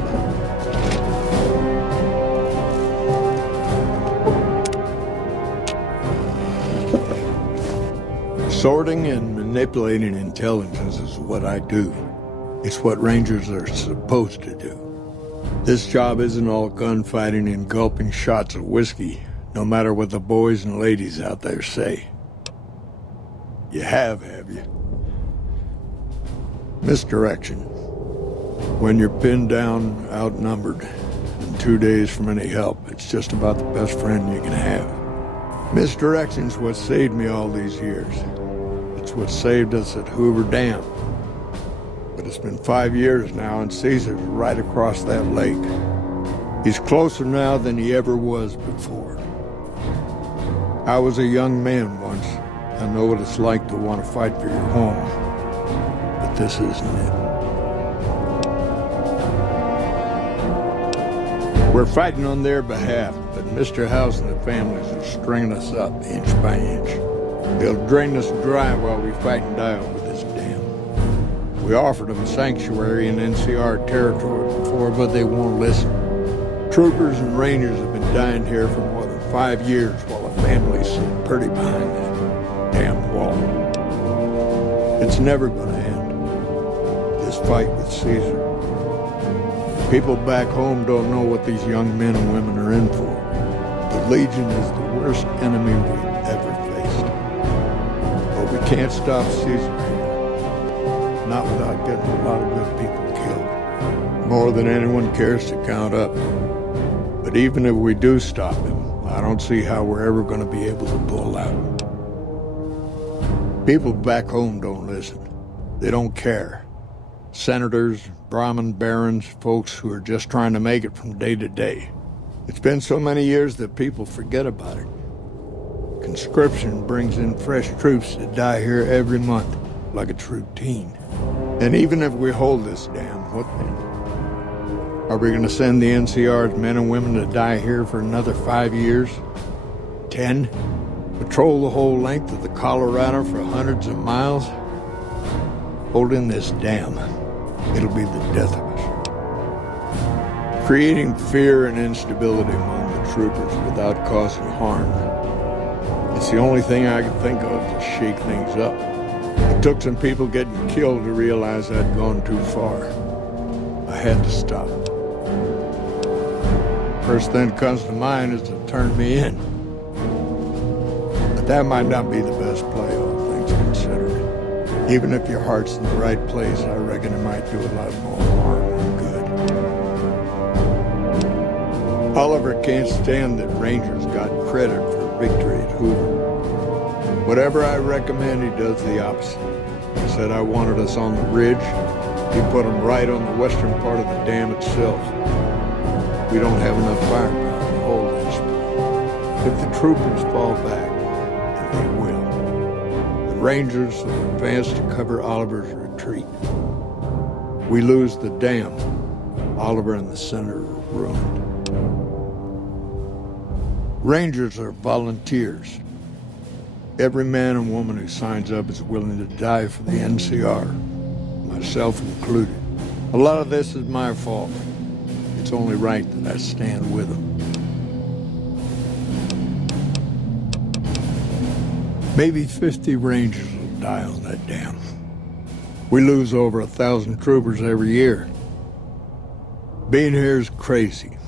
that. Sorting and manipulating intelligence is what I do. It's what Rangers are supposed to do. This job isn't all gunfighting and gulping shots of whiskey, no matter what the boys and ladies out there say. You have you? Misdirection. When you're pinned down, outnumbered, and 2 days from any help, it's just about the best friend you can have. Misdirection's what saved me all these years. It's what saved us at Hoover Dam. But it's been 5 years now, and Caesar's right across that lake. He's closer now than he ever was before. I was a young man once. I know what it's like to want to fight for your home. But this isn't it. We're fighting on their behalf, but Mr. House and the families are stringing us up inch by inch. They'll drain us dry while we fight and die over this dam. We offered them sanctuary in NCR territory before, but they won't listen. Troopers and Rangers have been dying here for more than 5 years while the families sit pretty behind that damn wall. It's never gonna end. This fight with Caesar. People back home don't know what these young men and women are in for. The Legion is the worst enemy we've ever faced. But we can't stop Caesar here. Not without getting a lot of good people killed. More than anyone cares to count up. But even if we do stop him, I don't see how we're ever going to be able to pull out. People back home don't listen. They don't care. Senators, Brahmin barons, folks who are just trying to make it from day to day. It's been so many years that people forget about it. Conscription brings in fresh troops that die here every month, like it's routine. And even if we hold this dam, what then? Are we going to send the NCR's men and women to die here for another 5 years? 10? Patrol the whole length of the Colorado for hundreds of miles? Holding this dam, it'll be the death of us. Creating fear and instability among the troopers without causing harm. It's the only thing I could think of to shake things up. It took some people getting killed to realize I'd gone too far. I had to stop. First thing that comes to mind is to turn me in. But that might not be the best play, all things considered. Even if your heart's in the right place, I reckon it might do a lot more harm than good. Oliver can't stand that Rangers got credit for victory at Hoover. Whatever I recommend, he does the opposite. He said I wanted us on the ridge. He put them right on the western part of the dam itself. We don't have enough firepower to hold this. If the troopers fall back, and they will, the Rangers will advance to cover Oliver's retreat. We lose the dam. Oliver and the center are ruined. Rangers are volunteers. Every man and woman who signs up is willing to die for the NCR, myself included. A lot of this is my fault. It's only right that I stand with them. Maybe 50 Rangers will die on that dam. We lose over 1,000 troopers every year. Being here is crazy.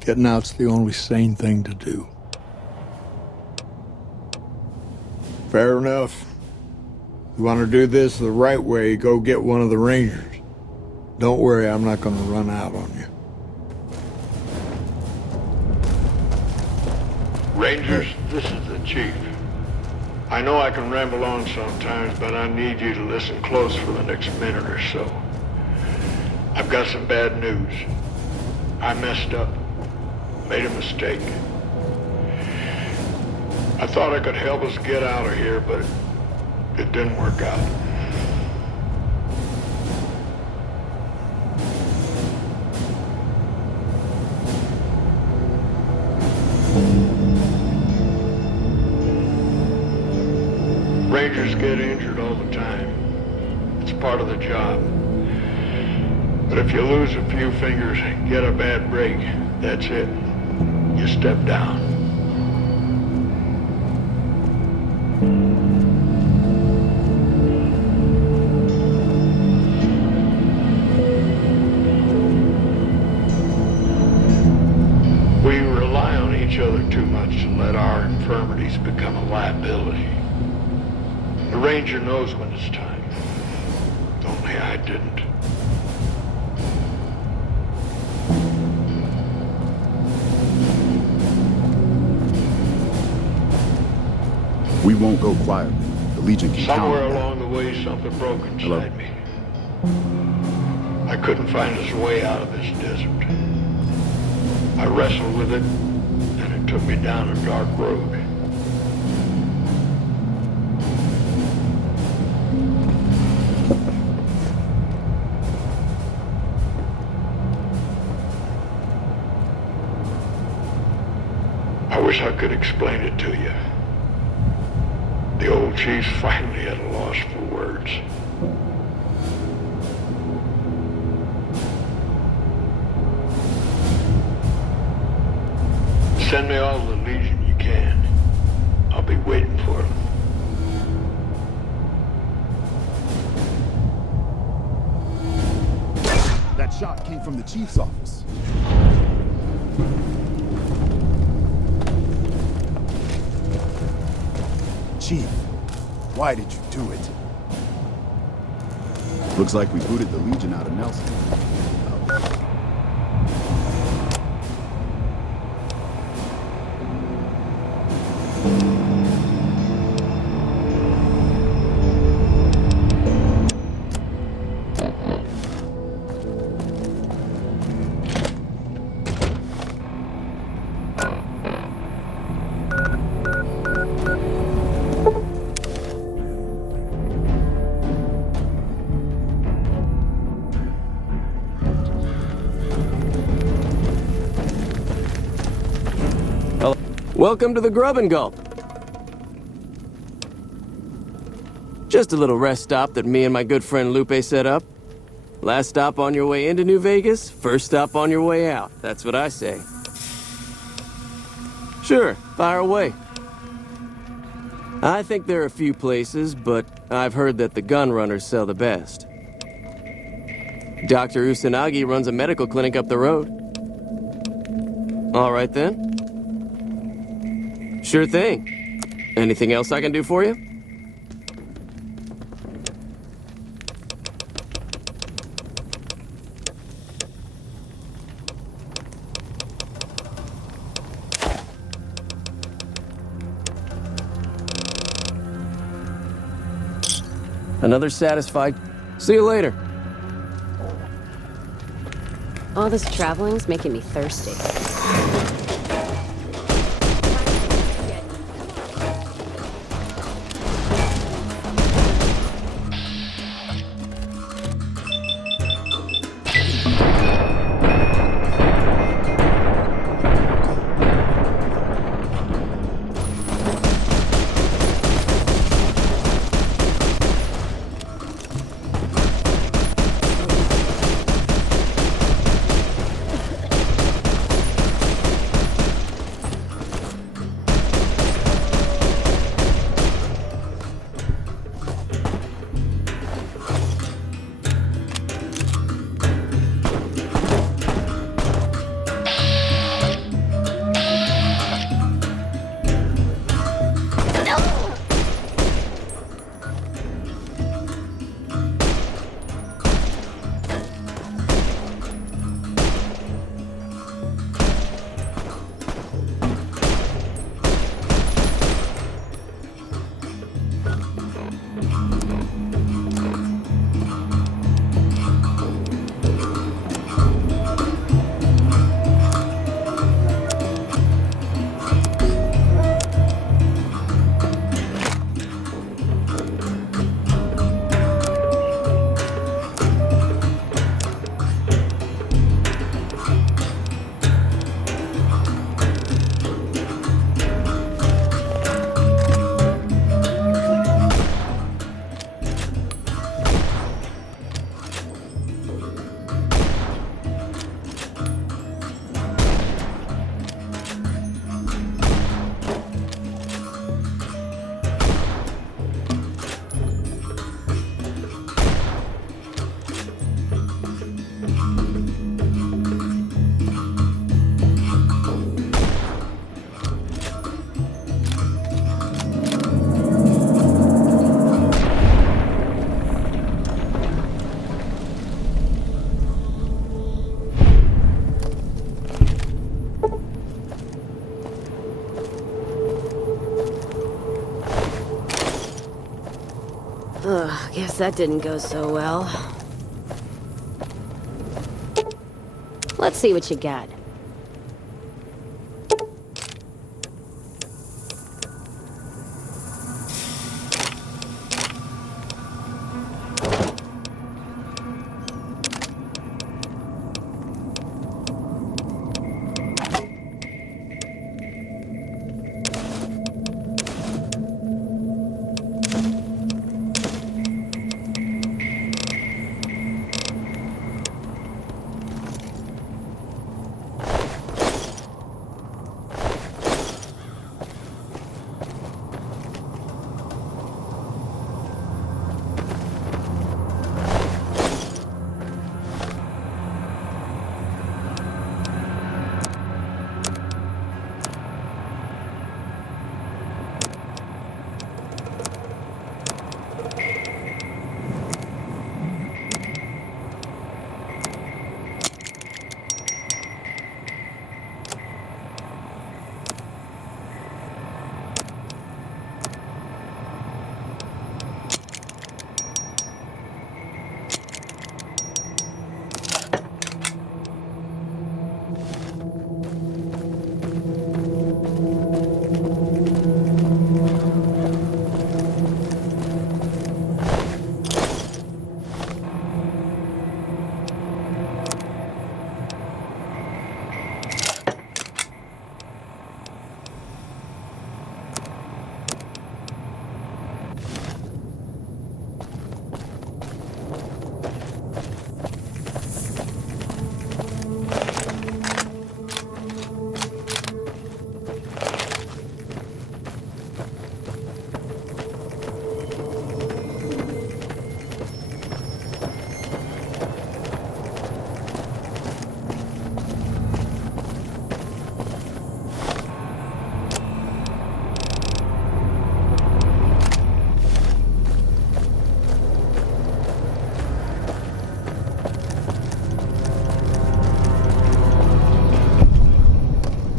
Getting out's the only sane thing to do. Fair enough. You want to do this the right way, go get one of the Rangers. Don't worry, I'm not going to run out on you. Rangers, this is the chief. I know I can ramble on sometimes, but I need you to listen close for the next minute or so. I've got some bad news. I messed up. Made a mistake. I thought I could help us get out of here, but it didn't work out. Rangers get injured all the time. It's part of the job. But if you lose a few fingers and get a bad break, that's it. You step down. We rely on each other too much to let our infirmities become a liability. The Ranger knows when it's time. Only I didn't. We won't go quietly. The Legion can count on Somewhere that. along the way, something broke inside me. I couldn't find his way out of this desert. I wrestled with it, and it took me down a dark road. I wish I could explain it to you. The old chief's finally at a loss for words. Send me all the Legion you can. I'll be waiting for them. That shot came from the chief's office. Chief, why did you do it? Looks like we booted the Legion out of Nelson. Welcome to the Grub and Gulp. Just a little rest stop that me and my good friend Lupe set up. Last stop on your way into New Vegas, first stop on your way out. That's what I say. Sure, fire away. I think there are a few places, but I've heard that the gun runners sell the best. Dr. Usanagi runs a medical clinic up the road. All right then. Sure thing. Anything else I can do for you? Another satisfied. See you later. All this traveling's making me thirsty. Ugh, guess that didn't go so well. Let's see what you got.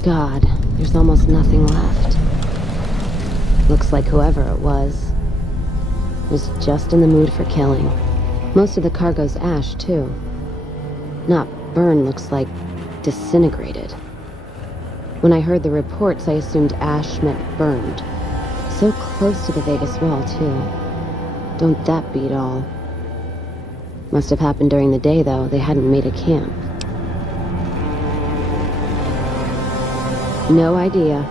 God, there's almost nothing left. Looks like whoever it was just in the mood for killing. Most of the cargo's ash, too. Not burned, looks like disintegrated. When I heard the reports, I assumed ash meant burned. So close to the Vegas wall, too. Don't that beat all? Must have happened during the day, though. They hadn't made a camp. No idea.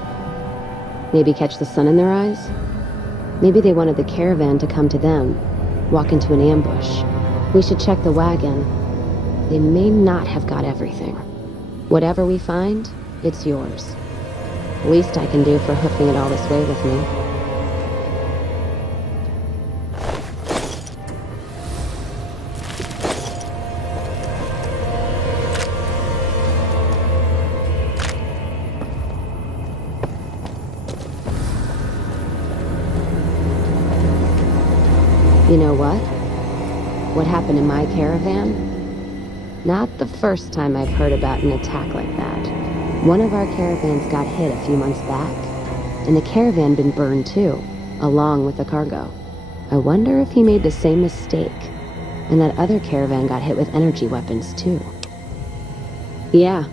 Maybe catch the sun in their eyes? Maybe they wanted the caravan to come to them, walk into an ambush. We should check the wagon. They may not have got everything. Whatever we find, it's yours. Least I can do for hoofing it all this way with me. You know what? What happened in my caravan? Not the first time I've heard about an attack like that. One of our caravans got hit a few months back, and the caravan been burned too, along with the cargo. I wonder if he made the same mistake, and that other caravan got hit with energy weapons too. Yeah,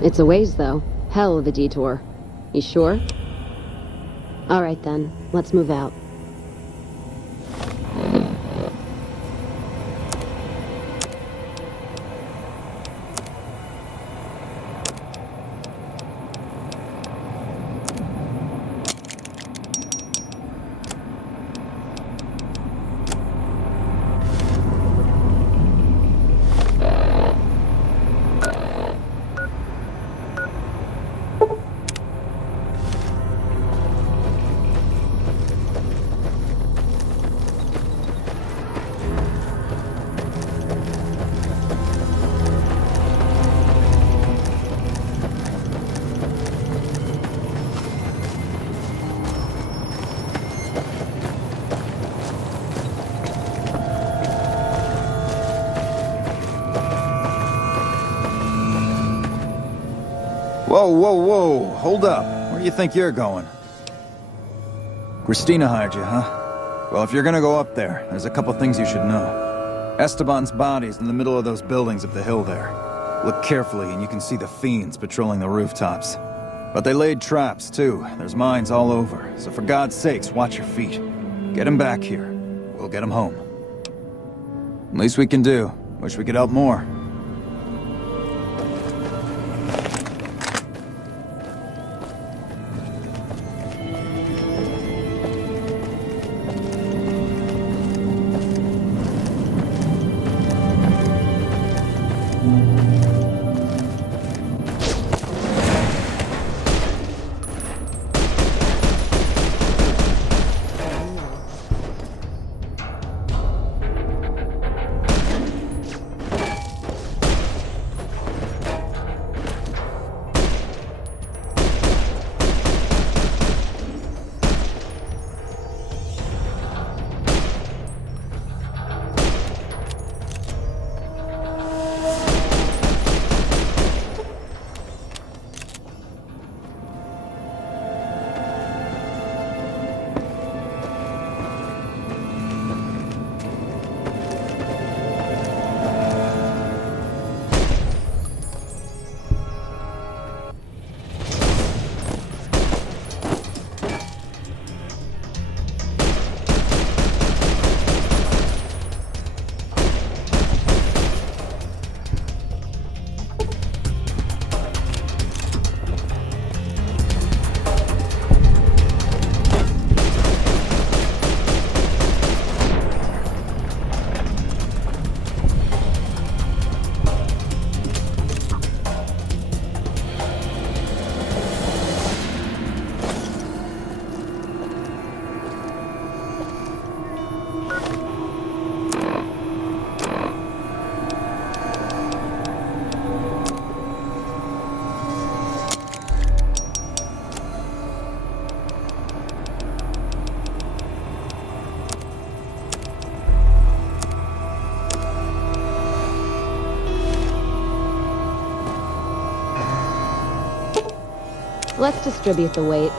it's a ways though. Hell of a detour. You sure? All right then, let's move out. Whoa, whoa, whoa! Hold up. Where do you think you're going? Christina hired you, huh? Well, if you're gonna go up there, there's a couple things you should know. Esteban's body's in the middle of those buildings up the hill there. Look carefully and you can see the fiends patrolling the rooftops. But they laid traps, too. There's mines all over. So for God's sakes, watch your feet. Get him back here. We'll get him home. Least we can do. Wish we could help more. Let's distribute the weight.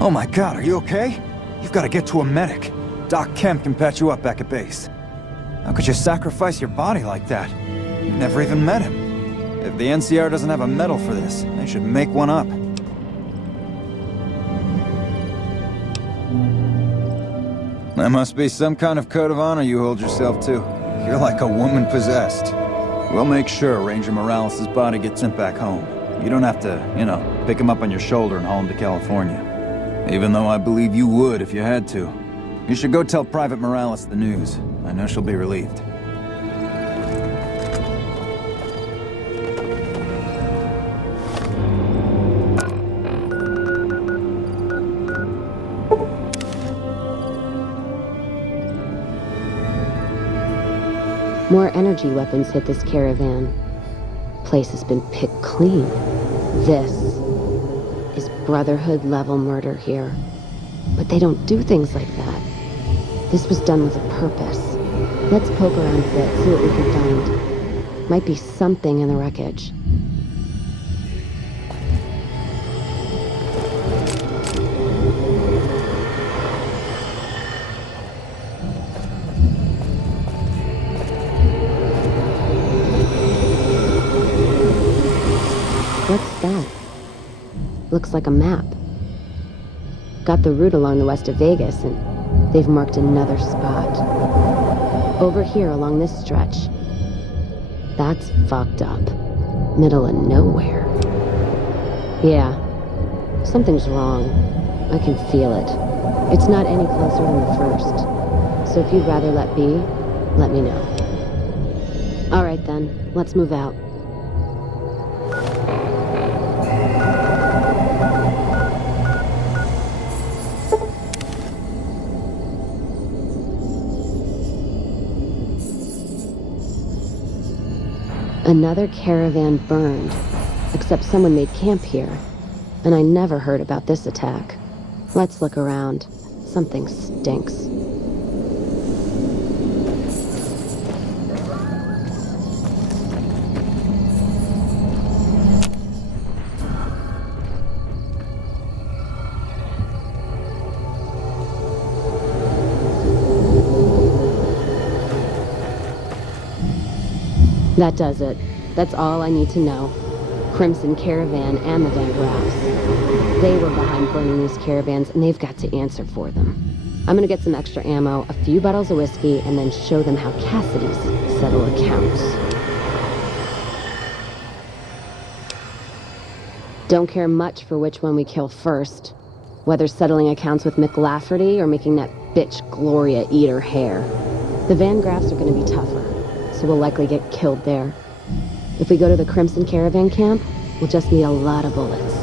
Oh my god, are you okay? You've got to get to a medic. Doc Kemp can patch you up back at base. How could you sacrifice your body like that? You never even met him. If the NCR doesn't have a medal for this, they should make one up. That must be some kind of code of honor you hold yourself to. You're like a woman possessed. We'll make sure Ranger Morales' body gets sent back home. You don't have to, pick him up on your shoulder and haul him to California. Even though I believe you would if you had to. You should go tell Private Morales the news. I know she'll be relieved. More energy weapons hit this caravan. Place has been picked clean. This is Brotherhood-level murder here. But they don't do things like that. This was done with a purpose. Let's poke around a bit, see what we can find. Might be something in the wreckage. What's that? Looks like a map. Got the route along the west of Vegas, and they've marked another spot. Over here along this stretch. That's fucked up. Middle of nowhere. Yeah, something's wrong. I can feel it. It's not any closer than the first. So if you'd rather let be, let me know. All right then, let's move out. Another caravan burned, except someone made camp here, and I never heard about this attack. Let's look around. Something stinks. That does it. That's all I need to know. Crimson Caravan and the Van Graffs. They were behind burning these caravans, and they've got to answer for them. I'm gonna get some extra ammo, a few bottles of whiskey, and then show them how Cassidy's settle accounts. Don't care much for which one we kill first. Whether settling accounts with McLafferty or making that bitch Gloria eat her hair. The Van Graffs are going to be tougher, so we'll likely get killed there. If we go to the Crimson Caravan camp, we'll just need a lot of bullets.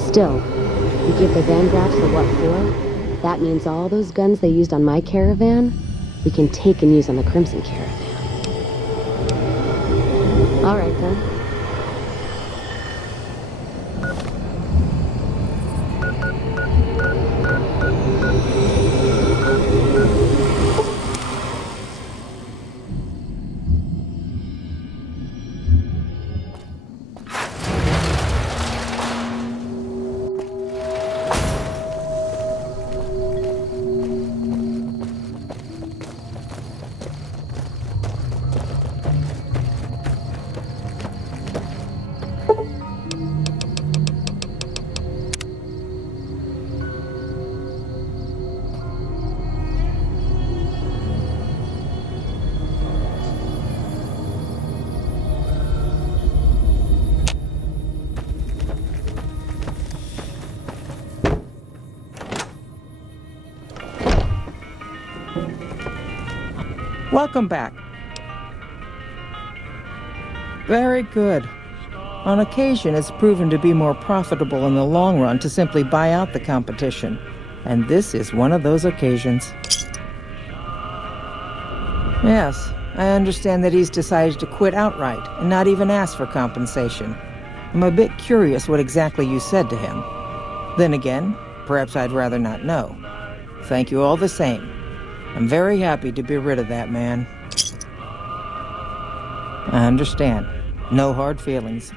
Still, we give the Van Graffs the what for, that means all those guns they used on my caravan, we can take and use on the Crimson Caravan. All right, then. Welcome back. Very good. On occasion, it's proven to be more profitable in the long run to simply buy out the competition. And this is one of those occasions. Yes, I understand that he's decided to quit outright and not even ask for compensation. I'm a bit curious what exactly you said to him. Then again, perhaps I'd rather not know. Thank you all the same. I'm very happy to be rid of that man. I understand. No hard feelings.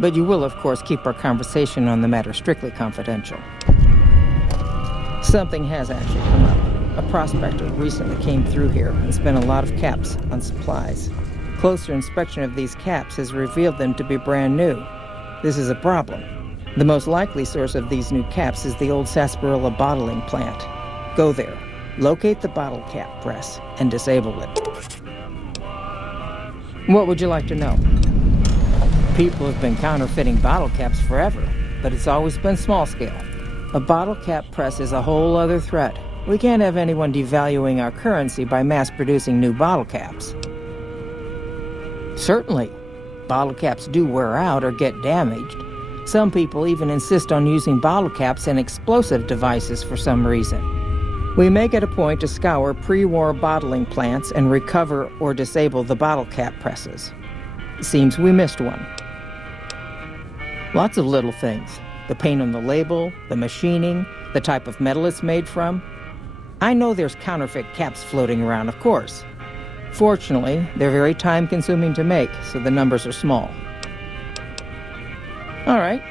But you will, of course, keep our conversation on the matter strictly confidential. Something has actually come up. A prospector recently came through here and spent a lot of caps on supplies. Closer inspection of these caps has revealed them to be brand new. This is a problem. The most likely source of these new caps is the old sarsaparilla bottling plant. Go there. Locate the bottle cap press and disable it. What would you like to know? People have been counterfeiting bottle caps forever, but it's always been small scale. A bottle cap press is a whole other threat. We can't have anyone devaluing our currency by mass-producing new bottle caps. Certainly. Bottle caps do wear out or get damaged. Some people even insist on using bottle caps in explosive devices for some reason. We make it a point to scour pre-war bottling plants and recover or disable the bottle cap presses. Seems we missed one. Lots of little things. The paint on the label, the machining, the type of metal it's made from. I know there's counterfeit caps floating around, of course. Fortunately, they're very time-consuming to make, so the numbers are small. All right.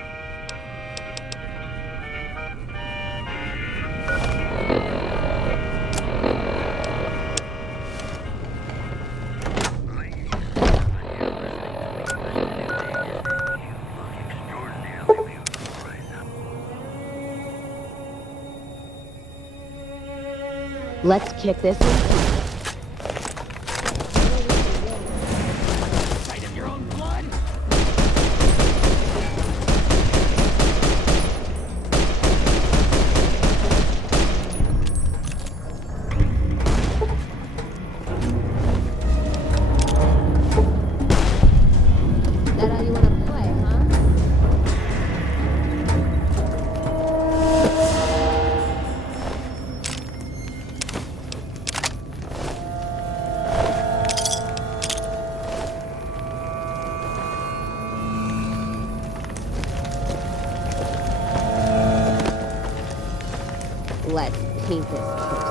Let's kick this in. Let's paint this toast.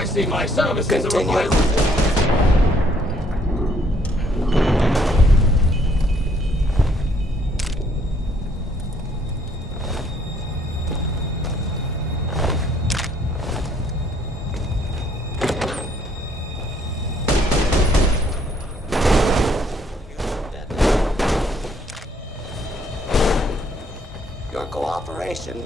I see my service as a replacement. Your cooperation.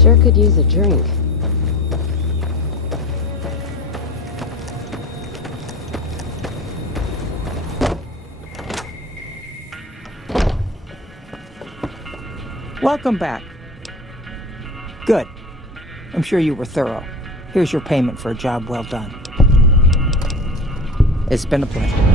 Sure could use a drink. Welcome back. Good. I'm sure you were thorough. Here's your payment for a job well done. It's been a pleasure.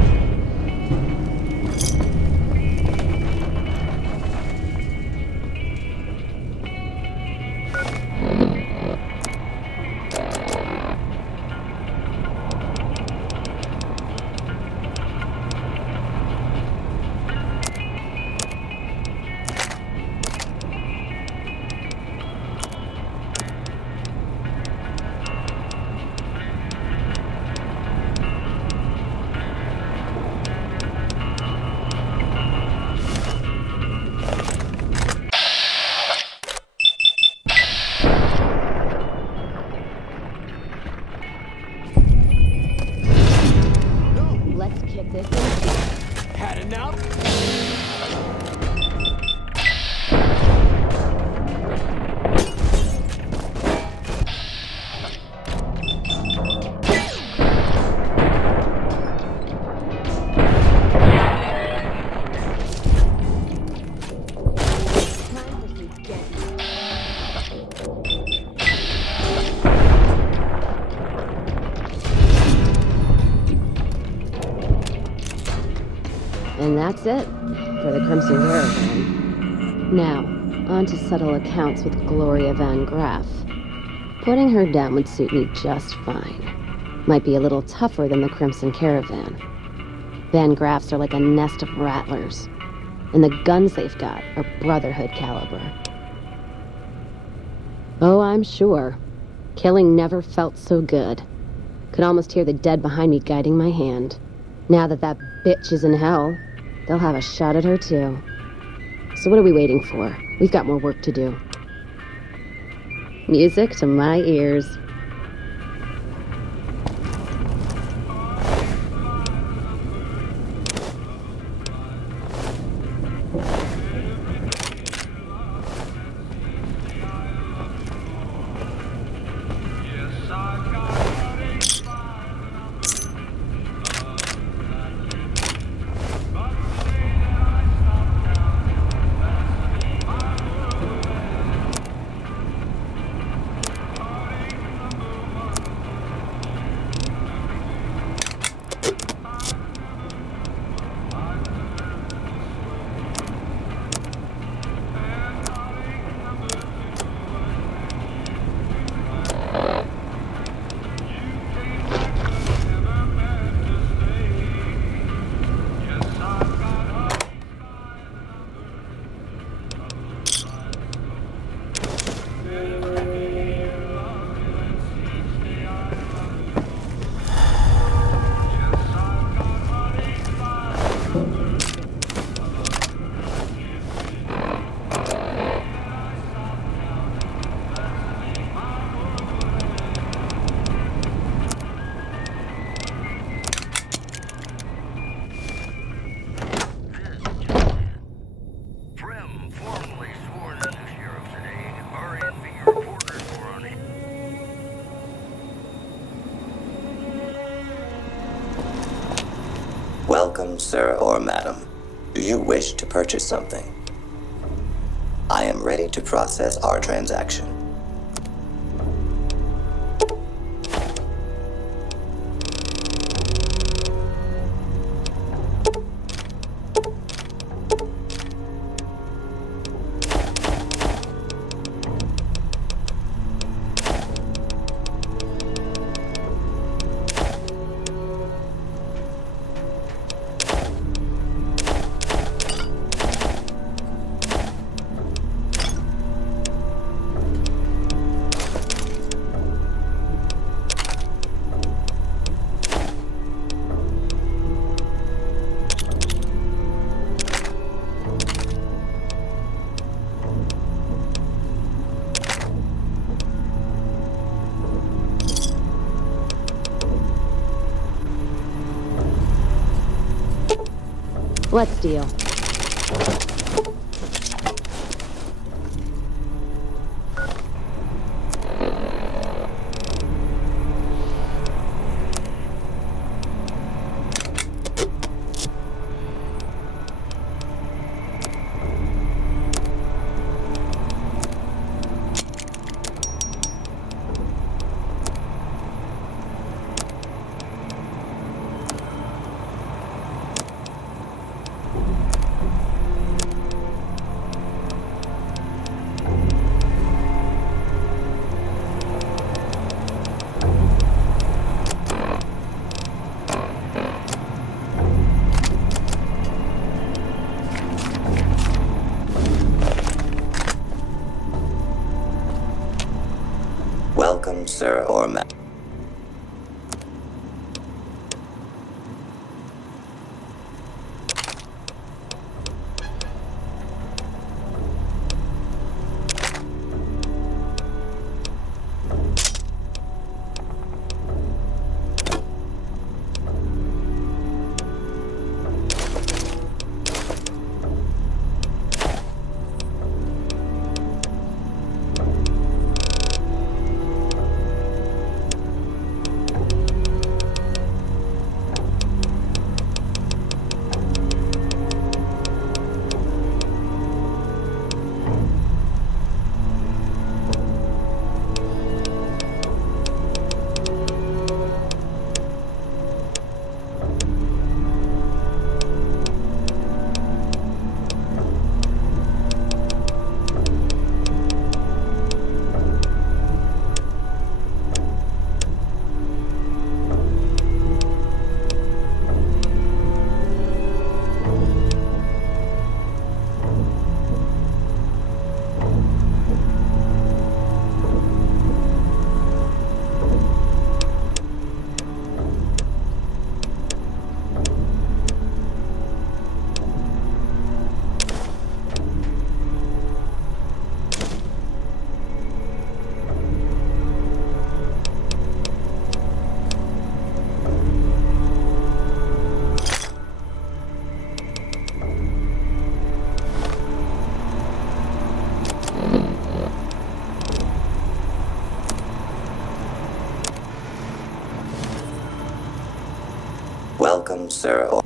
Had enough? And that's it for the Crimson Caravan. Now, on to settle accounts with Gloria Van Graff. Putting her down would suit me just fine. Might be a little tougher than the Crimson Caravan. Van Graffs are like a nest of rattlers. And the guns they've got are Brotherhood caliber. Oh, I'm sure. Killing never felt so good. Could almost hear the dead behind me guiding my hand. Now that that bitch is in hell, they'll have a shot at her too. So what are we waiting for? We've got more work to do. Music to my ears. Welcome, sir or madam. Do you wish to purchase something? I am ready to process our transaction. Let's deal. Welcome, sir or madam. Welcome, sir or...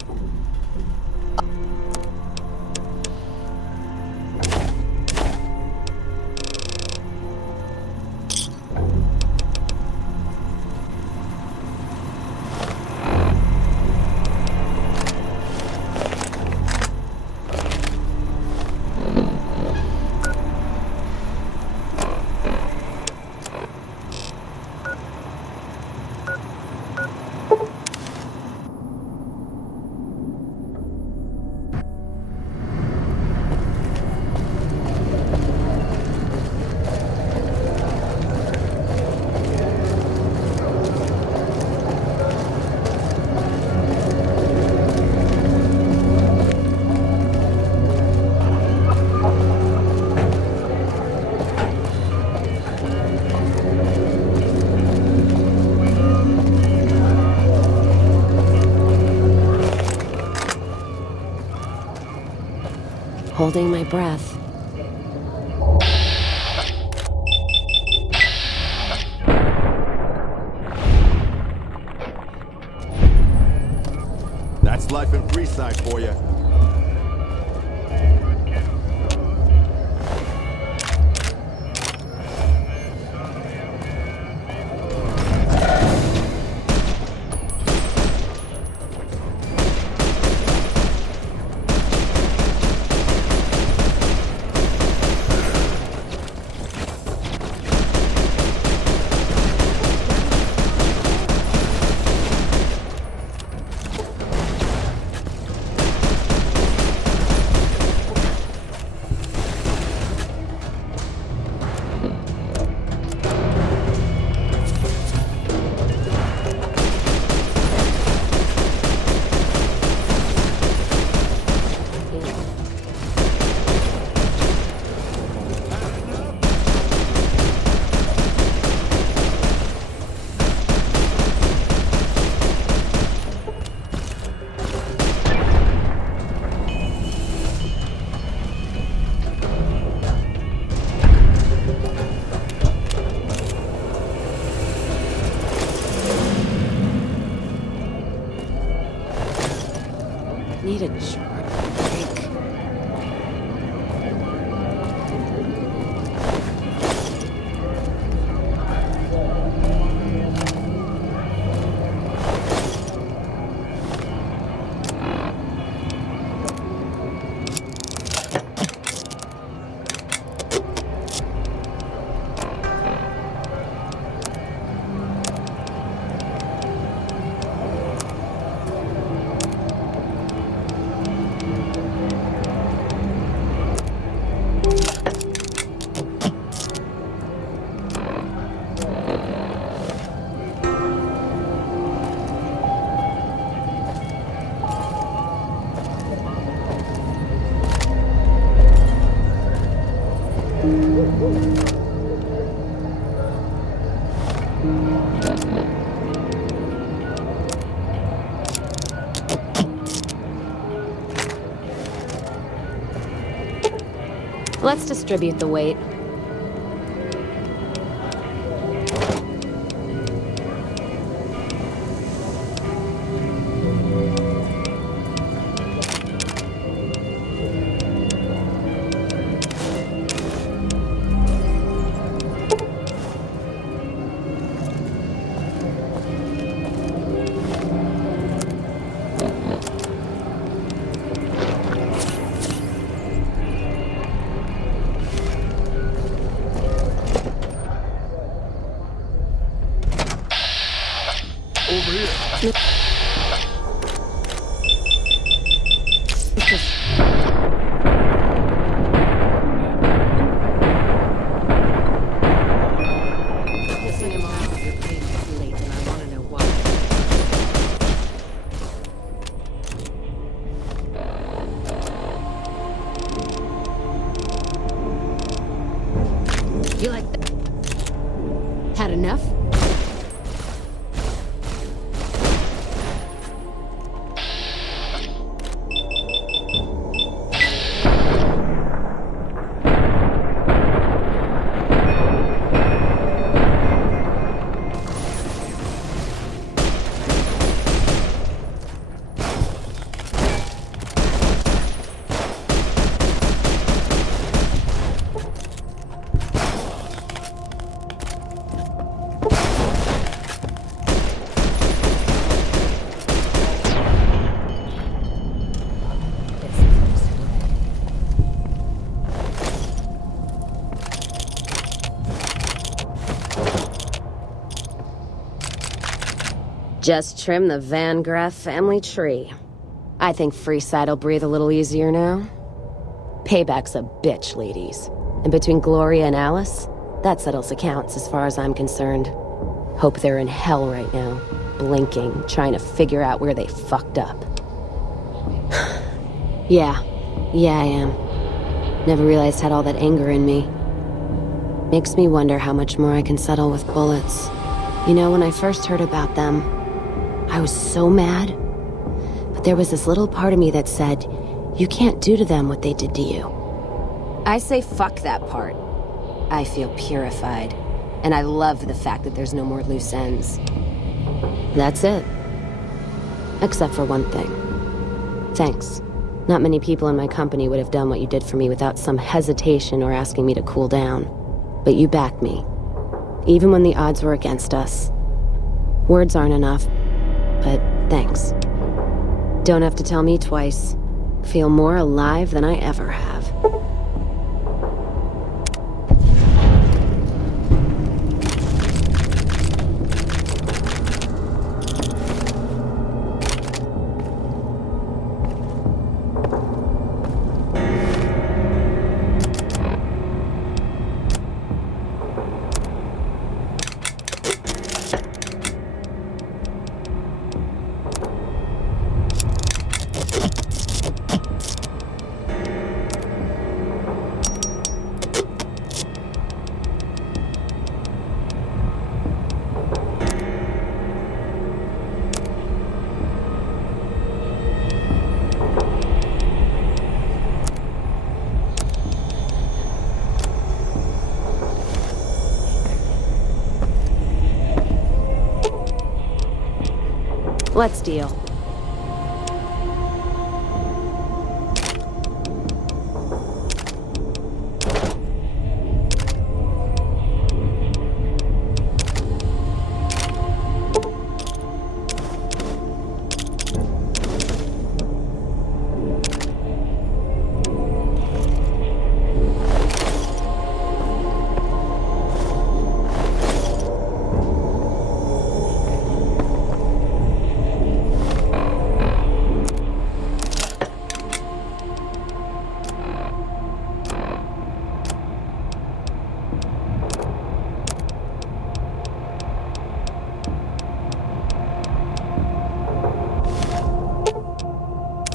Holding my breath. grease side for you. Need a break. Let's distribute the weight. You like that? Had enough? Just trim the Van Graff family tree. I think Freeside'll breathe a little easier now. Payback's a bitch, ladies. And between Gloria and Alice, that settles accounts as far as I'm concerned. Hope they're in hell right now, blinking, trying to figure out where they fucked up. Yeah, I am. Never realized I had all that anger in me. Makes me wonder how much more I can settle with bullets. You know, when I first heard about them, I was so mad. But there was this little part of me that said, you can't do to them what they did to you. I say fuck that part. I feel purified. And I love the fact that there's no more loose ends. That's it. Except for one thing. Thanks. Not many people in my company would have done what you did for me without some hesitation or asking me to cool down. But you backed me. Even when the odds were against us. Words aren't enough, but thanks. Don't have to tell me twice. Feel more alive than I ever have. Let's deal.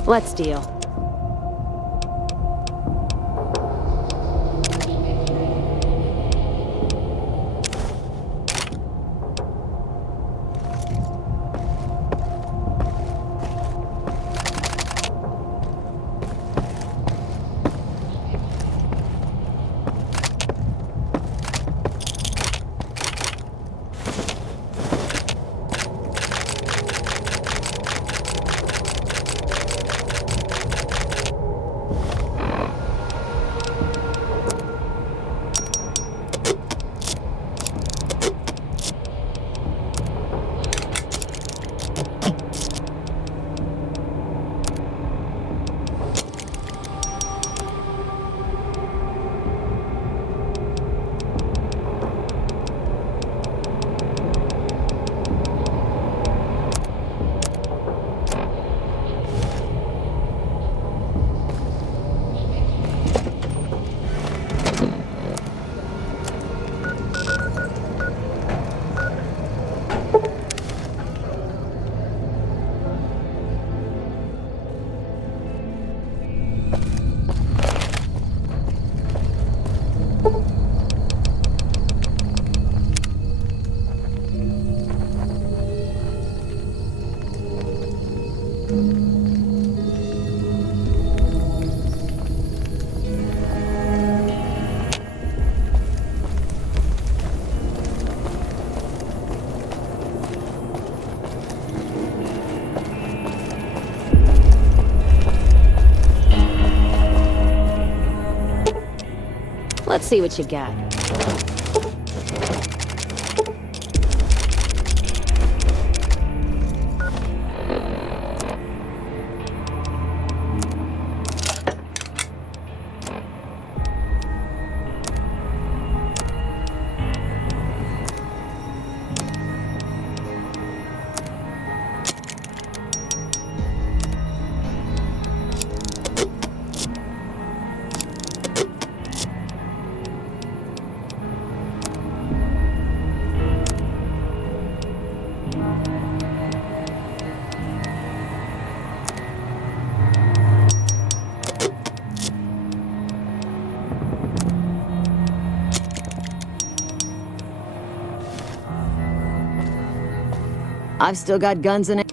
Let's deal. Let's see what you got. I've still got guns in it.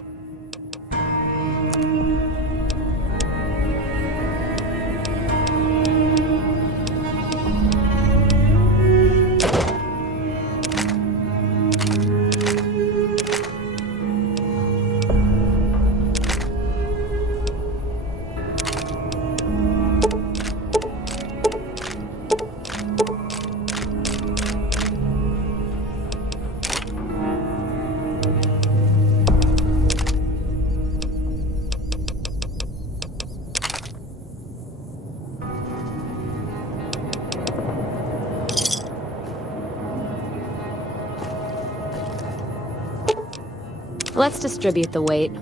Let's distribute the weight.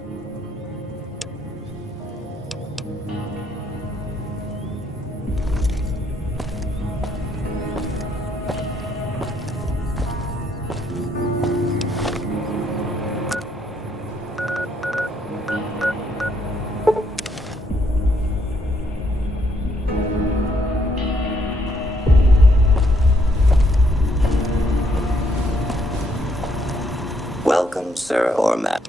Welcome, sir or ma'am.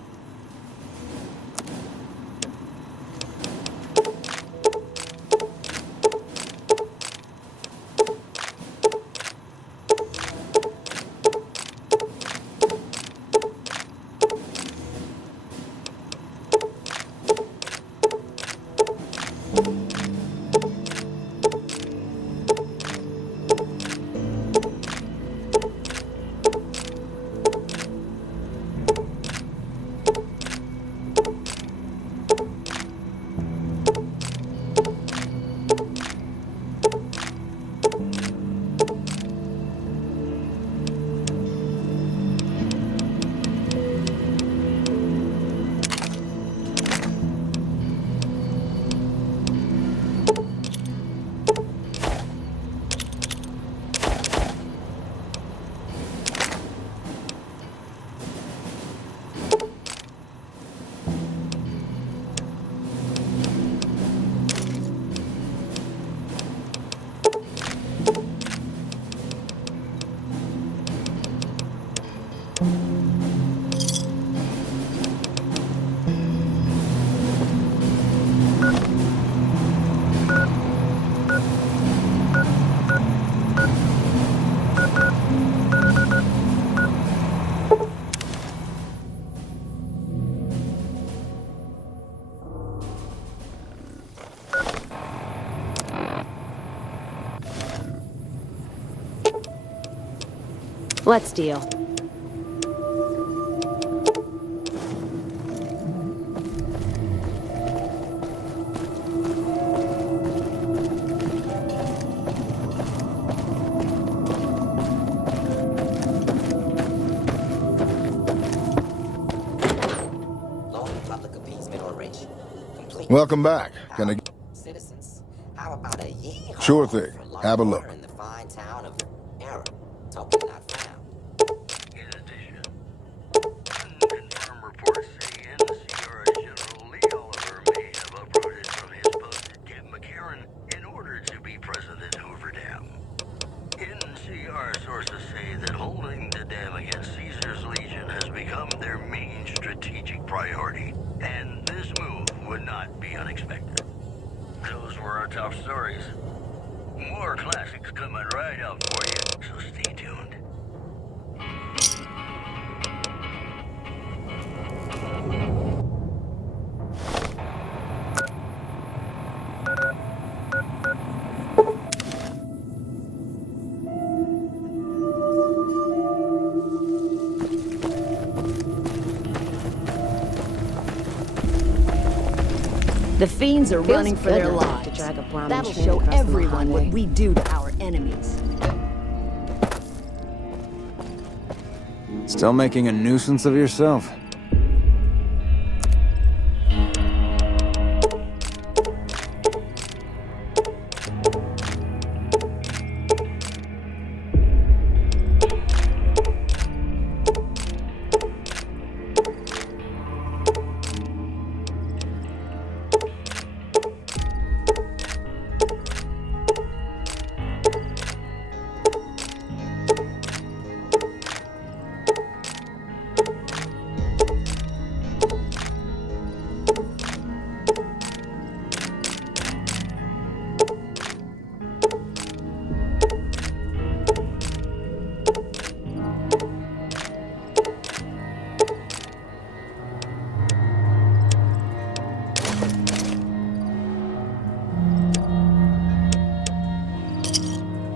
Let's deal. Welcome back. Can I... Citizens, how about a yeehaw? Sure thing. Have a look. In the fine town of Era, token not found. In addition, unconfirmed reports say NCR General Lee Oliver may have uprooted from his post at Camp McCarran in order to be present at Hoover Dam. NCR sources say that holding the dam against Caesar's Legion has become their main strategic priority, and this move would not be unexpected. Those were our top stories. More classics coming right up for you, so stay tuned. The fiends are Feels running for their good to lives. drag a Brahmin That'll chain show across the everyone what highway. we do to our enemies. Still making a nuisance of yourself?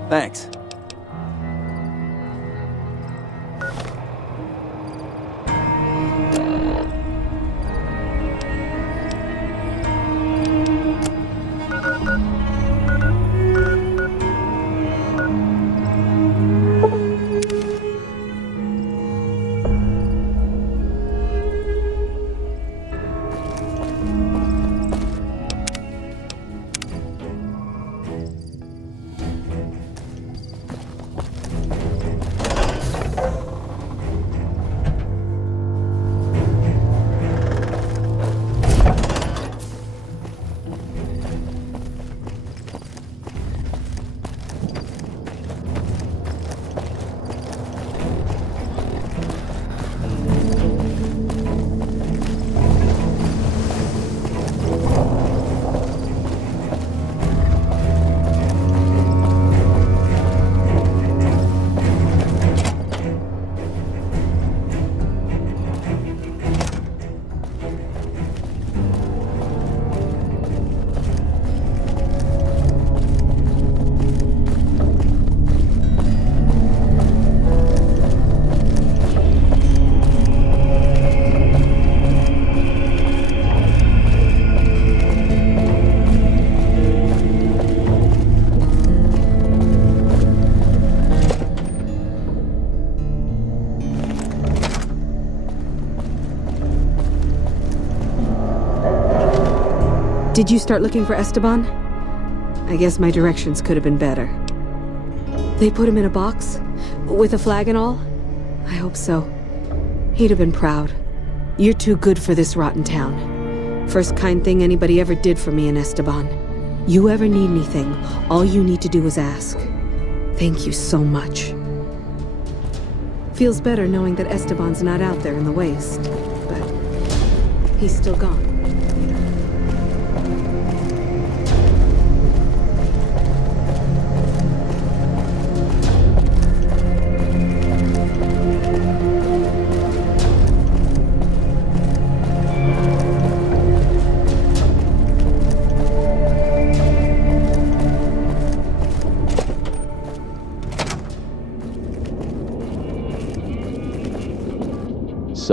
Thanks. Did you start looking for Esteban? I guess my directions could have been better. They put him in a box? With a flag and all? I hope so. He'd have been proud. You're too good for this rotten town. First kind thing anybody ever did for me in Esteban. You ever need anything, all you need to do is ask. Thank you so much. Feels better knowing that Esteban's not out there in the waste, but he's still gone.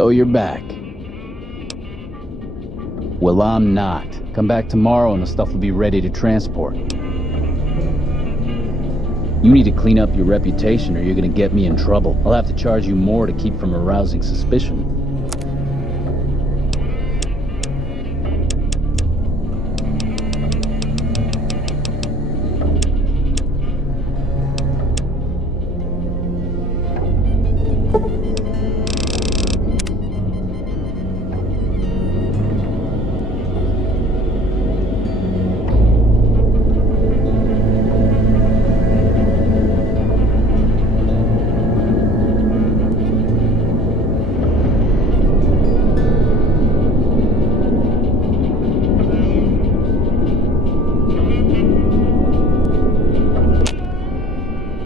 So you're back. Well, I'm not. Come back tomorrow and the stuff will be ready to transport. You need to clean up your reputation or you're gonna get me in trouble. I'll have to charge you more to keep from arousing suspicion.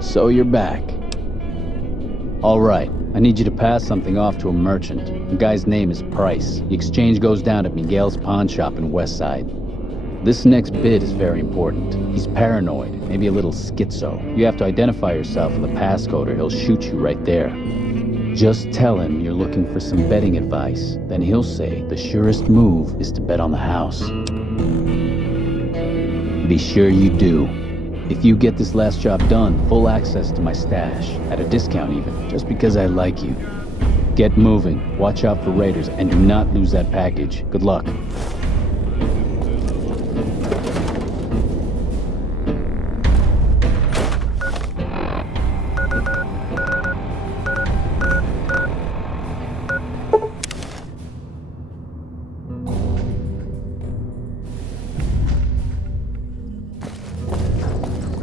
So you're back. All right, I need you to pass something off to a merchant. The guy's name is Price. The exchange goes down at Miguel's pawn shop in Westside. This next bid is very important. He's paranoid, maybe a little schizo. You have to identify yourself with a passcode or he'll shoot you right there. Just tell him you're looking for some betting advice. Then he'll say the surest move is to bet on the house. Be sure you do. If you get this last job done, full access to my stash, at a discount even, just because I like you. Get moving, watch out for raiders, and do not lose that package. Good luck.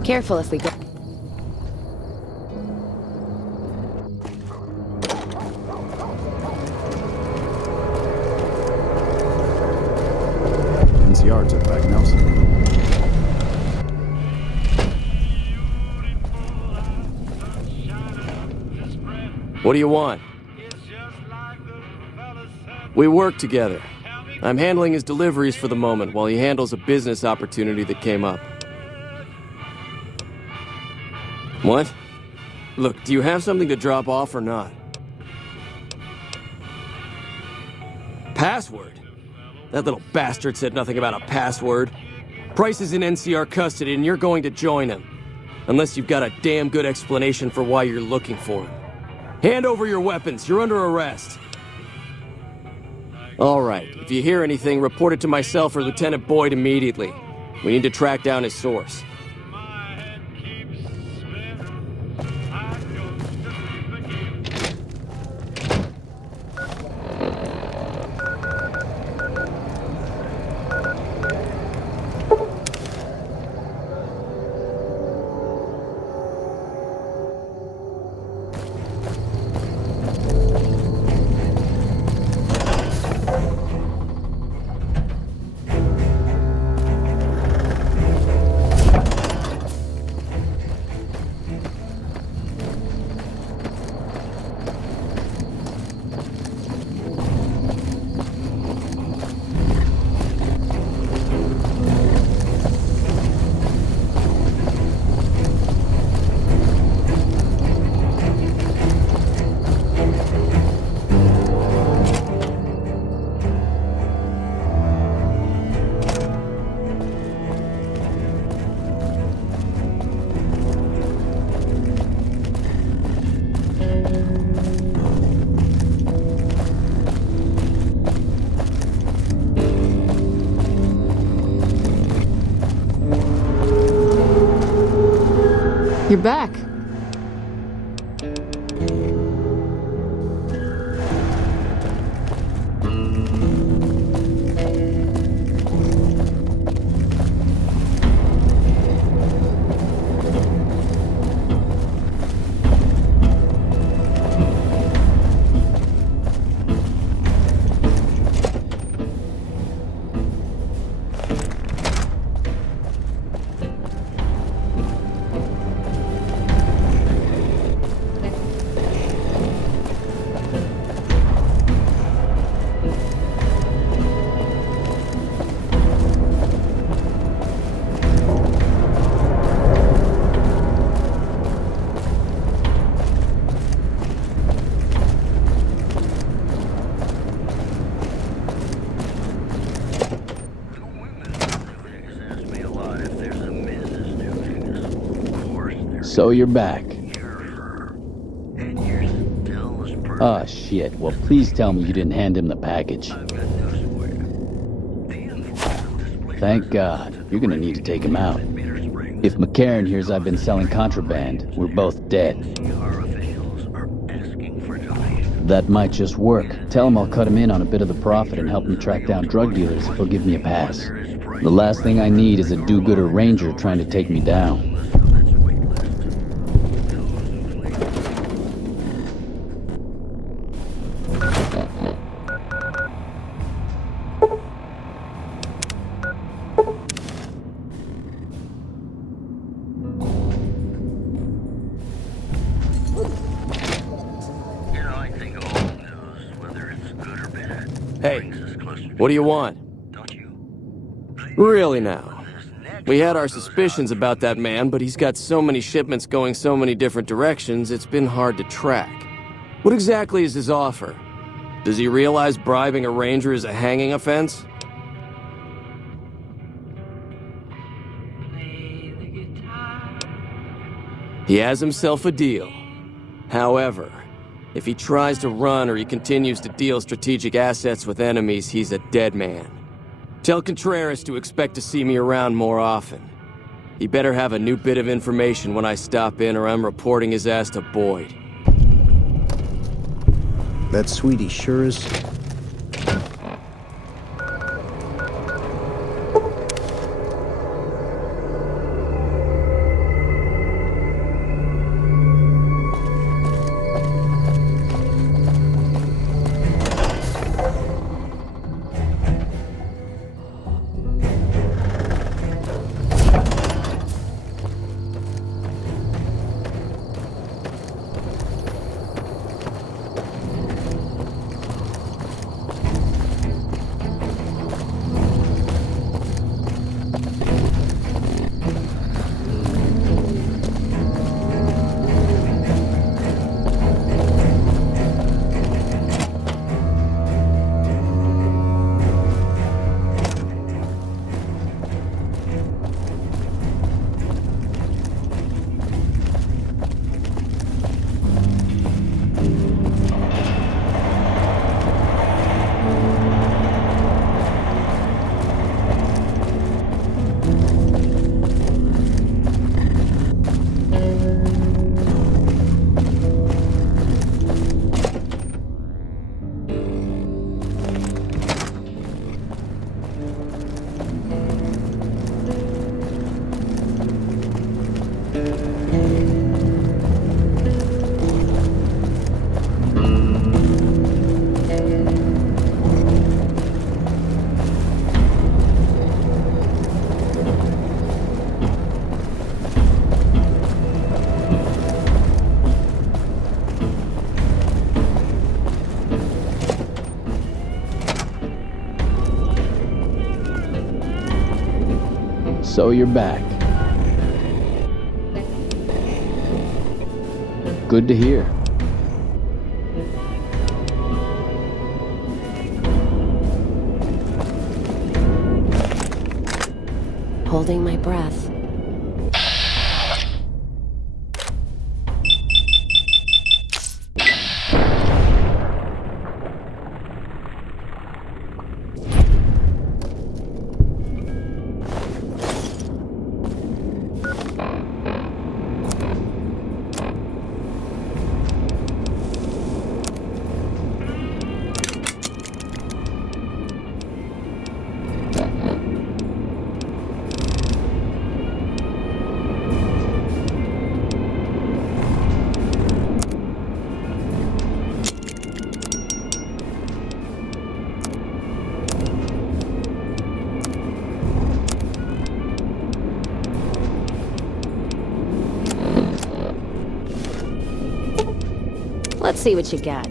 Careful if we go. NCR took back Nelson. What do you want? We work together. I'm handling his deliveries for the moment while he handles a business opportunity that came up. What? Look, do you have something to drop off or not? Password? That little bastard said nothing about a password. Price is in NCR custody and you're going to join him. Unless you've got a damn good explanation for why you're looking for him. Hand over your weapons, you're under arrest. All right, if you hear anything, report it to myself or Lieutenant Boyd immediately. We need to track down his source. You're back. So you're back. Ah, shit. Well, please tell me you didn't hand him the package. Thank God. You're gonna need to take him out. If McCarran hears I've been selling contraband, we're both dead. That might just work. Tell him I'll cut him in on a bit of the profit and help him track down drug dealers if he'll give me a pass. The last thing I need is a do-gooder ranger trying to take me down. Hey, what do you want? Really now? We had our suspicions about that man, but he's got so many shipments going so many different directions, it's been hard to track. What exactly is his offer? Does he realize bribing a ranger is a hanging offense? He has himself a deal. However, if he tries to run or he continues to deal strategic assets with enemies, he's a dead man. Tell Contreras to expect to see me around more often. He better have a new bit of information when I stop in or I'm reporting his ass to Boyd. That sweetie sure is... So you're back. Good to hear. Holding my breath. Let's see what you got.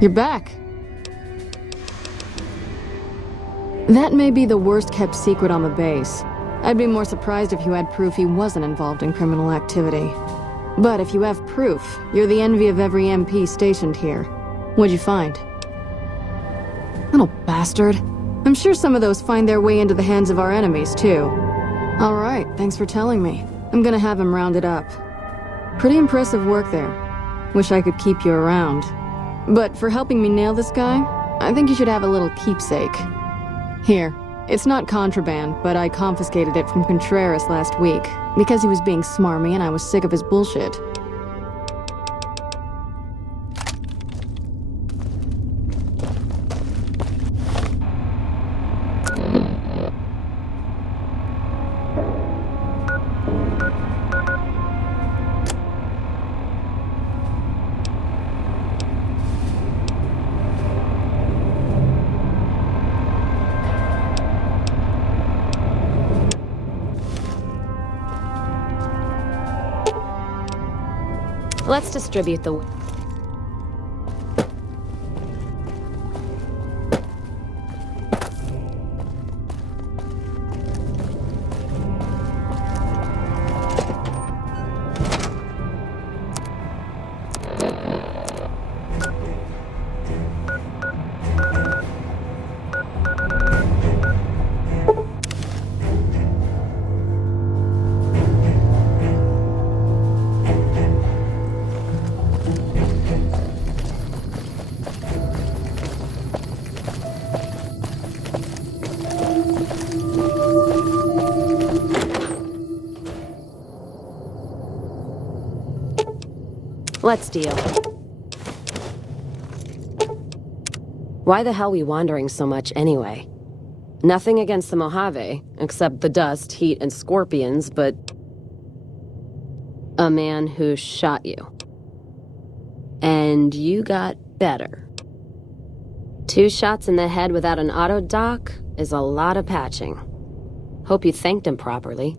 You're back. That may be the worst kept secret on the base. I'd be more surprised if you had proof he wasn't involved in criminal activity. But if you have proof, you're the envy of every MP stationed here. What'd you find? Little bastard. I'm sure some of those find their way into the hands of our enemies, too. Alright, thanks for telling me. I'm gonna have him rounded up. Pretty impressive work there. Wish I could keep you around. But for helping me nail this guy, I think you should have a little keepsake. Here. It's not contraband, but I confiscated it from Contreras last week, because he was being smarmy and I was sick of his bullshit. Let's distribute the... Let's deal. Why the hell we wandering so much anyway? Nothing against the Mojave, except the dust, heat, and scorpions, but... a man who shot you. And you got better. 2 shots in the head without an auto doc is a lot of patching. Hope you thanked him properly.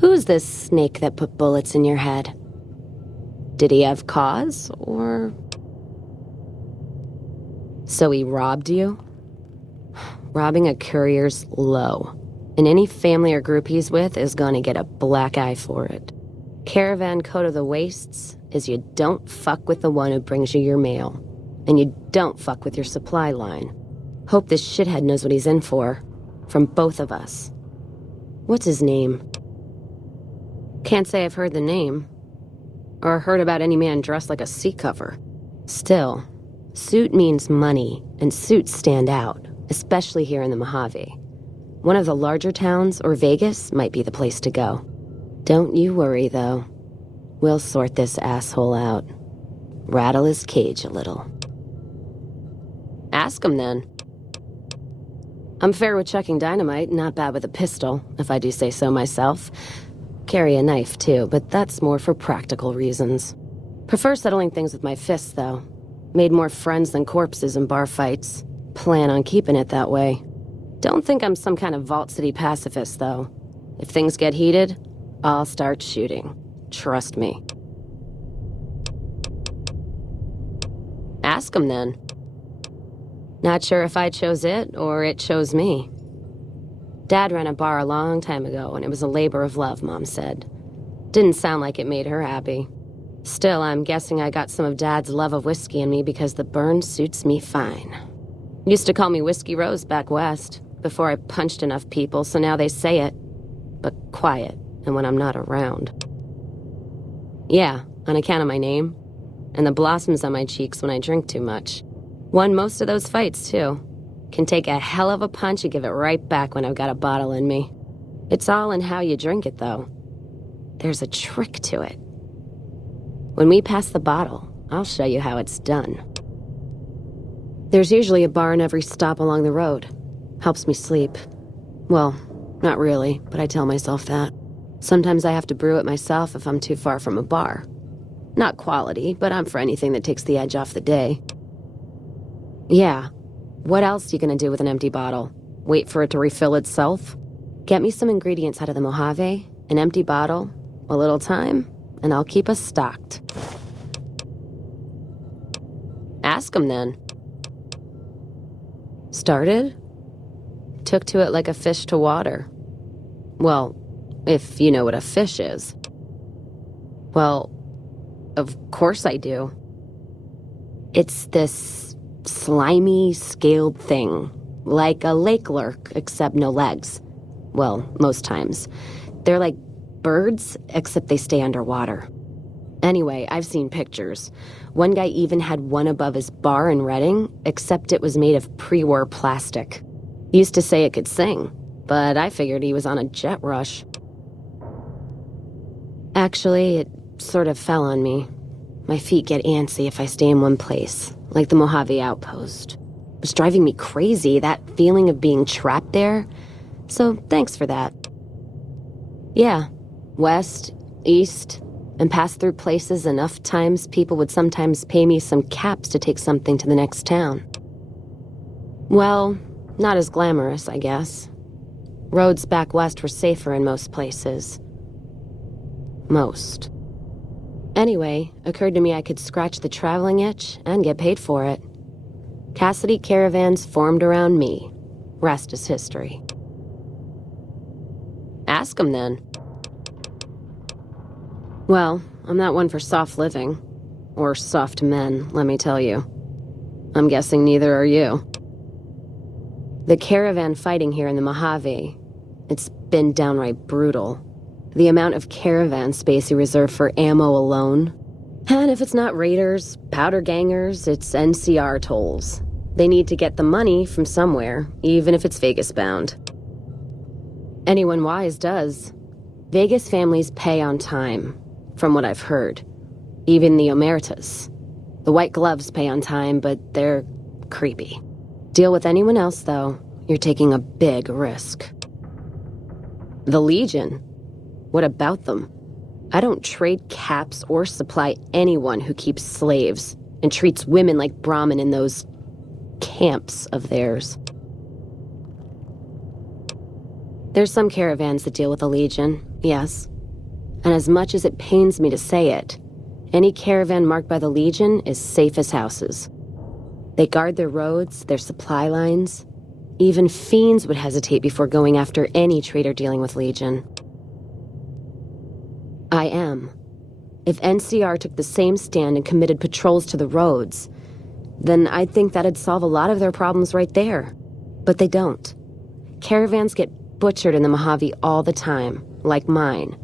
Who's this snake that put bullets in your head? Did he have cause, or... So he robbed you? Robbing a courier's low. And any family or group he's with is gonna get a black eye for it. Caravan code of the wastes is you don't fuck with the one who brings you your mail. And you don't fuck with your supply line. Hope this shithead knows what he's in for. From both of us. What's his name? Can't say I've heard the name. Or heard about any man dressed like a seat cover. Still, suit means money, and suits stand out, especially here in the Mojave. One of the larger towns, or Vegas, might be the place to go. Don't you worry, though. We'll sort this asshole out. Rattle his cage a little. Ask him, then. I'm fair with chucking dynamite, not bad with a pistol, if I do say so myself. Carry a knife, too, but that's more for practical reasons. Prefer settling things with my fists, though. Made more friends than corpses in bar fights. Plan on keeping it that way. Don't think I'm some kind of Vault City pacifist, though. If things get heated, I'll start shooting. Trust me. Ask him, then. Not sure if I chose it, or it chose me. Dad ran a bar a long time ago, and it was a labor of love, Mom said. Didn't sound like it made her happy. Still, I'm guessing I got some of Dad's love of whiskey in me because the burn suits me fine. Used to call me Whiskey Rose back west, before I punched enough people, so now they say it. But quiet, and when I'm not around. Yeah, on account of my name. And the blossoms on my cheeks when I drink too much. Won most of those fights, too. Can take a hell of a punch and give it right back when I've got a bottle in me. It's all in how you drink it, though. There's a trick to it. When we pass the bottle, I'll show you how it's done. There's usually a bar in every stop along the road. Helps me sleep. Well, not really, but I tell myself that. Sometimes I have to brew it myself if I'm too far from a bar. Not quality, but I'm for anything that takes the edge off the day. Yeah. What else you gonna do with an empty bottle? Wait for it to refill itself? Get me some ingredients out of the Mojave, an empty bottle, a little time, and I'll keep us stocked. Ask him, then. Started? Took to it like a fish to water. Well, if you know what a fish is. Well, of course I do. It's this slimy, scaled thing. Like a lake lurk, except no legs. Well, most times. They're like birds, except they stay underwater. Anyway, I've seen pictures. One guy even had one above his bar in Redding, except it was made of pre-war plastic. He used to say it could sing, but I figured he was on a jet rush. Actually, it sort of fell on me. My feet get antsy if I stay in one place, like the Mojave outpost. It was driving me crazy, that feeling of being trapped there. So thanks for that. Yeah, west, east, and pass through places enough times people would sometimes pay me some caps to take something to the next town. Well, not as glamorous, I guess. Roads back west were safer in most places. Most. Anyway, occurred to me I could scratch the traveling itch and get paid for it. Cassidy caravans formed around me. Rest is history. Ask him then. Well, I'm not one for soft living. Or soft men, let me tell you. I'm guessing neither are you. The caravan fighting here in the Mojave, it's been downright brutal. The amount of caravan space you reserve for ammo alone. And if it's not raiders, powder gangers, it's NCR tolls. They need to get the money from somewhere, even if it's Vegas-bound. Anyone wise does. Vegas families pay on time, from what I've heard. Even the Omertas. The white gloves pay on time, but they're creepy. Deal with anyone else, though, you're taking a big risk. The Legion? What about them? I don't trade caps or supply anyone who keeps slaves and treats women like Brahmin in those camps of theirs. There's some caravans that deal with the Legion, yes. And as much as it pains me to say it, any caravan marked by the Legion is safe as houses. They guard their roads, their supply lines. Even fiends would hesitate before going after any trader dealing with Legion. I am. If NCR took the same stand and committed patrols to the roads, then I'd think that'd solve a lot of their problems right there. But they don't. Caravans get butchered in the Mojave all the time, like mine.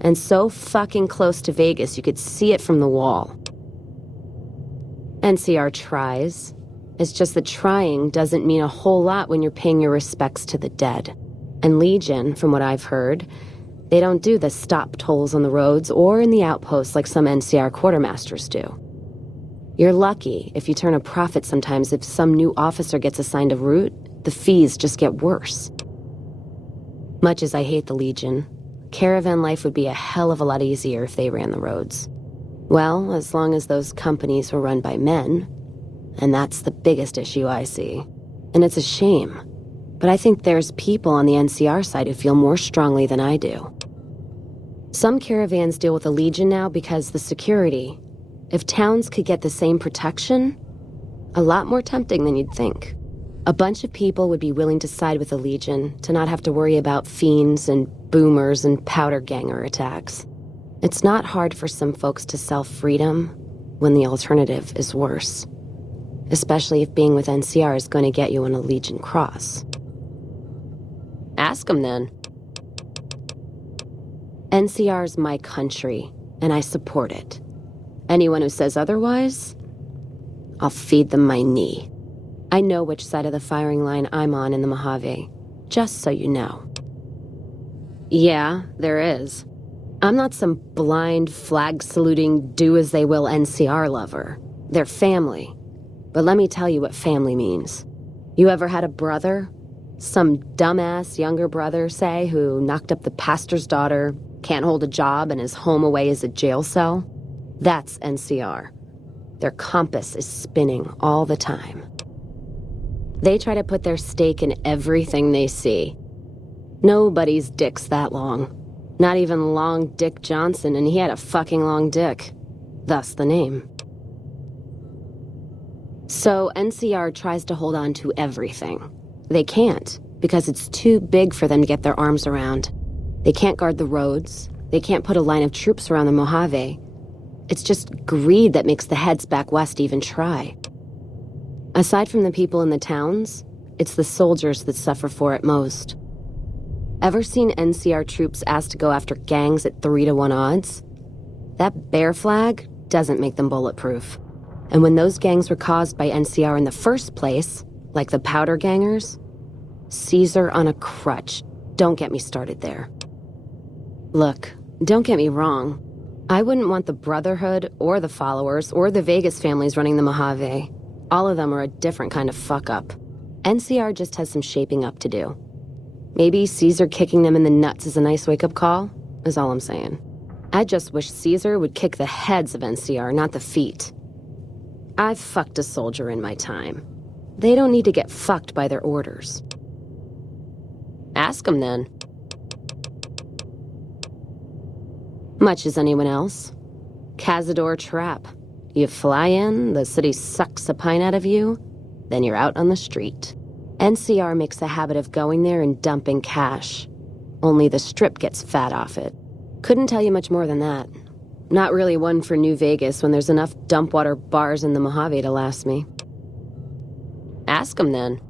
And so fucking close to Vegas you could see it from the wall. NCR tries. It's just that trying doesn't mean a whole lot when you're paying your respects to the dead. And Legion, from what I've heard, they don't do the stop tolls on the roads or in the outposts like some NCR quartermasters do. You're lucky if you turn a profit sometimes. If some new officer gets assigned a route, the fees just get worse. Much as I hate the Legion, caravan life would be a hell of a lot easier if they ran the roads. Well, as long as those companies were run by men. And that's the biggest issue I see. And it's a shame. But I think there's people on the NCR side who feel more strongly than I do. Some caravans deal with the Legion now because the security. If towns could get the same protection, a lot more tempting than you'd think. A bunch of people would be willing to side with the Legion to not have to worry about fiends and boomers and powder ganger attacks. It's not hard for some folks to sell freedom when the alternative is worse. Especially if being with NCR is going to get you on a Legion cross. Ask them then. NCR's my country, and I support it. Anyone who says otherwise, I'll feed them my knee. I know which side of the firing line I'm on in the Mojave, just so you know. Yeah, there is. I'm not some blind, flag-saluting, do-as-they-will NCR lover. They're family. But let me tell you what family means. You ever had a brother? Some dumbass younger brother, say, who knocked up the pastor's daughter, can't hold a job, and is home away as a jail cell? That's NCR. Their compass is spinning all the time. They try to put their stake in everything they see. Nobody's dick's that long. Not even Long Dick Johnson, and he had a fucking long dick. Thus the name. So NCR tries to hold on to everything. They can't, because it's too big for them to get their arms around. They can't guard the roads. They can't put a line of troops around the Mojave. It's just greed that makes the heads back west even try. Aside from the people in the towns, it's the soldiers that suffer for it most. Ever seen NCR troops asked to go after gangs at 3-to-1 odds? That bear flag doesn't make them bulletproof. And when those gangs were caused by NCR in the first place, like the powder gangers, Caesar on a crutch. Don't get me started there. Look, don't get me wrong. I wouldn't want the Brotherhood, or the Followers, or the Vegas families running the Mojave. All of them are a different kind of fuck-up. NCR just has some shaping up to do. Maybe Caesar kicking them in the nuts is a nice wake-up call, is all I'm saying. I just wish Caesar would kick the heads of NCR, not the feet. I've fucked a soldier in my time. They don't need to get fucked by their orders. Ask them then. Much as anyone else. Cazador trap. You fly in, the city sucks a pint out of you, then you're out on the street. NCR makes a habit of going there and dumping cash. Only the Strip gets fat off it. Couldn't tell you much more than that. Not really one for New Vegas when there's enough dumpwater bars in the Mojave to last me. Ask them then.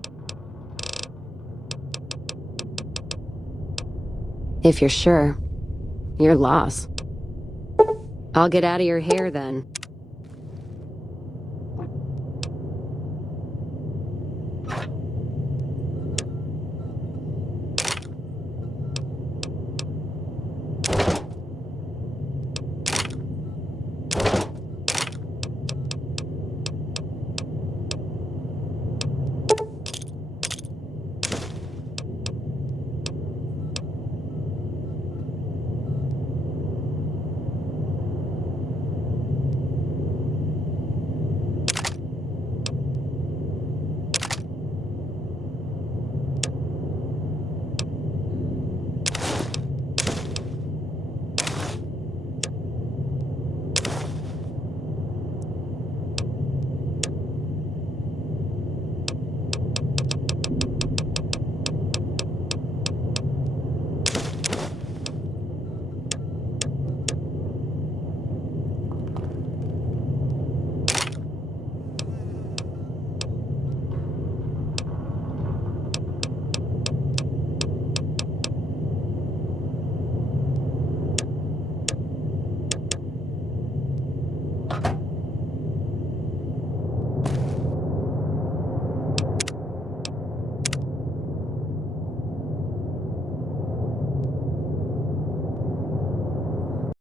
If you're sure, your loss. I'll get out of your hair then.